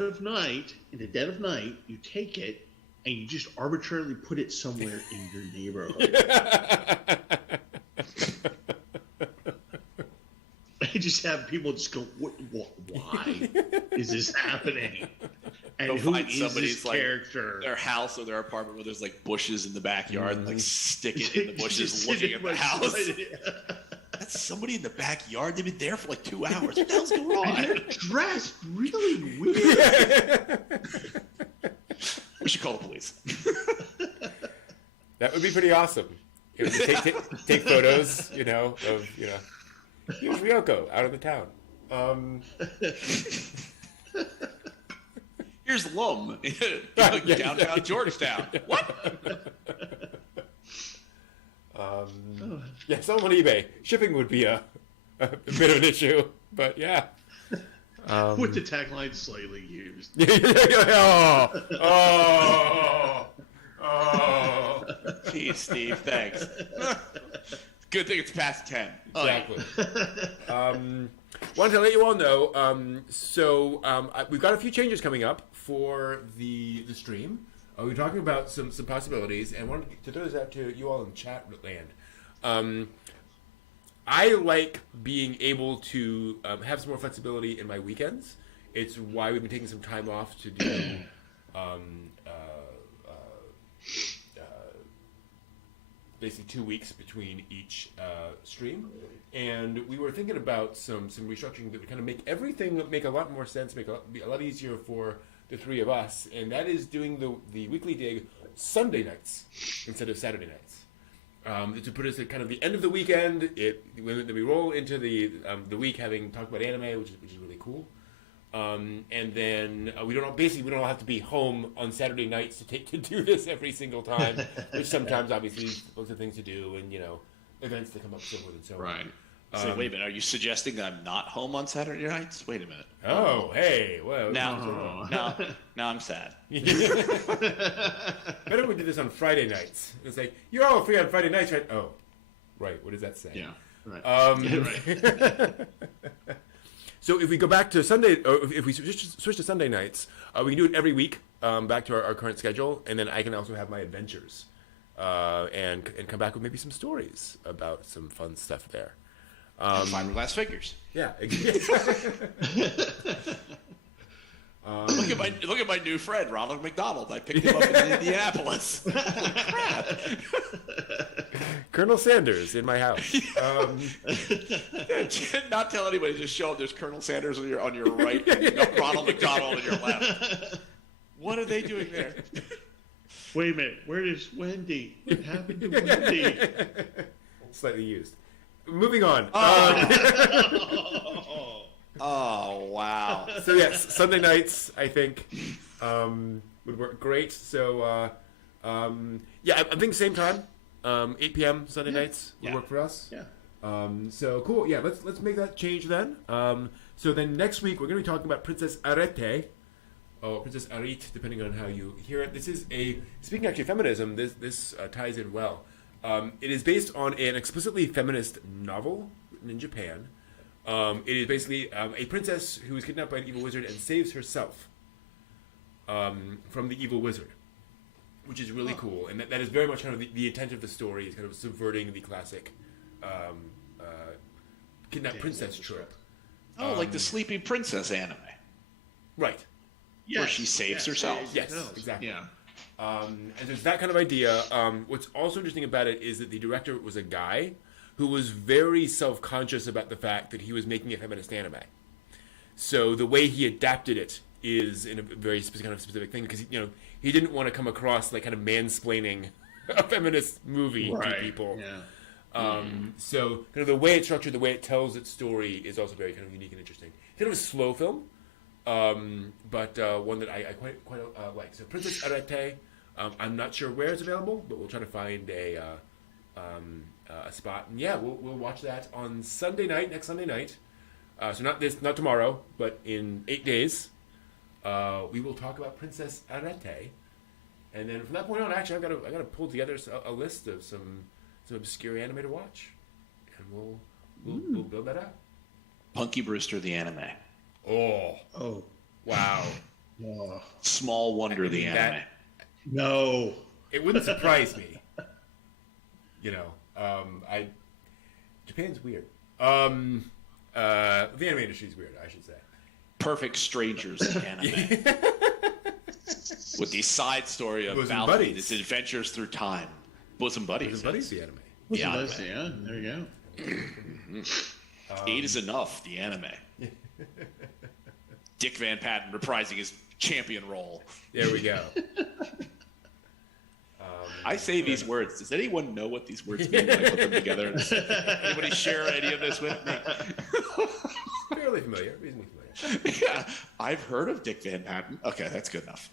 of night, you take it and you just arbitrarily put it somewhere in your neighborhood. I just have people just go, why is this happening? And Go who find is somebody's this like character? their house or their apartment where there's like bushes in the backyard and stick it in the bushes looking at the house. That's somebody in the backyard. They've been there for 2 hours. What the hell's going on? And they're dressed really weird. We should call the police. That would be pretty awesome. Take photos, of here's Ryoko out of the town. Here's Lum, downtown Georgetown. What? Sell them on eBay. Shipping would be a bit of an issue, but yeah. With the tagline slightly used. Oh. Oh, Jeez, Steve, thanks. Good thing it's past 10. exactly. Wanted to let you all know. We've got a few changes coming up for the stream. We're talking about some possibilities, and wanted to throw this out to you all in chat land. I like being able to have some more flexibility in my weekends. It's why we've been taking some time off to do basically 2 weeks between each stream, and we were thinking about some restructuring that would kind of make everything make a lot more sense, be a lot easier for the three of us, and that is doing the weekly dig Sunday nights instead of Saturday nights. To put us at kind of the end of the weekend, when we roll into the week having talked about anime, which is really cool. And then we don't all have to be home on Saturday nights to do this every single time, which sometimes obviously lots of things to do and events that come up so forth and so on. Right. Wait a minute, are you suggesting that I'm not home on Saturday nights? Wait a minute. Oh, hey, well. Now I'm sad. Better if we did this on Friday nights. It's like, you're all free on Friday nights, right? Oh, right. What does that say? Yeah. Right. Right. So if we go back to Sunday, or if we switch to Sunday nights, we can do it every week, back to our current schedule, and then I can also have my adventures, and come back with maybe some stories about some fun stuff there. Fiberglass figures. Yeah. Look at my new friend, Ronald McDonald. I picked him up in Indianapolis. Crap. Colonel Sanders in my house. Not tell anybody. Just show up. There's Colonel Sanders on your right, and Ronald McDonald on your left. What are they doing there? Wait a minute. Where is Wendy? What happened to Wendy? Slightly used. Moving on. Oh, wow. So yes, Sunday nights I think would work great. So I think same time, 8 p.m. Sunday nights would work for us. Yeah. So cool. Yeah, let's make that change then. So then next week we're going to be talking about Princess Arete. Or Princess Arit, depending on how you hear it. This is speaking actually of feminism, this ties in well. It is based on an explicitly feminist novel written in Japan. It is basically a princess who is kidnapped by an evil wizard and saves herself from the evil wizard, which is really cool. And that is very much kind of the intent of the story, is kind of subverting the classic kidnapped princess trope. Like the Sleeping Princess anime. Right. Yes. Where she saves herself. Yes, exactly. Yeah. And there's that kind of idea. What's also interesting about it is that the director was a guy who was very self-conscious about the fact that he was making a feminist anime. So the way he adapted it is in a very specific thing, because he didn't want to come across like kind of mansplaining a feminist movie to people. Yeah. So kind of the way it's structured, the way it tells its story is also very kind of unique and interesting. Kind of a slow film. But one that I quite like. So Princess Arete, I'm not sure where it's available, but we'll try to find a spot. And yeah, we'll watch that on Sunday night, next Sunday night. So not tomorrow, but in 8 days, we will talk about Princess Arete. And then from that point on, actually, I gotta pull together a list of some obscure anime to watch, and we'll build that out. Punky Brewster the anime. Oh. Wow. Oh. Small Wonder the anime. No. It wouldn't surprise me. Japan's weird. The anime industry is weird, I should say. Perfect Strangers the anime. With the side story of Bosom Balcony, Buddies. its adventures through time. Bosom Buddies. Bosom Buddies, the anime. Yeah, there you go. 8 is enough, the anime. Dick Van Patten reprising his champion role. There we go. I say these words. Does anyone know what these words mean when I put them together? Anybody share any of this with me? Fairly familiar, reasonably familiar. Yeah, I've heard of Dick Van Patten. Okay, that's good enough.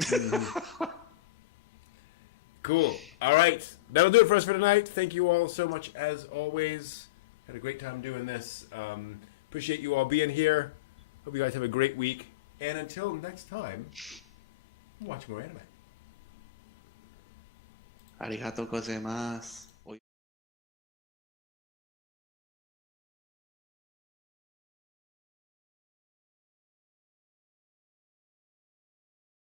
Cool. All right. That'll do it for us for tonight. Thank you all so much, as always. Had a great time doing this. Appreciate you all being here. Hope you guys have a great week. And until next time, watch more anime. Arigato gozaimasu.